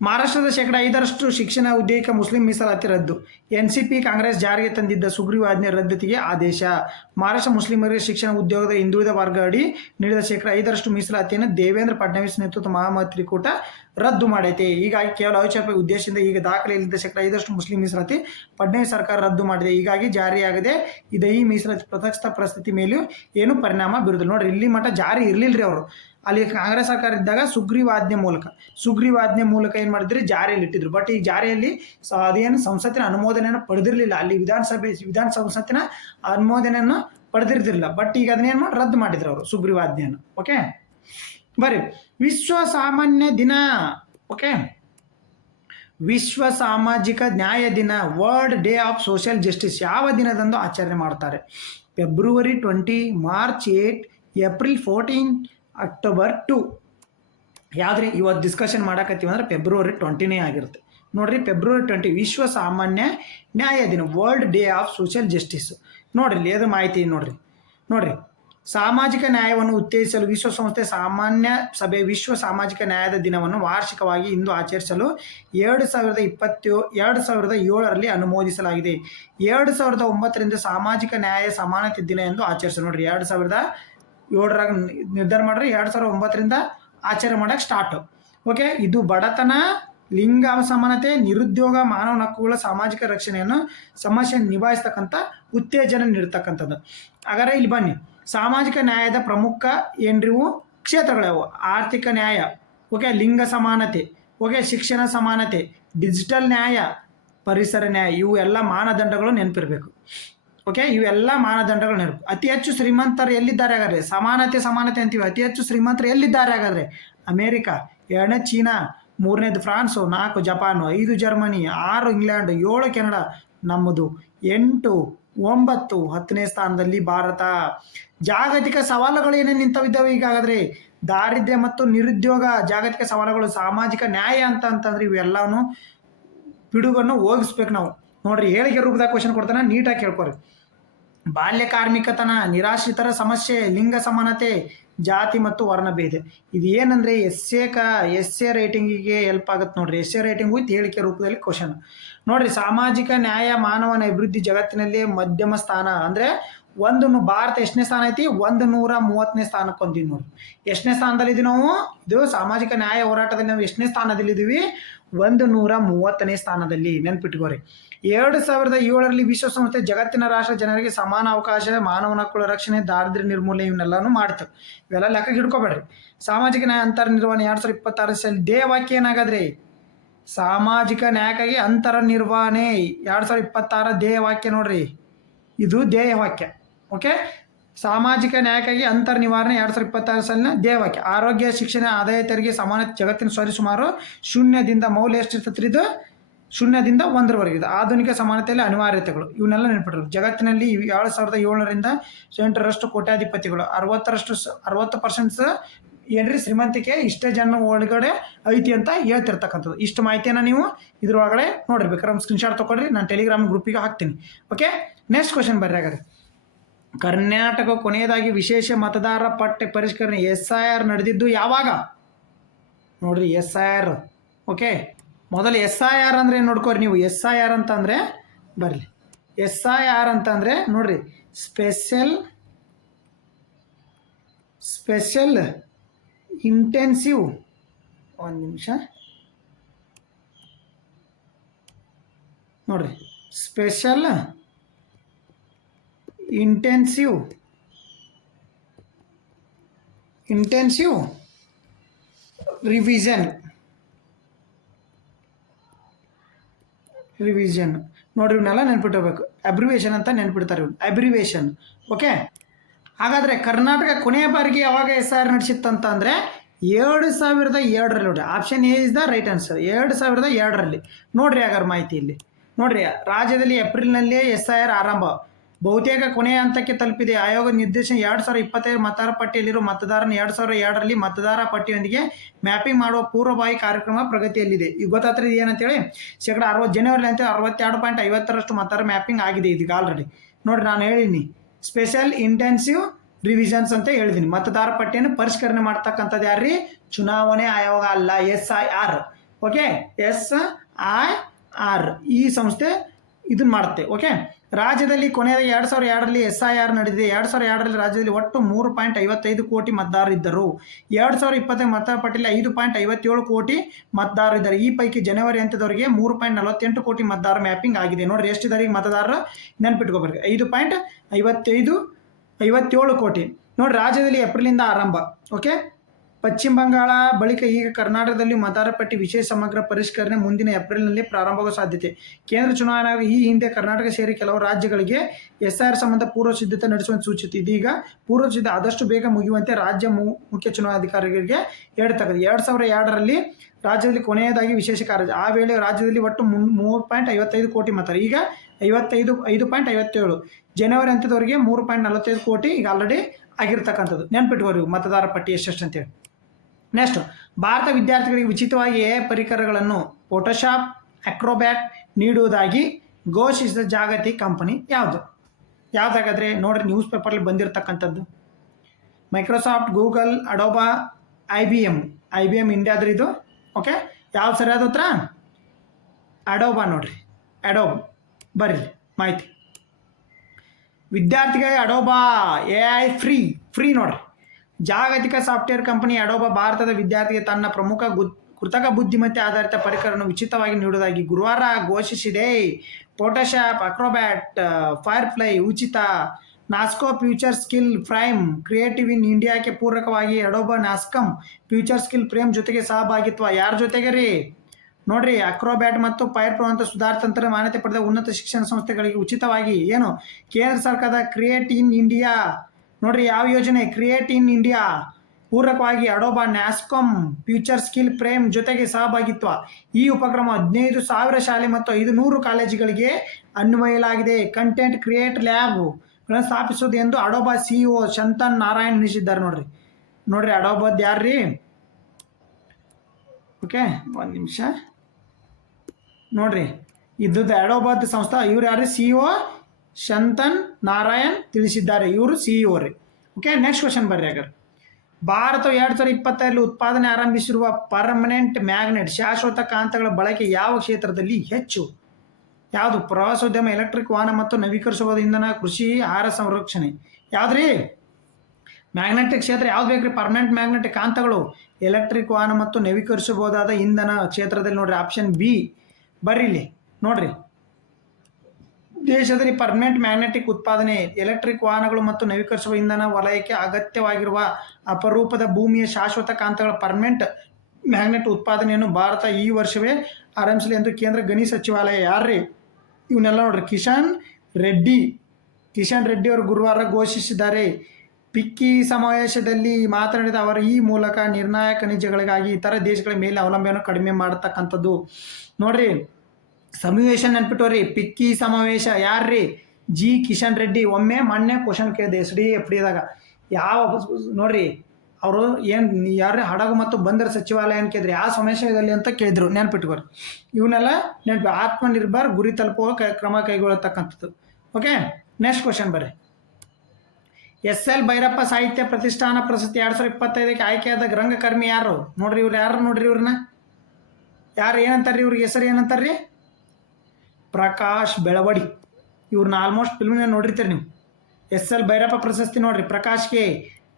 ಮಹಾರಾಷ್ಟ್ರದ 5% ಶಿಕ್ಷಣ ಉದ್ಯೋಗಕ್ಕೆ ಮುಸ್ಲಿಂ ಮೀಸಲಾತಿ ರದ್ದು. NCP ಕಾಂಗ್ರೆಸ್ ಜಾರಿಗೆ ತಂದಿದ್ದ ಸುಗ್ರೀವಾಜ್ಞೆ ರದ್ದತಿಗೆ ಆದೇಶ. ಮಹಾರಾಷ್ಟ್ರ ಮುಸ್ಲಿಮರಿಗೆ ಶಿಕ್ಷಣ ಉದ್ಯೋಗದ ಹಿಂದುಳಿದ ವರ್ಗ ಅಡಿ ನೀಡಿದ 5% ಮೀಸಲಾತಿಯನ್ನು ದೇವೇಂದ್ರ ಫಡ್ನವೀಸ್ ನೇತೃತ್ವದ ಮಹಾಮೈತ್ರಿಕೂಟ ರದ್ದು ಮಾಡೈತೆ. ಹೀಗಾಗಿ ಕೇವಲ ಅವಿಚ್ಛೇದಕ ಉದ್ದೇಶದಿಂದ ಈಗ ದಾಖಲೆಯಲ್ಲಿದ್ದ 5% ಮುಸ್ಲಿಂ ಮೀಸಲಾತಿ ಫಡ್ನವೀಸ್ ಸರ್ಕಾರ ರದ್ದು ಮಾಡಿದೆ. ಹೀಗಾಗಿ ಜಾರಿಯಾಗದೆ ಇದೆ. ಈ ಮೀಸಲಾತಿ ಪ್ರಸಕ್ತ ಪರಿಸ್ಥಿತಿ ಮೇಲೂ ಏನು ಪರಿಣಾಮ ಬೀರುವುದಿಲ್ಲ. ನೋಡ್ರಿ, ಇಲ್ಲಿ ಮಟ್ಟ ಜಾರಿ ಇರಲಿಲ್ಲ ರೀ ಅವರು. ಅಲ್ಲಿ ಕಾಂಗ್ರೆಸ್ ಸರ್ಕಾರ ಇದ್ದಾಗ ಸುಗ್ರೀವಾಜ್ಞೆ ಮೂಲಕ ಏನು ಮಾಡಿದ್ರಿ, ಜಾರಿಯಲ್ಲಿ ಇಟ್ಟಿದ್ರು. ಬಟ್ ಈ ಜಾರಿಯಲ್ಲಿ ಅದೇನು ಸಂಸತ್ತಿನ ಅನುಮೋದನೆಯನ್ನು ಪಡೆದಿರಲಿಲ್ಲ. ಅಲ್ಲಿ ವಿಧಾನ ಸಂಸತ್ತಿನ ಅನುಮೋದನೆಯನ್ನು ಪಡೆದಿರ್ತಿರಲಿಲ್ಲ. ಬಟ್ ಈಗ ಅದನ್ನೇನು ಮಾಡಿ ರದ್ದು ಮಾಡಿದ್ರು ಅವರು ಸುಗ್ರೀವಾಜ್ಞೆಯನ್ನು. ಓಕೆ, ಬರ್ರಿ, ವಿಶ್ವ ಸಾಮಾನ್ಯ ದಿನ. ಓಕೆ, ವಿಶ್ವ ಸಾಮಾಜಿಕ ನ್ಯಾಯ ದಿನ, world day of social justice ಯಾವ ದಿನದಂದು ಆಚರಣೆ ಮಾಡ್ತಾರೆ? February 20, March 8, April 14, October 2. ಯಾವ್ದ್ರಿ ಇವತ್ತು ಡಿಸ್ಕಷನ್ ಮಾಡಕತ್ತೀವಿ ಅಂದ್ರೆ ಫೆಬ್ರವರಿ 20ನೇ ಆಗಿರುತ್ತೆ ನೋಡ್ರಿ. ಫೆಬ್ರವರಿ 20 ವಿಶ್ವ ಸಾಮಾನ್ಯ ನ್ಯಾಯ ದಿನ, world day of social justice. ನೋಡ್ರಿ ಅದು ಮಾಹಿತಿ ನೋಡ್ರಿ ಸಾಮಾಜಿಕ ನ್ಯಾಯವನ್ನು ಉತ್ತೇಜಿಸಲು ವಿಶ್ವಸಂಸ್ಥೆ ಸಾಮಾನ್ಯ ಸಭೆ ವಿಶ್ವ ಸಾಮಾಜಿಕ ನ್ಯಾಯದ ದಿನವನ್ನು ವಾರ್ಷಿಕವಾಗಿ ಇಂದು ಆಚರಿಸಲು 2007ರಲ್ಲಿ ಅನುಮೋದಿಸಲಾಗಿದೆ. 2009ರಿಂದ ಸಾಮಾಜಿಕ ನ್ಯಾಯ ಸಮಾನತೆ ದಿನ ಎಂದು ಆಚರಿಸಲು ನೋಡ್ರಿ 2007ರಾಗ ನಿರ್ಧಾರ ಮಾಡ್ರಿ, 2009ರಿಂದ ಆಚರಣೆ ಮಾಡಕ್ಕೆ ಸ್ಟಾರ್ಟ್. ಓಕೆ, ಇದು ಬಡತನ, ಲಿಂಗ ಅಸಮಾನತೆ, ನಿರುದ್ಯೋಗ, ಮಾನವ ಹಕ್ಕುಗಳ ಸಾಮಾಜಿಕ ರಕ್ಷಣೆಯನ್ನು ಸಮಸ್ಯೆ ನಿಭಾಯಿಸ್ತಕ್ಕಂಥ ಉತ್ತೇಜನ ನೀಡ್ತಕ್ಕಂಥದ್ದು. ಹಾಗಾದ್ರೆ ಇಲ್ಲಿ ಬನ್ನಿ, ಸಾಮಾಜಿಕ ನ್ಯಾಯದ ಪ್ರಮುಖ ಏನ್ರಿವು ಕ್ಷೇತ್ರಗಳವು? ಆರ್ಥಿಕ ನ್ಯಾಯ, ಓಕೆ, ಲಿಂಗ ಸಮಾನತೆ, ಓಕೆ, ಶಿಕ್ಷಣ ಸಮಾನತೆ, ಡಿಜಿಟಲ್ ನ್ಯಾಯ, ಪರಿಸರ ನ್ಯಾಯ. ಇವು ಎಲ್ಲ ಮಾನದಂಡಗಳು ನೆನಪಿರಬೇಕು. ಓಕೆ, ಇವೆಲ್ಲ ಮಾನದಂಡಗಳು ನೆನಪು. ಅತಿ ಹೆಚ್ಚು ಶ್ರೀಮಂತರು ಎಲ್ಲಿದ್ದಾರೆ ಹಾಗಾದ್ರೆ? ಸಮಾನತೆ ಅಂತೀವಿ. ಅತಿ ಹೆಚ್ಚು ಶ್ರೀಮಂತರು ಎಲ್ಲಿದ್ದಾರೆ ಹಾಗಾದ್ರೆ? ಅಮೇರಿಕಾ, 2ನೇ ಚೀನಾ, 3ನೇದು France, 4 Japan, 5 Germany, 6 England, 7 Canada, ನಮ್ಮದು 8, 9, 10ನೇ ಸ್ಥಾನದಲ್ಲಿ ಭಾರತ. ಜಾಗತಿಕ ಸವಾಲುಗಳು ಏನೇನು ನಿಂತವಿದ್ದಾವೆ ಈಗಾಗದ್ರೆ? ದಾರಿದ್ರ್ಯ ಮತ್ತು ನಿರುದ್ಯೋಗ ಜಾಗತಿಕ ಸವಾಲುಗಳು. ಸಾಮಾಜಿಕ ನ್ಯಾಯ ಅಂತಂದ್ರೆ ಇವೆಲ್ಲವೂ ಪಿಡುಗನ್ನು ಹೋಗಿಸ್ಬೇಕು ನಾವು. ನೋಡ್ರಿ, ಹೇಳಿಕೆ ರೂಪದಾಗ ಕ್ವಶನ್ ಕೊಡ್ತಾನೆ, ನೀಟಾಗಿ ಕೇಳ್ಕೊರಿ. ಬಾಲ್ಯ ಕಾರ್ಮಿಕತನ, ನಿರಾಶ್ರಿತರ ಸಮಸ್ಯೆ, ಲಿಂಗ ಸಮಾನತೆ, ಜಾತಿ ಮತ್ತು ವರ್ಣಭೇದ. ಇದು ಏನಂದರೆ ಎಸ್ಸೆ ರೈಟಿಂಗಿಗೆ ಹೆಲ್ಪ್ ಆಗುತ್ತೆ ನೋಡ್ರಿ. ಎಸ್ಸೆ ರೈಟಿಂಗ್ ವಿತ್ ಹೇಳಿಕೆ ರೂಪದಲ್ಲಿ ಕ್ವಶನ್. ನೋಡ್ರಿ, ಸಾಮಾಜಿಕ ನ್ಯಾಯ ಮಾನವನ ಅಭಿವೃದ್ಧಿ ಜಗತ್ತಿನಲ್ಲಿ ಮಧ್ಯಮ ಸ್ಥಾನ. ಅಂದರೆ ಭಾರತ ಎಷ್ಟನೇ ಸ್ಥಾನ ಐತಿ? 130ನೇ ಸ್ಥಾನಕ್ಕೆ ಹೊಂದಿವಿ ನೋಡ್ರಿ. ಎಷ್ಟನೇ ಸ್ಥಾನದಲ್ಲಿದ್ದೀವಿ ನಾವು? ಇದು ಸಾಮಾಜಿಕ ನ್ಯಾಯ ಹೋರಾಟದಲ್ಲಿ ನಾವು ಎಷ್ಟನೇ ಸ್ಥಾನದಲ್ಲಿದ್ದೀವಿ? 130ನೇ ಸ್ಥಾನದಲ್ಲಿ. ನೆನ್ಪಿಟ್ಕೋರಿ. 2007ರಲ್ಲಿ ವಿಶ್ವಸಂಸ್ಥೆ ಜಗತ್ತಿನ ರಾಷ್ಟ್ರ ಜನರಿಗೆ ಸಮಾನ ಅವಕಾಶ, ಮಾನವನ ಹಕ್ಕುಗಳ ರಕ್ಷಣೆ, ದಾರಿದ್ರ್ಯ ನಿರ್ಮೂಲನೆ ಇವನ್ನೆಲ್ಲನೂ ಮಾಡ್ತವೆ. ಇವೆಲ್ಲ ಲೆಕ್ಕಕ್ಕೆ ಹಿಡ್ಕೊಬೇಡ್ರಿ. ಸಾಮಾಜಿಕ ನ್ಯಾಯ ಅಂತರ ನಿರ್ವಹಣೆ 2026 ಧ್ಯೇಯವಾಕ್ಯ ಏನಾಗದ್ರಿ? ಸಾಮಾಜಿಕ ನ್ಯಾಯಕ್ಕಾಗಿ ಅಂತರ ನಿರ್ವಹಣೆ 2026 ಧ್ಯೇಯವಾಕ್ಯ ನೋಡ್ರಿ. ಇದು ಧ್ಯೇಯವಾಕ್ಯ. ಓಕೆ, ಸಾಮಾಜಿಕ ನ್ಯಾಯಕ್ಕಾಗಿ ಅಂತರ ನಿವಾರಣೆ 2026 ಸಾಲಿನ ಧ್ಯೇಯವಾಕ್ಯ. ಆರೋಗ್ಯ, ಶಿಕ್ಷಣ, ಆದಾಯ ತೆರಿಗೆ ಸಮಾನತೆ ಜಗತ್ತಿನ ಸರಿಸುಮಾರು ಶೂನ್ಯದಿಂದ ಮೌಲ್ಯ ಎಷ್ಟಿರ್ತೈತ್ರಿ? ಇದು 0ರಿಂದ 1ರವರೆಗಿದೆ. ಆಧುನಿಕ ಸಮಾನತೆಯಲ್ಲಿ ಅನಿವಾರ್ಯತೆಗಳು ಇವನ್ನೆಲ್ಲ ನೆನಪಿಟ್ರು. ಜಗತ್ತಿನಲ್ಲಿ 2007ರಿಂದ 8ರಷ್ಟು ಕೋಟ್ಯಾಧಿಪತಿಗಳು, 60% ಏನ್ರಿ ಶ್ರೀಮಂತಿಕೆ ಇಷ್ಟೇ ಜನ ಒಳಗಡೆ ಐತಿ ಅಂತ ಹೇಳ್ತಿರ್ತಕ್ಕಂಥದ್ದು. ಇಷ್ಟು ಮಾಹಿತಿಯನ್ನು ನೀವು ಇದ್ರೊಳಗಡೆ ನೋಡ್ರಿ. ಬೇಕಾದ್ರೆ ಸ್ಕ್ರೀನ್ಶಾಟ್ ತೊಗೊಳ್ರಿ, ನಾನು ಟೆಲಿಗ್ರಾಮ್ ಗ್ರೂಪಿಗೆ ಹಾಕ್ತೀನಿ. ಓಕೆ, ನೆಕ್ಸ್ಟ್ ಕ್ವಶನ್ ಬರ್ರಿ. ಹಾಗಾದ್ರೆ ಕರ್ನಾಟಕ ಕೊನೆಯದಾಗಿ ವಿಶೇಷ ಮತದಾರ ಪಟ್ಟಿ ಪರಿಷ್ಕರಣೆ SIR ನಡೆದಿದ್ದು ಯಾವಾಗ? ನೋಡ್ರಿ, SIR. ಓಕೆ, ಮೊದಲು SIR ಅಂದರೆ ನೋಡ್ಕೋರಿ ನೀವು. SIR ಅಂತಂದರೆ ಬರಲಿ, SIR ಅಂತಂದರೆ ನೋಡ್ರಿ, ಸ್ಪೆಷಲ್ ಇಂಟೆನ್ಸಿವ್, ಒಂದು ನಿಮಿಷ ನೋಡ್ರಿ, ಸ್ಪೆಷಲ್ ಇಂಟೆನ್ಸಿವ್ ರಿವಿಷನ್ ನೋಡ್ರಿ. ಇವನ್ನೆಲ್ಲ ನೆನ್ಪಿಟ್ಟಿರ್ಬೇಕು. ಅಬ್ರಿವೇಷನ್ ಅಂತ ನೆನ್ಪಿಡ್ತಾರೆ ಇವ್ನು, ಅಬ್ರಿವೇಷನ್. ಓಕೆ, ಹಾಗಾದರೆ ಕರ್ನಾಟಕ ಕೊನೆಯ ಬಾರಿಗೆ ಯಾವಾಗ SIR ನಡೆಸಿತ್ತಂತ ಅಂದರೆ 2002ರಲ್ಲಿ. ನೋಡ್ರಿ, option A is the right answer. 2002ರಲ್ಲಿ ನೋಡ್ರಿ. ಹಾಗಾದ್ರೆ ಮಾಹಿತಿ ಇಲ್ಲಿ ನೋಡ್ರಿ, ರಾಜ್ಯದಲ್ಲಿ ಏಪ್ರಿಲ್ನಲ್ಲೇ SIR ಆರಂಭ, ಬಹುತೇಕ ಕೊನೆಯ ಹಂತಕ್ಕೆ ತಲುಪಿದೆ. ಆಯೋಗ ನಿರ್ದೇಶನ 2025 ಮತದಾರ ಪಟ್ಟಿಯಲ್ಲಿರುವ ಮತದಾರನ 2002ರಲ್ಲಿ ಮತದಾರ ಪಟ್ಟಿಯೊಂದಿಗೆ ಮ್ಯಾಪಿಂಗ್ ಮಾಡುವ ಪೂರ್ವಭಾವಿ ಕಾರ್ಯಕ್ರಮ ಪ್ರಗತಿಯಲ್ಲಿದೆ. ಈಗ ಗೊತ್ತಾಗ್ತದೆ ಏನಂತೇಳಿ. ಶೇಕಡ 60 ಜನವರಿ ಅಂತ 62.50% ಮತದಾರ ಮ್ಯಾಪಿಂಗ್ ಆಗಿದೆ ಇದೀಗ ಆಲ್ರೆಡಿ. ನೋಡ್ರಿ, ನಾನು ಹೇಳಿನಿ ಸ್ಪೆಷಲ್ ಇಂಟೆನ್ಸಿವ್ ರಿವಿಷನ್ಸ್ ಅಂತ ಹೇಳಿದ್ದೀನಿ. ಮತದಾರ ಪಟ್ಟಿಯನ್ನು ಪರಿಷ್ಕರಣೆ ಮಾಡ್ತಕ್ಕಂಥದ್ದು ಯಾರ್ರಿ? ಚುನಾವಣೆ ಆಯೋಗ ಅಲ್ಲ, SIR. ಓಕೆ, SIR ಈ ಸಂಸ್ಥೆ ಇದನ್ನ ಮಾಡುತ್ತೆ. ಓಕೆ, ರಾಜ್ಯದಲ್ಲಿ ಕೊನೆಯದಾಗಿ 2002ರಲ್ಲಿ SIR ನಡೆದಿದೆ. 2002ರಲ್ಲಿ ರಾಜ್ಯದಲ್ಲಿ ಒಟ್ಟು 3.55 ಕೋಟಿ ಮತದಾರರಿದ್ದರು. 2020 ಮತದಾರ ಪಟ್ಟಿಯಲ್ಲಿ 5.57 ಕೋಟಿ ಮತದಾರರಿದ್ದಾರೆ. ಈ ಪೈಕಿ ಜನವರಿ ಅಂತ್ಯದವರೆಗೆ 3.48 ಕೋಟಿ ಮತದಾರ ಮ್ಯಾಪಿಂಗ್ ಆಗಿದೆ. ನೋಡ್ರಿ, ಎಷ್ಟಿದ್ದಾರೆ ಈಗ ಮತದಾರರು ನೆನ್ಪಿಟ್ಕೋಬೇಕು. 5.57 ಕೋಟಿ. ನೋಡ್ರಿ, ರಾಜ್ಯದಲ್ಲಿ ಏಪ್ರಿಲಿಂದ ಆರಂಭ. ಓಕೆ, ಪಶ್ಚಿಮ ಬಂಗಾಳ ಬಳಿಕ ಈಗ ಕರ್ನಾಟಕದಲ್ಲಿ ಮತದಾರ ಪಟ್ಟಿ ವಿಶೇಷ ಸಮಗ್ರ ಪರಿಷ್ಕರಣೆ ಮುಂದಿನ ಏಪ್ರಿಲ್ನಲ್ಲಿ ಪ್ರಾರಂಭವಾಗುವ ಸಾಧ್ಯತೆ. ಕೇಂದ್ರ ಚುನಾವಣಾ ಆಯೋಗ ಈ ಹಿಂದೆ ಕರ್ನಾಟಕ ಸೇರಿ ಕೆಲವು ರಾಜ್ಯಗಳಿಗೆ SIR ಸಂಬಂಧ ಪೂರ್ವ ಸಿದ್ಧತೆ ನಡೆಸುವಂತೆ ಸೂಚಿಸಿತು. ಇದೀಗ ಪೂರ್ವ ಸಿದ್ಧತೆ ಆದಷ್ಟು ಬೇಗ ಮುಗಿಯುವಂತೆ ರಾಜ್ಯ ಮುಖ್ಯ ಚುನಾವಣಾಧಿಕಾರಿಗಳಿಗೆ ಹೇಳ್ತಕ್ಕಂಥ 2002ರಲ್ಲಿ ರಾಜ್ಯದಲ್ಲಿ ಕೊನೆಯದಾಗಿ ವಿಶೇಷ ಕಾರ್ಯ. ಆ ವೇಳೆ ರಾಜ್ಯದಲ್ಲಿ ಒಟ್ಟು 3.55 ಕೋಟಿ ಮತದಾರ, ಈಗ 5.57. ಜನವರಿ ಅಂತ್ಯದವರೆಗೆ 3.45 ಕೋಟಿ ಈಗ ಆಲ್ರೆಡಿ ಆಗಿರ್ತಕ್ಕಂಥದ್ದು. ನೆನ್ಪಿಟ್ಕೋರಿ ಮತದಾರ ಪಟ್ಟಿ ಎಷ್ಟೆಷ್ಟು ಅಂತೇಳಿ. ನೆಕ್ಸ್ಟ್, ಭಾರತ ವಿದ್ಯಾರ್ಥಿಗಳಿಗೆ ಉಚಿತವಾಗಿ AI ಪರಿಕರಗಳನ್ನು ಫೋಟೋಶಾಪ್, ಅಕ್ರೋಬ್ಯಾಟ್ ನೀಡುವುದಾಗಿ ಘೋಷಿಸಿದ ಜಾಗತಿಕ ಕಂಪನಿ ಯಾವುದು? ಯಾವುದಾಗಾದ್ರೆ ನೋಡ್ರಿ, ನ್ಯೂಸ್ ಪೇಪರಲ್ಲಿ ಬಂದಿರತಕ್ಕಂಥದ್ದು. ಮೈಕ್ರೋಸಾಫ್ಟ್, ಗೂಗಲ್, ಅಡೋಬಾ, IBM ಇಂಡಿಯಾದ್ರೆ ಇದು. ಓಕೆ, ಯಾವ್ದು ಸರಿಯಾದ ಉತ್ತರ? ಅಡೋಬಾ ನೋಡ್ರಿ, ಅಡೋಬ್ ಬರ್ರಿ ಮಾಹಿತಿ. ವಿದ್ಯಾರ್ಥಿಗಳಿಗೆ ಅಡೋಬಾ AI ಫ್ರೀ ನೋಡ್ರಿ. ಜಾಗತಿಕ ಸಾಫ್ಟ್ವೇರ್ ಕಂಪನಿ ಅಡೋಬಾ ಭಾರತದ ವಿದ್ಯಾರ್ಥಿಗೆ ತನ್ನ ಪ್ರಮುಖ ಕೃತಕ ಬುದ್ಧಿಮತ್ತೆ ಆಧಾರಿತ ಪರಿಕರವನ್ನು ಉಚಿತವಾಗಿ ನೀಡುವುದಾಗಿ ಗುರುವಾರ ಘೋಷಿಸಿದೆ. ಫೋಟೋಶಾಪ್, ಅಕ್ರೋಬ್ಯಾಟ್, ಫೈರ್ಫ್ಲೈ ಉಚಿತ. ನಾಸ್ಕೋ ಫ್ಯೂಚರ್ ಸ್ಕಿಲ್ ಪ್ರೈಮ್ ಕ್ರಿಯೇಟಿವ್ ಇನ್ ಇಂಡಿಯಾಕ್ಕೆ ಪೂರಕವಾಗಿ ಅಡೋಬಾ ನಾಸ್ಕಮ್ ಫ್ಯೂಚರ್ ಸ್ಕಿಲ್ ಪ್ರೈಮ್ ಜೊತೆಗೆ ಸಹಭಾಗಿತ್ವ. ಯಾರ ಜೊತೆಗೆ ರೀ? ನೋಡ್ರಿ, ಅಕ್ರೋಬ್ಯಾಟ್ ಮತ್ತು ಫೈರ್ಫ್ಲೈ ಅಂತ ಸುಧಾರಿತ ತಂತ್ರ ಮಾನ್ಯತೆ ಪಡೆದ ಉನ್ನತ ಶಿಕ್ಷಣ ಸಂಸ್ಥೆಗಳಿಗೆ ಉಚಿತವಾಗಿ ಏನು ಕೇಂದ್ರ ಸರ್ಕಾರದ ಕ್ರಿಯೇಟ್ ಇನ್ ಇಂಡಿಯಾ ನೋಡ್ರಿ, ಯಾವ ಯೋಜನೆ? ಕ್ರಿಯೇಟ್ ಇನ್ ಇಂಡಿಯಾ ಪೂರಕವಾಗಿ ಅಡೋಬಾ ನ್ಯಾಸ್ಕಾಮ್ ಫ್ಯೂಚರ್ ಸ್ಕಿಲ್ ಪ್ರೈಮ್ ಜೊತೆಗೆ ಸಹಭಾಗಿತ್ವ. ಈ ಉಪಕ್ರಮ 15,000 ಶಾಲೆ ಮತ್ತು 500 ಕಾಲೇಜುಗಳಿಗೆ ಅನ್ವಯಲಾಗಿದೆ. ಕಂಟೆಂಟ್ ಕ್ರಿಯೇಟ್ ಲ್ಯಾಬ್ಗಳನ್ನು ಸ್ಥಾಪಿಸುವುದು ಎಂದು ಅಡೋಬಾ CEO ಶಂತನ್ ನಾರಾಯಣ್ ತಿಳಿಸಿದ್ದಾರೆ. ನೋಡ್ರಿ ಅಡೋಬಾದ್ ಯಾರ್ರೀ? ಓಕೆ, ಒಂದು ನಿಮಿಷ ನೋಡ್ರಿ, ಇದ್ದದ್ದು ಅಡೋಬಾದ್ ಸಂಸ್ಥೆ. ಇವ್ರು ಯಾರು? CEO ಶಂತನ್ ನಾರಾಯಣ್ ತಿಳಿಸಿದ್ದಾರೆ. ಇವರು CEO ರೀ. ಓಕೆ, ನೆಕ್ಸ್ಟ್ ಕ್ವಶನ್ ಬರ್ರಿ. ಹಾಗಾದ್ರೆ ಭಾರತವು 2025ರಲ್ಲಿ ಉತ್ಪಾದನೆ ಆರಂಭಿಸಿರುವ ಪರ್ಮನೆಂಟ್ ಮ್ಯಾಗ್ನೆಟ್ ಶಾಶ್ವತ ಕಾಂತಗಳ ಬಳಕೆ ಯಾವ ಕ್ಷೇತ್ರದಲ್ಲಿ ಹೆಚ್ಚು? ಯಾವುದು? ಪ್ರವಾಸೋದ್ಯಮ, ಎಲೆಕ್ಟ್ರಿಕ್ ವಾಹನ ಮತ್ತು ನವೀಕರಿಸಬಹುದಾದ ಇಂಧನ, ಕೃಷಿ, ಆಹಾರ ಸಂರಕ್ಷಣೆ. ಯಾವ್ದ್ರಿ? ಮ್ಯಾಗ್ನೆಟಿಕ್ ಕ್ಷೇತ್ರ ಯಾವ್ದು ಬೇಕ್ರಿ? ಪರ್ಮನೆಂಟ್ ಮ್ಯಾಗ್ನೆಟಿಕ್ ಕಾಂತಗಳು, ಎಲೆಕ್ಟ್ರಿಕ್ ವಾಹನ ಮತ್ತು ನವೀಕರಿಸಬಹುದಾದ ಇಂಧನ ಕ್ಷೇತ್ರದಲ್ಲಿ ನೋಡ್ರಿ. ಆಪ್ಷನ್ ಬಿ ಬರ್ರಿ ಇಲ್ಲಿ ನೋಡ್ರಿ. ದೇಶದಲ್ಲಿ ಪರ್ಮನೆಂಟ್ ಮ್ಯಾಗ್ನೆಟಿಕ್ ಉತ್ಪಾದನೆ, ಎಲೆಕ್ಟ್ರಿಕ್ ವಾಹನಗಳು ಮತ್ತು ನವೀಕರಿಸುವ ಇಂಧನ ವಲಯಕ್ಕೆ ಅಗತ್ಯವಾಗಿರುವ ಅಪರೂಪದ ಭೂಮಿಯ ಶಾಶ್ವತ ಕಾಂತಗಳ ಪರ್ಮನೆಂಟ್ ಮ್ಯಾಗ್ನೆಟ್ ಉತ್ಪಾದನೆಯನ್ನು ಭಾರತ ಈ ವರ್ಷವೇ ಆರಂಭಿಸಲಿ ಎಂದು ಕೇಂದ್ರ ಗಣಿ ಸಚಿವಾಲಯ ಯಾರ್ರಿ? ಇವನ್ನೆಲ್ಲ ನೋಡ್ರಿ. ಕಿಶನ್ ರೆಡ್ಡಿ ಅವರು ಗುರುವಾರ ಘೋಷಿಸಿದ್ದಾರೆ. ಪಿಕ್ಕಿ ಸಮಾವೇಶದಲ್ಲಿ ಮಾತನಾಡಿದ ಅವರು ಈ ಮೂಲಕ ನಿರ್ಣಾಯಕ ಖನಿಜಗಳಿಗಾಗಿ ಇತರ ದೇಶಗಳ ಮೇಲೆ ಅವಲಂಬನೆಯನ್ನು ಕಡಿಮೆ ಮಾಡತಕ್ಕಂಥದ್ದು. ನೋಡ್ರಿ, ಸಮಾವೇಶ ನೆನ್ಪಿಟ್ಟವ್ರಿ. ಪಿಕ್ಕಿ ಸಮಾವೇಶ ಯಾರ್ರಿ? ಕಿಶನ್ ರೆಡ್ಡಿ. ಒಮ್ಮೆ ಮೊನ್ನೆ ಕ್ವಶನ್ ಕೇಳಿದೆ SDFDದಾಗ. ಯಾವ ನೋಡ್ರಿ, ಅವರು ಯಾರು ಹಡಗು ಮತ್ತು ಬಂದರ ಸಚಿವಾಲಯ ಅಂತ ಕೇಳಿದ್ರಿ, ಯಾವ ಸಮಾವೇಶದಲ್ಲಿ ಅಂತ ಕೇಳಿದ್ರು. ನೆನ್ಪಿಟ್ಕೋರಿ. ಇವನ್ನೆಲ್ಲ ಆತ್ಮನಿರ್ಭರ್ ಗುರಿ ತಲುಪುವ ಕ್ರಮ ಕೈಗೊಳ್ಳತಕ್ಕಂಥದ್ದು. ಓಕೆ, ನೆಕ್ಸ್ಟ್ ಕ್ವಶನ್ ಬರ್ರಿ. SL ಭೈರಪ್ಪ ಸಾಹಿತ್ಯ ಪ್ರತಿಷ್ಠಾನ ಪ್ರಶಸ್ತಿ 2025ಕ್ಕೆ ಆಯ್ಕೆಯಾದ ರಂಗಕರ್ಮಿ ಯಾರು? ನೋಡ್ರಿ, ಇವ್ರು ಯಾರು ನೋಡ್ರಿ? ಇವ್ರನ್ನ ಯಾರು ಏನಂತಾರ್ರಿ? ಇವ್ರಿಗೆ ಹೆಸರು ಏನಂತಾರ್ರಿ? ಪ್ರಕಾಶ್ ಬೆಳವಡಿ. ಇವ್ರನ್ನ ಆಲ್ಮೋಸ್ಟ್ ಫಿಲ್ಮ್ನ ನೋಡಿರ್ತೀರಿ ನೀವು. SL ಭೈರಪ್ಪ ಪ್ರಶಸ್ತಿ ನೋಡ್ರಿ. ಪ್ರಕಾಶ್ಗೆ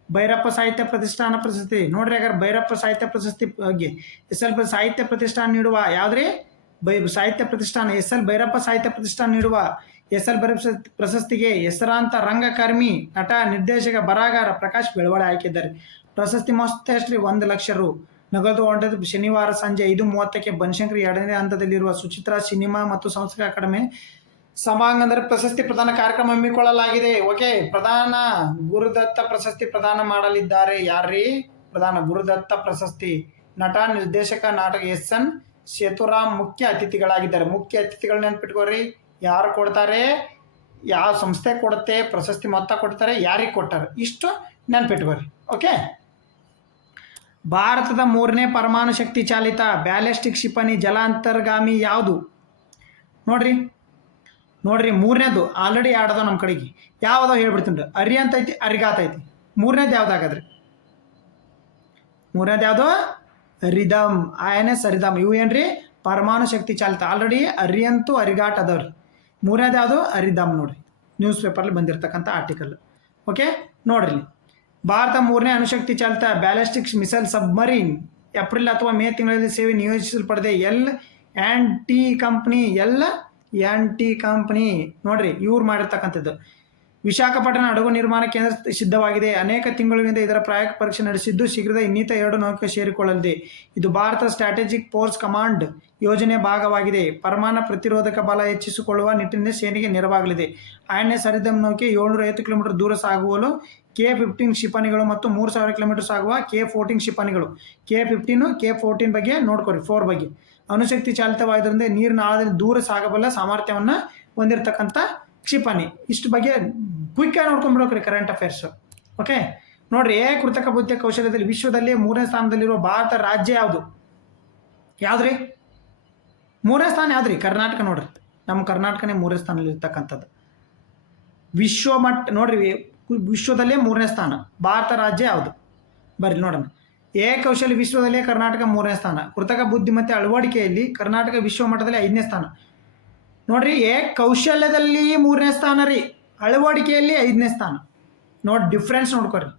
ಭೈರಪ್ಪ ಸಾಹಿತ್ಯ ಪ್ರತಿಷ್ಠಾನ ಪ್ರಶಸ್ತಿ ನೋಡ್ರಿ. ಹಾಗಾದ್ರೆ ಭೈರಪ್ಪ ಸಾಹಿತ್ಯ ಪ್ರಶಸ್ತಿ ಬಗ್ಗೆ SL ಸಾಹಿತ್ಯ ಪ್ರತಿಷ್ಠಾನ ನೀಡುವ ಯಾವ್ದ್ರಿ? ಸಾಹಿತ್ಯ ಪ್ರತಿಷ್ಠಾನ SL ಭೈರಪ್ಪ ಸಾಹಿತ್ಯ ಪ್ರತಿಷ್ಠಾನ ನೀಡುವ SL ಭೈರಪ್ಪ ಪ್ರಶಸ್ತಿಗೆ ಹೆಸರಾಂತ ರಂಗಕರ್ಮಿ, ನಟ, ನಿರ್ದೇಶಕ, ಬರಹಗಾರ ಪ್ರಕಾಶ್ ಬೆಳವಡಿ ಆಯ್ಕಿದ್ದಾರೆ. ಪ್ರಶಸ್ತಿ ಮೊತ್ತ ಎಷ್ಟ್ರಿ? 1 ಲಕ್ಷ ರು. ನಗದು ಹೊರಟದ್ದು ಶನಿವಾರ ಸಂಜೆ 5:30ಕ್ಕೆ ಬನಶಂಕರಿ 2ನೇ ಹಂತದಲ್ಲಿರುವ ಸುಚಿತ್ರಾ ಸಿನಿಮಾ ಮತ್ತು ಸಂಸ್ಕೃತಿ ಅಕಾಡೆಮಿ ಸಭಾಂಗಣದಲ್ಲಿ ಪ್ರಶಸ್ತಿ ಪ್ರದಾನ ಕಾರ್ಯಕ್ರಮ ಹಮ್ಮಿಕೊಳ್ಳಲಾಗಿದೆ. ಓಕೆ, ಪ್ರಧಾನ ಗುರುದತ್ತ ಪ್ರಶಸ್ತಿ ಪ್ರದಾನ ಮಾಡಲಿದ್ದಾರೆ. ಯಾರ್ರೀ? ಪ್ರಧಾನ ಗುರುದತ್ತ ಪ್ರಶಸ್ತಿ ನಟ, ನಿರ್ದೇಶಕ, ನಾಟಕ SN ಸೇತುರಾಮ್ ಮುಖ್ಯ ಅತಿಥಿಗಳಾಗಿದ್ದಾರೆ. ಮುಖ್ಯ ಅತಿಥಿಗಳು ನೆನ್ಪಿಟ್ಕೋರಿ. ಯಾರು ಕೊಡ್ತಾರೆ? ಯಾವ ಸಂಸ್ಥೆ ಕೊಡುತ್ತೆ? ಪ್ರಶಸ್ತಿ ಮೊತ್ತ ಕೊಡ್ತಾರೆ, ಯಾರಿಗೆ ಕೊಡ್ತಾರೆ? ಇಷ್ಟು ನೆನ್ಪಿಟ್ಕೋರಿ. ಓಕೆ, ಭಾರತದ 3ನೇ ಪರಮಾಣು ಶಕ್ತಿ ಚಾಲಿತ ಬ್ಯಾಲಿಸ್ಟಿಕ್ ಕ್ಷಿಪಣಿ ಜಲಾಂತರ್ಗಾಮಿ ಯಾವುದು? ನೋಡ್ರಿ 3ನೇದು ಆಲ್ರೆಡಿ ಆಡೋದು ನಮ್ಮ ಕಡೆಗೆ. ಯಾವುದೋ ಹೇಳ್ಬಿಡ್ತೀನಿ. ಅರಿಯಂತ ಐತಿ, ಅರಿಗಾತ ಐತಿ. 3ನೇದು ಯಾವ್ದಾಗದ್ರಿ? 3ನೇದು ಯಾವುದು? ರಿದಮ್. INS rhythm. ಇವು ಏನ್ರಿ? ಪರಮಾಣು ಶಕ್ತಿ ಚಾಲಿತ. ಆಲ್ರೆಡಿ ಅರಿಯಂತೂ ಅರಿಗಾಟ್ ಅದಾವ್ರಿ. 3ನೇದು ಯಾವುದು? ಅರಿದಮ್ ನೋಡ್ರಿ. ನ್ಯೂಸ್ ಪೇಪರ್ಲಿ ಬಂದಿರತಕ್ಕಂಥ ಆರ್ಟಿಕಲ್. ಓಕೆ, ನೋಡ್ರಿ. ಭಾರತ 3ನೇ ಅಣುಶಕ್ತಿ ಚಾಲಿತ ಬ್ಯಾಲಿಸ್ಟಿಕ್ ಮಿಸೈಲ್ ಸಬ್ಮರೀನ್ ಏಪ್ರಿಲ್ ಅಥವಾ ಮೇ ತಿಂಗಳಲ್ಲಿ ಸೇವೆ ನಿಯೋಜಿಸಲ್ಪಡಿದೆ. L&T ಕಂಪ್ನಿ ನೋಡ್ರಿ, ಇವ್ರು ಮಾಡಿರ್ತಕ್ಕಂಥದ್ದು. ವಿಶಾಖಪಟ್ಟಣ ಹಡಗು ನಿರ್ಮಾಣ ಕೇಂದ್ರ ಸಿದ್ಧವಾಗಿದೆ. ಅನೇಕ ತಿಂಗಳಿಂದ ಇದರ ಪ್ರಾಯೋಗಿಕ ಪರೀಕ್ಷೆ ನಡೆಸಿದ್ದು, ಶೀಘ್ರದ ಇನ್ನಿತ 2 ನೌಕೆ ಸೇರಿಕೊಳ್ಳಲಿದೆ. ಇದು ಭಾರತ ಸ್ಟ್ರಾಟಜಿಕ್ ಫೋರ್ಸ್ ಕಮಾಂಡ್ ಯೋಜನೆಯ ಭಾಗವಾಗಿದೆ. ಪರಮಾಣು ಪ್ರತಿರೋಧಕ ಬಲ ಹೆಚ್ಚಿಸಿಕೊಳ್ಳುವ ನಿಟ್ಟಿನಲ್ಲಿ ಸೇನೆಗೆ ನೆರವಾಗಲಿದೆ. INS ಹರಿದಮ್ ನೌಕೆ 750 ಕಿಲೋಮೀಟರ್ ದೂರ ಸಾಗುವಲು K-15 ಕ್ಷಿಪಣಿಗಳು ಮತ್ತು 3000 ಕಿಲೋಮೀಟರ್ ಸಾಗುವ K-14 ಕ್ಷಿಪಣಿಗಳು. K-15 K-14 ಬಗ್ಗೆ ನೋಡ್ಕೊರಿ. 4 ಬಗ್ಗೆ ಅಣುಶಕ್ತಿ ಚಾಲಿತವಾಗಿದ್ದರಿಂದ ನೀರಿನ ಆಳದಲ್ಲಿ ದೂರ ಸಾಗಬಲ್ಲ ಸಾಮರ್ಥ್ಯವನ್ನು ಹೊಂದಿರತಕ್ಕಂಥ ಕ್ಷಿಪಣಿ. ಇಷ್ಟು ಬಗ್ಗೆ ಕ್ವಿಕ್ಕಾಗಿ ನೋಡ್ಕೊಂಡ್ಬಿಡೋಕ್ರಿ ಕರೆಂಟ್ ಅಫೇರ್ಸ್. ಓಕೆ ನೋಡ್ರಿ, ಕೃತಕ ಬುದ್ಧಿ ಕೌಶಲ್ಯದಲ್ಲಿ ವಿಶ್ವದಲ್ಲಿ 3ನೇ ಸ್ಥಾನದಲ್ಲಿರುವ ಭಾರತ ರಾಜ್ಯ ಯಾವುದು? ಯಾವ್ದ್ರಿ 3ನೇ ಸ್ಥಾನ? ಯಾವ್ದ್ರಿ? ಕರ್ನಾಟಕ. ನೋಡ್ರಿ, ನಮ್ಮ ಕರ್ನಾಟಕನೇ 3ನೇ ಸ್ಥಾನದಲ್ಲಿ ಇರ್ತಕ್ಕಂಥದ್ದು. ವಿಶ್ವಮಟ್ಟ ನೋಡ್ರಿ, ವಿಶ್ವದಲ್ಲೇ 3ನೇ ಸ್ಥಾನ ಭಾರತ ರಾಜ್ಯ ಯಾವುದು? ಬರ್ರಿ ನೋಡೋಣ. ಕೌಶಲ್ಯ ವಿಶ್ವದಲ್ಲೇ ಕರ್ನಾಟಕ 3ನೇ ಸ್ಥಾನ. ಕೃತಕ ಬುದ್ಧಿಮತ್ತೆ ಅಳವಡಿಕೆಯಲ್ಲಿ ಕರ್ನಾಟಕ ವಿಶ್ವ ಮಟ್ಟದಲ್ಲಿ 5ನೇ ಸ್ಥಾನ. ನೋಡ್ರಿ, ಕೌಶಲ್ಯದಲ್ಲಿ 3ನೇ ಸ್ಥಾನ ರೀ, ಅಳವಡಿಕೆಯಲ್ಲಿ 5ನೇ ಸ್ಥಾನ. ನೋಡಿ ಡಿಫ್ರೆನ್ಸ್ ನೋಡ್ಕೊರಿ.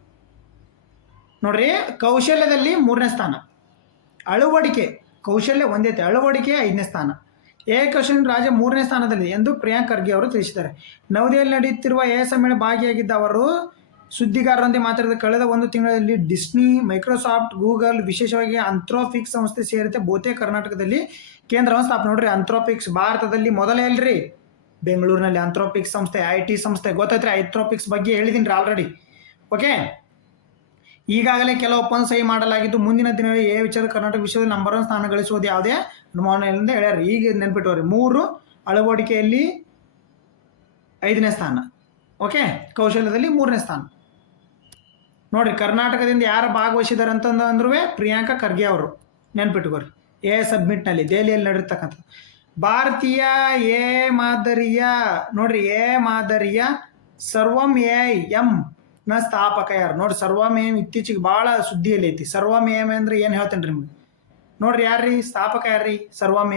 ನೋಡ್ರಿ, ಕೌಶಲ್ಯದಲ್ಲಿ 3ನೇ ಸ್ಥಾನ, ಅಳವಡಿಕೆ ಕೌಶಲ್ಯ ಒಂದೈತೆ, ಅಳವಡಿಕೆ 5ನೇ ಸ್ಥಾನ. ಕೌಶಲ್ಯ ರಾಜ್ಯ 3ನೇ ಸ್ಥಾನದಲ್ಲಿ ಎಂದು ಪ್ರಿಯಾಂಕ್ ಖರ್ಗೆ ಅವರು ತಿಳಿಸಿದ್ದಾರೆ. ನವದೆಹಲಿಯಲ್ಲಿ ನಡೆಯುತ್ತಿರುವ ಸಮ್ಮೇಳನ ಭಾಗಿಯಾಗಿದ್ದ ಅವರು ಸುದ್ದಿಗಾರರೊಂದಿಗೆ ಮಾತಾಡಿದ ಕಳೆದ 1 ತಿಂಗಳಲ್ಲಿ ಡಿಸ್ನಿ, ಮೈಕ್ರೋಸಾಫ್ಟ್, ಗೂಗಲ್, ವಿಶೇಷವಾಗಿ ಅಂಥ್ರೋಪಿಕ್ಸ್ ಸಂಸ್ಥೆ ಸೇರಿದಂತೆ ಬಹುತೇಕ ಕರ್ನಾಟಕದಲ್ಲಿ ಕೇಂದ್ರವನ್ನು ಸ್ಥಾಪನೆ. ನೋಡ್ರಿ, ಅಂಥ್ರೋಪಿಕ್ಸ್ ಭಾರತದಲ್ಲಿ ಮೊದಲೇ ಅಲ್ರಿ, ಬೆಂಗಳೂರಿನಲ್ಲಿ ಅಂಥ್ರೋಪಿಕ್ಸ್ ಸಂಸ್ಥೆ, IT ಸಂಸ್ಥೆ ಗೊತ್ತೈತ್ರಿ. ಅಂಥ್ರೋಪಿಕ್ಸ್ ಬಗ್ಗೆ ಹೇಳಿದ್ದೀನಿ ರೀ ಆಲ್ರೆಡಿ. ಓಕೆ, ಈಗಾಗಲೇ ಕೆಲವು ಒಪ್ಪಂದ ಸಹಿ ಮಾಡಲಾಗಿದ್ದು, ಮುಂದಿನ ದಿನಗಳಲ್ಲಿ ವಿಚಾರ ಕರ್ನಾಟಕ ವಿಶ್ವದಲ್ಲಿ ನಂಬರ್ 1 ಸ್ಥಾನ ಗಳಿಸುವುದು ಯಾವುದೇ ಅನುಮಾನದಿಂದ ಹೇಳ್ಯಾರ. ಈಗ ನೆನ್ಪಿಟ್ಟವ್ರಿ, 3 ಅಳವಡಿಕೆಯಲ್ಲಿ 5ನೇ ಸ್ಥಾನ. ಓಕೆ, ಕೌಶಲ್ಯದಲ್ಲಿ 3ನೇ ಸ್ಥಾನ. ನೋಡ್ರಿ, ಕರ್ನಾಟಕದಿಂದ ಯಾರು ಭಾಗವಹಿಸಿದಾರೆ ಅಂತಂದ್ರೂ ಪ್ರಿಯಾಂಕಾ ಖರ್ಗೆ ಅವರು. ನೆನ್ಪಿಟ್ಕೋರಿ, ಸಬ್ಮಿಟ್ನಲ್ಲಿ ದೆಹಲಿಯಲ್ಲಿ ನಡೆರ್ತಕ್ಕಂಥದ್ದು. ಭಾರತೀಯ ಮಾದರಿಯ ನೋಡ್ರಿ, ಮಾದರಿಯ ಸರ್ವಂ ನ ಸ್ಥಾಪಕ ಯಾರು? ನೋಡ್ರಿ, ಸರ್ವಂ ಇತ್ತೀಚೆಗೆ ಭಾಳ ಸುದ್ದಿಯಲ್ಲಿ ಐತಿ. ಸರ್ವಂ ಅಂದ್ರೆ ಏನು ಹೇಳ್ತೇನೆ ರೀ ನಿಮ್ಗೆ. ನೋಡ್ರಿ, ಯಾರ್ರೀ ಸ್ಥಾಪಕ? ಯಾರ್ರೀ ಸರ್ವಂ?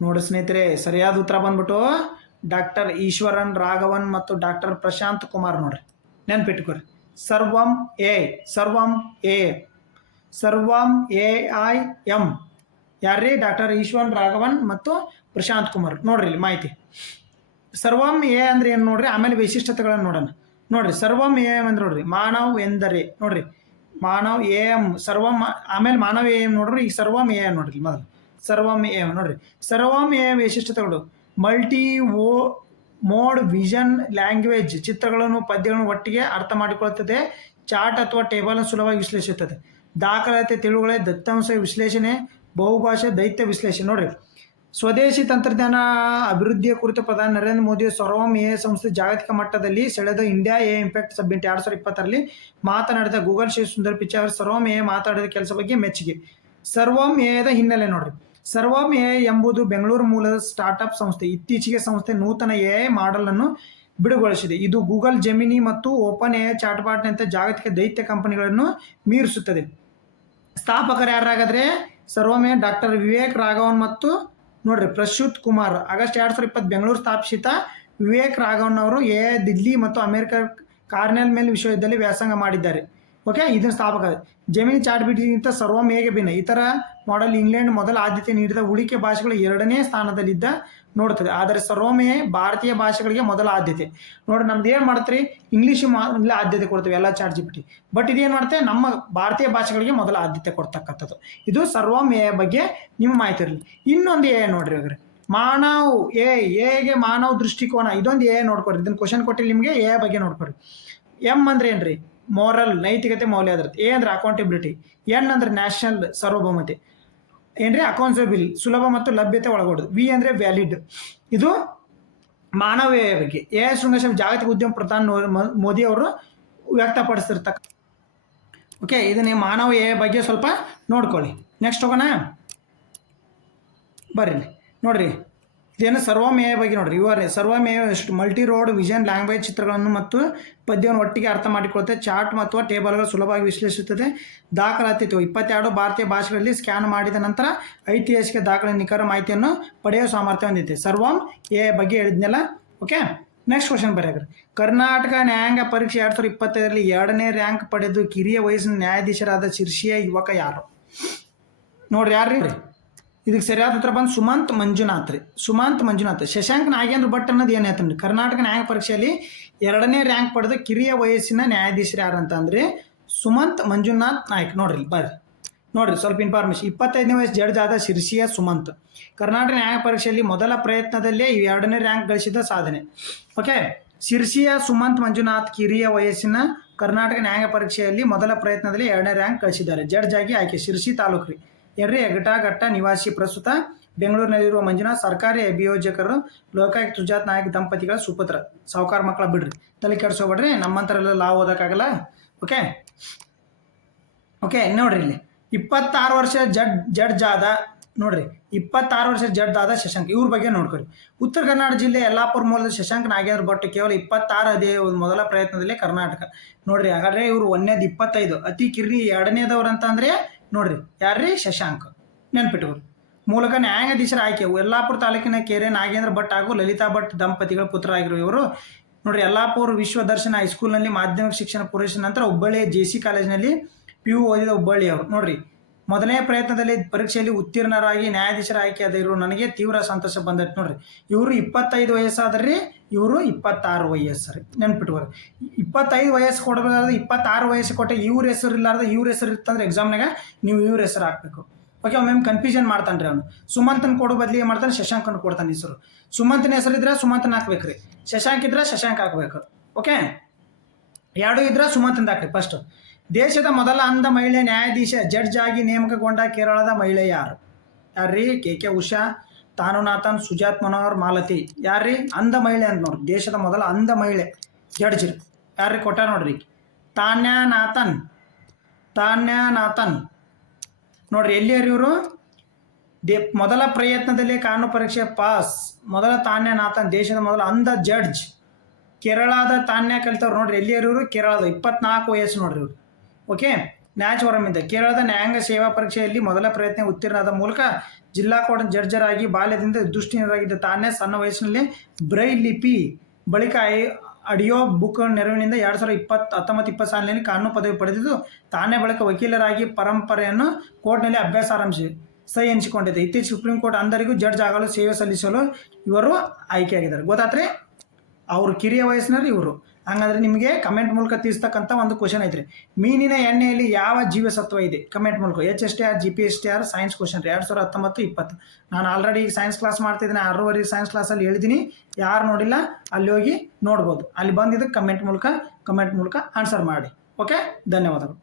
ನೋಡ್ರಿ ಸ್ನೇಹಿತರೆ, ಸರಿಯಾದ ಉತ್ತರ ಬಂದ್ಬಿಟ್ಟು ಡಾಕ್ಟರ್ ಈಶ್ವರನ್ ರಾಘವನ್ ಮತ್ತು ಡಾಕ್ಟರ್ ಪ್ರಶಾಂತ್ ಕುಮಾರ್. ನೋಡ್ರಿ, ನೆನ್ಪಿಟ್ಕೋರಿ, ಸರ್ವಂ AIM ಯಾರ್ರೀ? ಡಾಕ್ಟರ್ ಈಶ್ವರನ್ ರಾಘವನ್ ಮತ್ತು ಪ್ರಶಾಂತ್ ಕುಮಾರ್. ನೋಡ್ರಿ, ಇಲ್ಲಿ ಮಾಹಿತಿ. ಸರ್ವಂ ಅಂದ್ರೆ ಏನು ನೋಡ್ರಿ, ಆಮೇಲೆ ವೈಶಿಷ್ಟ್ಯತೆಗಳನ್ನು ನೋಡೋಣ. ನೋಡ್ರಿ, ಸರ್ವಂ ಅಂದ್ರೆ ನೋಡ್ರಿ, ಮಾನವ್ ಎಂದರೆ ನೋಡ್ರಿ, ಮಾನವ್ ಸರ್ವಂ, ಆಮೇಲೆ ಮಾನವ ನೋಡ್ರಿ. ಈಗ ಸರ್ವಂ ನೋಡ್ರಿ, ಮೊದಲು ಸರ್ವಂ ನೋಡ್ರಿ. ಸರ್ವಂ ವೈಶಿಷ್ಟ್ಯತೆಗಳು: ಮಲ್ಟಿ ಮೋಡ್ ವಿಷನ್ ಲ್ಯಾಂಗ್ವೇಜ್, ಚಿತ್ರಗಳನ್ನು ಪದ್ಯಗಳನ್ನು ಒಟ್ಟಿಗೆ ಅರ್ಥ ಮಾಡಿಕೊಳ್ಳುತ್ತದೆ. ಚಾರ್ಟ್ ಅಥವಾ ಟೇಬಲ್ ಸುಲಭವಾಗಿ ವಿಶ್ಲೇಷಿಸುತ್ತದೆ. ದಾಖಲಾತಿ ತಿಳುವಳಿ, ದತ್ತಾಂಶ ವಿಶ್ಲೇಷಣೆ, ಬಹುಭಾಷೆ ದೈತ್ಯ ವಿಶ್ಲೇಷಣೆ. ನೋಡ್ರಿ, ಸ್ವದೇಶಿ ತಂತ್ರಜ್ಞಾನ ಅಭಿವೃದ್ಧಿಯ ಕುರಿತು ಪ್ರಧಾನಿ ನರೇಂದ್ರ ಮೋದಿ ಸರ್ವಂ ಸಂಸ್ಥೆ ಜಾಗತಿಕ ಮಟ್ಟದಲ್ಲಿ ಸೆಳೆದ ಇಂಡಿಯಾ ಇಂಪ್ಯಾಕ್ಟ್ ಸಬ್ಮಿಟ್ 2020ರಲ್ಲಿ ಮಾತನಾಡಿದ ಗೂಗಲ್ ಸುಂದರ್ ಪಿಚಾಯ್ ಅವರು ಸರ್ವಂ ಮಾತಾಡಿದ ಕೆಲಸ ಬಗ್ಗೆ ಮೆಚ್ಚುಗೆ. ಸರ್ವಂ ದ ಹಿನ್ನೆಲೆ ನೋಡ್ರಿ, ಸರ್ವಂ ಎಂಬುದು ಬೆಂಗಳೂರು ಮೂಲದ ಸ್ಟಾರ್ಟ್ಅಪ್ ಸಂಸ್ಥೆ. ಇತ್ತೀಚೆಗೆ ಸಂಸ್ಥೆ ನೂತನ ಮಾಡೆಲ್ ಅನ್ನು ಬಿಡುಗೊಳಿಸಿದೆ. ಇದು ಗೂಗಲ್ ಜೆಮಿನಿ ಮತ್ತು ಓಪನ್ ಚಾಟ್ಬಾಟ್ನಂತೆ ಜಾಗತಿಕ ದೈತ್ಯ ಕಂಪನಿಗಳನ್ನು ಮೀರಿಸುತ್ತದೆ. ಸ್ಥಾಪಕರು ಯಾರಾಗಾದ್ರೆ ಸರ್ವಂ ಡಾಕ್ಟರ್ ವಿವೇಕ್ ರಾಘವನ್ ಮತ್ತು ನೋಡ್ರಿ ಪ್ರಶೂತ್ ಕುಮಾರ್. ಆಗಸ್ಟ್ 2020 ಬೆಂಗಳೂರು ಸ್ಥಾಪಿಸಿದ ವಿವೇಕ್ ರಾಘವನ್ ಅವರು ದಿಲ್ಲಿ ಮತ್ತು ಅಮೆರಿಕ ಕಾರ್ನೆಲ್ ಮೇಲ್ ವಿಶ್ವವಿದ್ಯಾಲಯ ವ್ಯಾಸಂಗ ಮಾಡಿದ್ದಾರೆ. ಓಕೆ, ಇದನ್ನು ಸ್ಥಾಪಕ. ಜೆಮಿನಿ ಚಾಟ್ಬಿಟ್ಗಿಂತ ಸರ್ವಂ ಭಿನ್ನ. ಇತರ ಮಾಡೆಲ್ ಇಂಗ್ಲೆಂಡ್ ಮೊದಲ ಆದ್ಯತೆ ನೀಡಿದ ಉಳಿಕೆ ಭಾಷೆಗಳು 2ನೇ ಸ್ಥಾನದಲ್ಲಿದ್ದ ನೋಡ್ತದೆ. ಆದರೆ ಸರ್ವಂ ಭಾರತೀಯ ಭಾಷೆಗಳಿಗೆ ಮೊದಲ ಆದ್ಯತೆ. ನೋಡ್ರಿ, ನಮ್ದು ಏನು ಮಾಡ್ತೀರಿ, ಇಂಗ್ಲೀಷ್ ಆದ್ಯತೆ ಕೊಡ್ತೀವಿ ಎಲ್ಲ ಚಾಟ್ಜಿಪಿಟಿ. ಬಟ್ ಇದೇನು ಮಾಡುತ್ತೆ, ನಮ್ಮ ಭಾರತೀಯ ಭಾಷೆಗಳಿಗೆ ಮೊದಲ ಆದ್ಯತೆ ಕೊಡ್ತಕ್ಕಂಥದ್ದು. ಇದು ಸರ್ವಂ ಬಗ್ಗೆ ನಿಮ್ಮ ಮಾಹಿತಿ ಇರಲಿ. ಇನ್ನೊಂದು ನೋಡ್ರಿ, ಹಾಗಾದ್ರೆ ಮಾನವ್ ಗೆ ಮಾನವ ದೃಷ್ಟಿಕೋನ, ಇದೊಂದು ನೋಡ್ಕೊರಿ. ಇದನ್ನ ಕ್ವಶನ್ ಕೊಟ್ಟಿಲ್ಲ ನಿಮಗೆ. ಬಗ್ಗೆ ನೋಡ್ಕೊರಿ. ಅಂದ್ರೆ ಏನ್ರಿ? ಮೋರಲ್, ನೈತಿಕತೆ, ಮೌಲ್ಯಾಧಾರಿತ. ಅಂದ್ರೆ ಅಕೌಂಟಬಿಲಿಟಿ. ಅಂದ್ರೆ ನ್ಯಾಷನಲ್ ಸಾರ್ವಭೌಮತೆ. ಏನ್ರಿ? ಅಕೌಂಟಬಲ್, ಸುಲಭ ಮತ್ತು ಲಭ್ಯತೆ ಒಳಗೊಂಡದ್ದು. ಅಂದ್ರೆ ವ್ಯಾಲಿಡ್. ಇದು ಮಾನವ ಬಗ್ಗೆ. ಶೃಂಗೇಶ್ವರ ಜಾಗತಿಕ ಉದ್ಯಮ ಪ್ರಧಾನಿ ಮೋದಿ ಅವರು ವ್ಯಕ್ತಪಡಿಸಿರ್ತಕ್ಕ. ಓಕೆ, ಇದನ್ನೇ ಮಾನವ ಬಗ್ಗೆ ಸ್ವಲ್ಪ ನೋಡ್ಕೊಳ್ಳಿ. ನೆಕ್ಸ್ಟ್ ಹೋಗೋಣ ಬರ್ರಿ. ನೋಡ್ರಿ, ಇದೇನು ಸರ್ವಂ ಬಗ್ಗೆ ನೋಡ್ರಿ. ಸರ್ವಂ ಮಲ್ಟಿ ರೋಡ್ ವಿಷನ್ ಲ್ಯಾಂಗ್ವೇಜ್, ಚಿತ್ರಗಳನ್ನು ಮತ್ತು ಪದ್ಯವನ್ನು ಒಟ್ಟಿಗೆ ಅರ್ಥ ಮಾಡಿಕೊಳ್ಳುತ್ತೆ. ಚಾರ್ಟ್ ಮತ್ತು ಟೇಬಲ್ಗಳು ಸುಲಭವಾಗಿ ವಿಶ್ಲೇಷಿಸುತ್ತದೆ. ದಾಖಲಾತಿ 22 ಭಾರತೀಯ ಭಾಷೆಗಳಲ್ಲಿ ಸ್ಕ್ಯಾನ್ ಮಾಡಿದ ನಂತರ ಐತಿಹಾಸಿಕ ದಾಖಲೆ ನಿಖರ ಮಾಹಿತಿಯನ್ನು ಪಡೆಯುವ ಸಾಮರ್ಥ್ಯ ಹೊಂದಿದೆ. ಸರ್ವಂ ಬಗ್ಗೆ ಹೇಳಿದ್ನೆಲ್ಲ. ಓಕೆ, ನೆಕ್ಸ್ಟ್ ಕ್ವಶನ್ ಬರೆಯಾಗ್ರಿ. ಕರ್ನಾಟಕ ನ್ಯಾಯಾಂಗ ಪರೀಕ್ಷೆ 2025ರಲ್ಲಿ 2ನೇ ರ್ಯಾಂಕ್ ಪಡೆದು ಕಿರಿಯ ವಯಸ್ಸಿನ ನ್ಯಾಯಾಧೀಶರಾದ ಶಿರ್ಷಿಯ ಯುವಕ ಯಾರು? ನೋಡ್ರಿ, ಯಾರ್ರಿ? ಇದಕ್ಕೆ ಸರಿಯಾದ ಉತ್ತರ ಬಂದು ಸುಮಂತ್ ಮಂಜುನಾಥ್ ರೀ. ಸುಮಂತ್ ಮಂಜುನಾಥ್. ಶಶಾಂಕ್ ನಾಗೇಂದ್ರ ಭಟ್ ಅನ್ನೋದು ಏನು ಹೇಳ್ತಾನೆ, ಕರ್ನಾಟಕ ನ್ಯಾಯ ಪರೀಕ್ಷೆಯಲ್ಲಿ 2ನೇ ರ್ಯಾಂಕ್ ಪಡೆದ ಕಿರಿಯ ವಯಸ್ಸಿನ ನ್ಯಾಯಾಧೀಶರು ಯಾರಂತ ಅಂದ್ರೆ ಸುಮಂತ್ ಮಂಜುನಾಥ್ ನಾಯ್ಕ್. ನೋಡ್ರಿ ಬರ್ರಿ, ನೋಡ್ರಿ ಸ್ವಲ್ಪ ಇನ್ಫಾರ್ಮೇಶನ್. 25ನೇ ವಯಸ್ಸು ಜಡ್ಜ್ ಆದ ಶಿರ್ಸಿಯ ಸುಮಂತ್ ಕರ್ನಾಟಕ ನ್ಯಾಯ ಪರೀಕ್ಷೆಯಲ್ಲಿ ಮೊದಲ ಪ್ರಯತ್ನದಲ್ಲೇ 2ನೇ ರ್ಯಾಂಕ್ ಗಳಿಸಿದ ಸಾಧನೆ. ಓಕೆ, ಶಿರ್ಸಿಯ ಸುಮಂತ್ ಮಂಜುನಾಥ್ ಕಿರಿಯ ವಯಸ್ಸಿನ ಕರ್ನಾಟಕ ನ್ಯಾಯ ಪರೀಕ್ಷೆಯಲ್ಲಿ ಮೊದಲ ಪ್ರಯತ್ನದಲ್ಲಿ 2ನೇ ರ್ಯಾಂಕ್ ಗಳಿಸಿದ್ದಾರೆ. ಜಡ್ಜ್ ಆಗಿ ಆಯ್ಕೆ. ಶಿರ್ಸಿ ತಾಲೂಕು ರೀ. ಏನ್ರಿ, ಘಟ್ಟ ನಿವಾಸಿ. ಪ್ರಸ್ತುತ ಬೆಂಗಳೂರಿನಲ್ಲಿರುವ ಮಂಜುನಾಥ್ ಸರ್ಕಾರಿ ಅಭಿಯೋಜಕರು ಲೋಕಾಯುಕ್ತ ಸುಜಾತ್ ನಾಯಕ್ ದಂಪತಿಗಳ ಸುಪುತ್ರ. ಸಾವುಕಾರ ಮಕ್ಕಳ ಬಿಡ್ರಿ, ತಲೆ ಕೆಡಿಸೋಬೇಡ್ರಿ, ನಮ್ಮಂತರೆಲ್ಲ ಲಾ ಓದೋಕ್ಕಾಗಲ್ಲ. ಓಕೆ ಓಕೆ ನೋಡ್ರಿ, ಇಲ್ಲಿ 26 ವರ್ಷ ಜಡ್ಜ್ ಆದ, ನೋಡ್ರಿ 26 ವರ್ಷ ಜಡ್ಜ್ ಆದ ಶಶಾಂಕ್. ಇವ್ರ ಬಗ್ಗೆ ನೋಡ್ಕೊರಿ. ಉತ್ತರ ಕರ್ನಾಟಕ ಜಿಲ್ಲೆ ಯಲ್ಲಾಪುರ ಮೂಲದ ಶಶಾಂಕ್ ನಾಗೇಂದ್ರ ಭಟ್ ಕೇವಲ 26 ಅದೇ ಮೊದಲ ಪ್ರಯತ್ನದಲ್ಲೇ ಕರ್ನಾಟಕ. ನೋಡ್ರಿ, ಹಾಗಾದ್ರೆ ಇವ್ರು 1ನೇದು 25, ಅತಿ ಕಿರಿ 2ನೇದವ್ರು ಅಂತ ಅಂದ್ರೆ ನೋಡ್ರಿ ಯಾರ್ರಿ, ಶಶಾಂಕ್. ನೆನ್ಪಿಟ್ಕೊರಿ. ಮೂಲಕ ನ್ಯಾಯಾಧೀಶರ ಆಯ್ಕೆ. ಯಲ್ಲಾಪುರ ತಾಲೂಕಿನ ಕೆರೆ ನಾಗೇಂದ್ರ ಭಟ್ ಹಾಗೂ ಲಲಿತಾ ಭಟ್ ದಂಪತಿಗಳ ಪುತ್ರರಾಗಿರುವ ಇವರು ನೋಡ್ರಿ ಯಲ್ಲಾಪುರ ವಿಶ್ವ ದರ್ಶನ ಹೈಸ್ಕೂಲ್ನಲ್ಲಿ ಮಾಧ್ಯಮಿಕ ಶಿಕ್ಷಣ ಪೂರೈಸಿದ ನಂತರ ಹುಬ್ಬಳ್ಳಿಯ JC ಕಾಲೇಜಿನಲ್ಲಿ PU ಓದಿದ ಹುಬ್ಬಳ್ಳಿಯವರು. ನೋಡ್ರಿ, ಮೊದಲನೇ ಪ್ರಯತ್ನದಲ್ಲಿ ಪರೀಕ್ಷೆಯಲ್ಲಿ ಉತ್ತೀರ್ಣರಾಗಿ ನ್ಯಾಯಾಧೀಶರ ಆಯ್ಕೆಯಾದ ಇವರು ನನಗೆ ತೀವ್ರ ಸಂತೋಷ ಬಂದೈತೆ. ನೋಡ್ರಿ, ಇವರು 25 ವಯಸ್ಸಾದ್ರಿ, ಇವರು 26 ವಯಸ್ಸು ರೀ. ನೆನ್ಪಿಟ್ಕೋರಿ. 25 ವಯಸ್ಸು ಕೊಡಬೇಕಾದ್ರೆ 26 ವಯಸ್ಸು ಕೊಟ್ಟೆ ಇವ್ರ ಹೆಸರು ಇಲ್ಲಾರ್ದ ಇವ್ರ ಹೆಸರು ಇರ್ತಂದ್ರೆ ಎಕ್ಸಾಮ್ನಾಗ ನೀವು ಇವ್ರ ಹೆಸರು ಹಾಕ್ಬೇಕು. ಓಕೆ, ಒಮ್ಮೆ ಕನ್ಫ್ಯೂಷನ್ ಮಾಡ್ತಾನೆ ರೀ ಅವನು. ಸುಮಂತನ ಕೊಡೋ ಬದಲಿಗೆ ಮಾಡ್ತಾನೆ, ಶಶಾಂಕನ ಕೊಡ್ತಾನೆ ಹೆಸರು. ಸುಮಂತನ ಹೆಸರು ಇದ್ರೆ ಸುಮಂತನ ಹಾಕ್ಬೇಕ್ರಿ, ಶಶಾಂಕ್ ಇದ್ರೆ ಶಶಾಂಕ್ ಹಾಕ್ಬೇಕು. ಓಕೆ, 2 ಇದ್ರೆ ಸುಮಂತಂದ ಹಾಕ್ರಿ. ಫಸ್ಟ್, ದೇಶದ ಮೊದಲ ಅಂಧ ಮಹಿಳೆ ನ್ಯಾಯಾಧೀಶ ಜಡ್ಜ್ ಆಗಿ ನೇಮಕಗೊಂಡ ಕೇರಳದ ಮಹಿಳೆ ಯಾರು? ಯಾರ್ರೀ? KK ಉಷಾ, ತಾನುನಾಥನ್, ಸುಜಾತ್ ಮನೋಹರ್, ಮಾಲತಿ. ಯಾರ್ರೀ? ಅಂಧ ಮಹಿಳೆ ಅಂತ ನೋಡ್ರಿ, ದೇಶದ ಮೊದಲ ಅಂಧ ಮಹಿಳೆ ಜಡ್ಜ್ ಯಾರ್ರೀ ಕೊಟ್ಟಾರ ನೋಡ್ರಿ, ತಾನ್ಯಾನಾಥನ್. ನೋಡ್ರಿ, ಎಲ್ಲಿಯರು ಇವರು? ಮೊದಲ ಪ್ರಯತ್ನದಲ್ಲಿ ಕಾನೂನು ಪರೀಕ್ಷೆ ಪಾಸ್. ಮೊದಲ ತಾನ್ಯಾನಾಥನ್, ದೇಶದ ಮೊದಲ ಅಂಧ ಜಡ್ಜ್. ಕೇರಳದ ತಾನ್ಯ ಕಲಿತವ್ರು. ನೋಡ್ರಿ, ಎಲ್ಲಿಯರು ಇವರು? ಕೇರಳದ. 24 ವಯಸ್ಸು ನೋಡ್ರಿ ಇವರು. ಓಕೆ, ನ್ಯಾಚವರಮಿಂದ ಕೇರಳದ ನ್ಯಾಯಾಂಗ ಸೇವಾ ಪರೀಕ್ಷೆಯಲ್ಲಿ ಮೊದಲ ಪ್ರಯತ್ನ ಉತ್ತೀರ್ಣದ ಮೂಲಕ ಜಿಲ್ಲಾ ಕೋರ್ಟ್ ಜಡ್ಜರಾಗಿ ಬಾಲ್ಯದಿಂದ ದೃಷ್ಟಿಹೀನರಾಗಿದ್ದ ತಾನ್ಯ ಸಣ್ಣ ವಯಸ್ಸಿನಲ್ಲಿ ಬ್ರೈಲ್ ಲಿಪಿ ಬಳಿಕ ಆಡಿಯೋ ಬುಕ್ ನೆರವಿನಿಂದ 2019-20 ಸಾಲಿನಲ್ಲಿ ಕಾನೂನು ಪದವಿ ಪಡೆದಿದ್ದು, ತಾನೇ ಬಳಿಕ ವಕೀಲರಾಗಿ ಪರಂಪರೆಯನ್ನು ಕೋರ್ಟ್ನಲ್ಲಿ ಅಭ್ಯಾಸ ಆರಂಭಿಸಿ ಸಹಿ ಎನಿಸಿಕೊಂಡಿದೆ. ಇತ್ತೀಚೆಗೆ ಸುಪ್ರೀಂ ಕೋರ್ಟ್ ಅಂಧರಿಗೂ ಜಡ್ಜ್ ಆಗಲು ಸೇವೆ ಸಲ್ಲಿಸಲು ಇವರು ಆಯ್ಕೆಯಾಗಿದ್ದಾರೆ. ಗೊತ್ತಾತ್ರಿ, ಅವರು ಕಿರಿಯ ವಯಸ್ಸಿನಲ್ಲಿ ಇವರು. ಹಂಗಂದ್ರೆ ನಿಮಗೆ ಕಮೆಂಟ್ ಮೂಲಕ ತಿಳಿಸ್ತಕ್ಕಂಥ ಒಂದು ಕ್ವಶನ್ ಐತ್ರಿ. ಮೀನಿನ ಎಣ್ಣೆಯಲ್ಲಿ ಯಾವ ಜೀವಸತ್ವ ಇದೆ? ಕಮೆಂಟ್ ಮೂಲಕ. HSTR GPSTR ಸೈನ್ಸ್ ಕ್ವಶನ್ ರೀ, 2019-20. ನಾನು ಆಲ್ರೆಡಿ ಈಗ ಸೈನ್ಸ್ ಕ್ಲಾಸ್ ಮಾಡ್ತಿದ್ದೀನಿ, 6ವರೆಗೆ ಸೈನ್ಸ್ ಕ್ಲಾಸಲ್ಲಿ ಹೇಳಿದ್ದೀನಿ. ಯಾರು ನೋಡಿಲ್ಲ ಅಲ್ಲಿ ಹೋಗಿ ನೋಡ್ಬೋದು. ಅಲ್ಲಿ ಬಂದಿದ್ದಕ್ಕೆ ಕಮೆಂಟ್ ಮೂಲಕ ಆನ್ಸರ್ ಮಾಡಿ. ಓಕೆ, ಧನ್ಯವಾದಗಳು.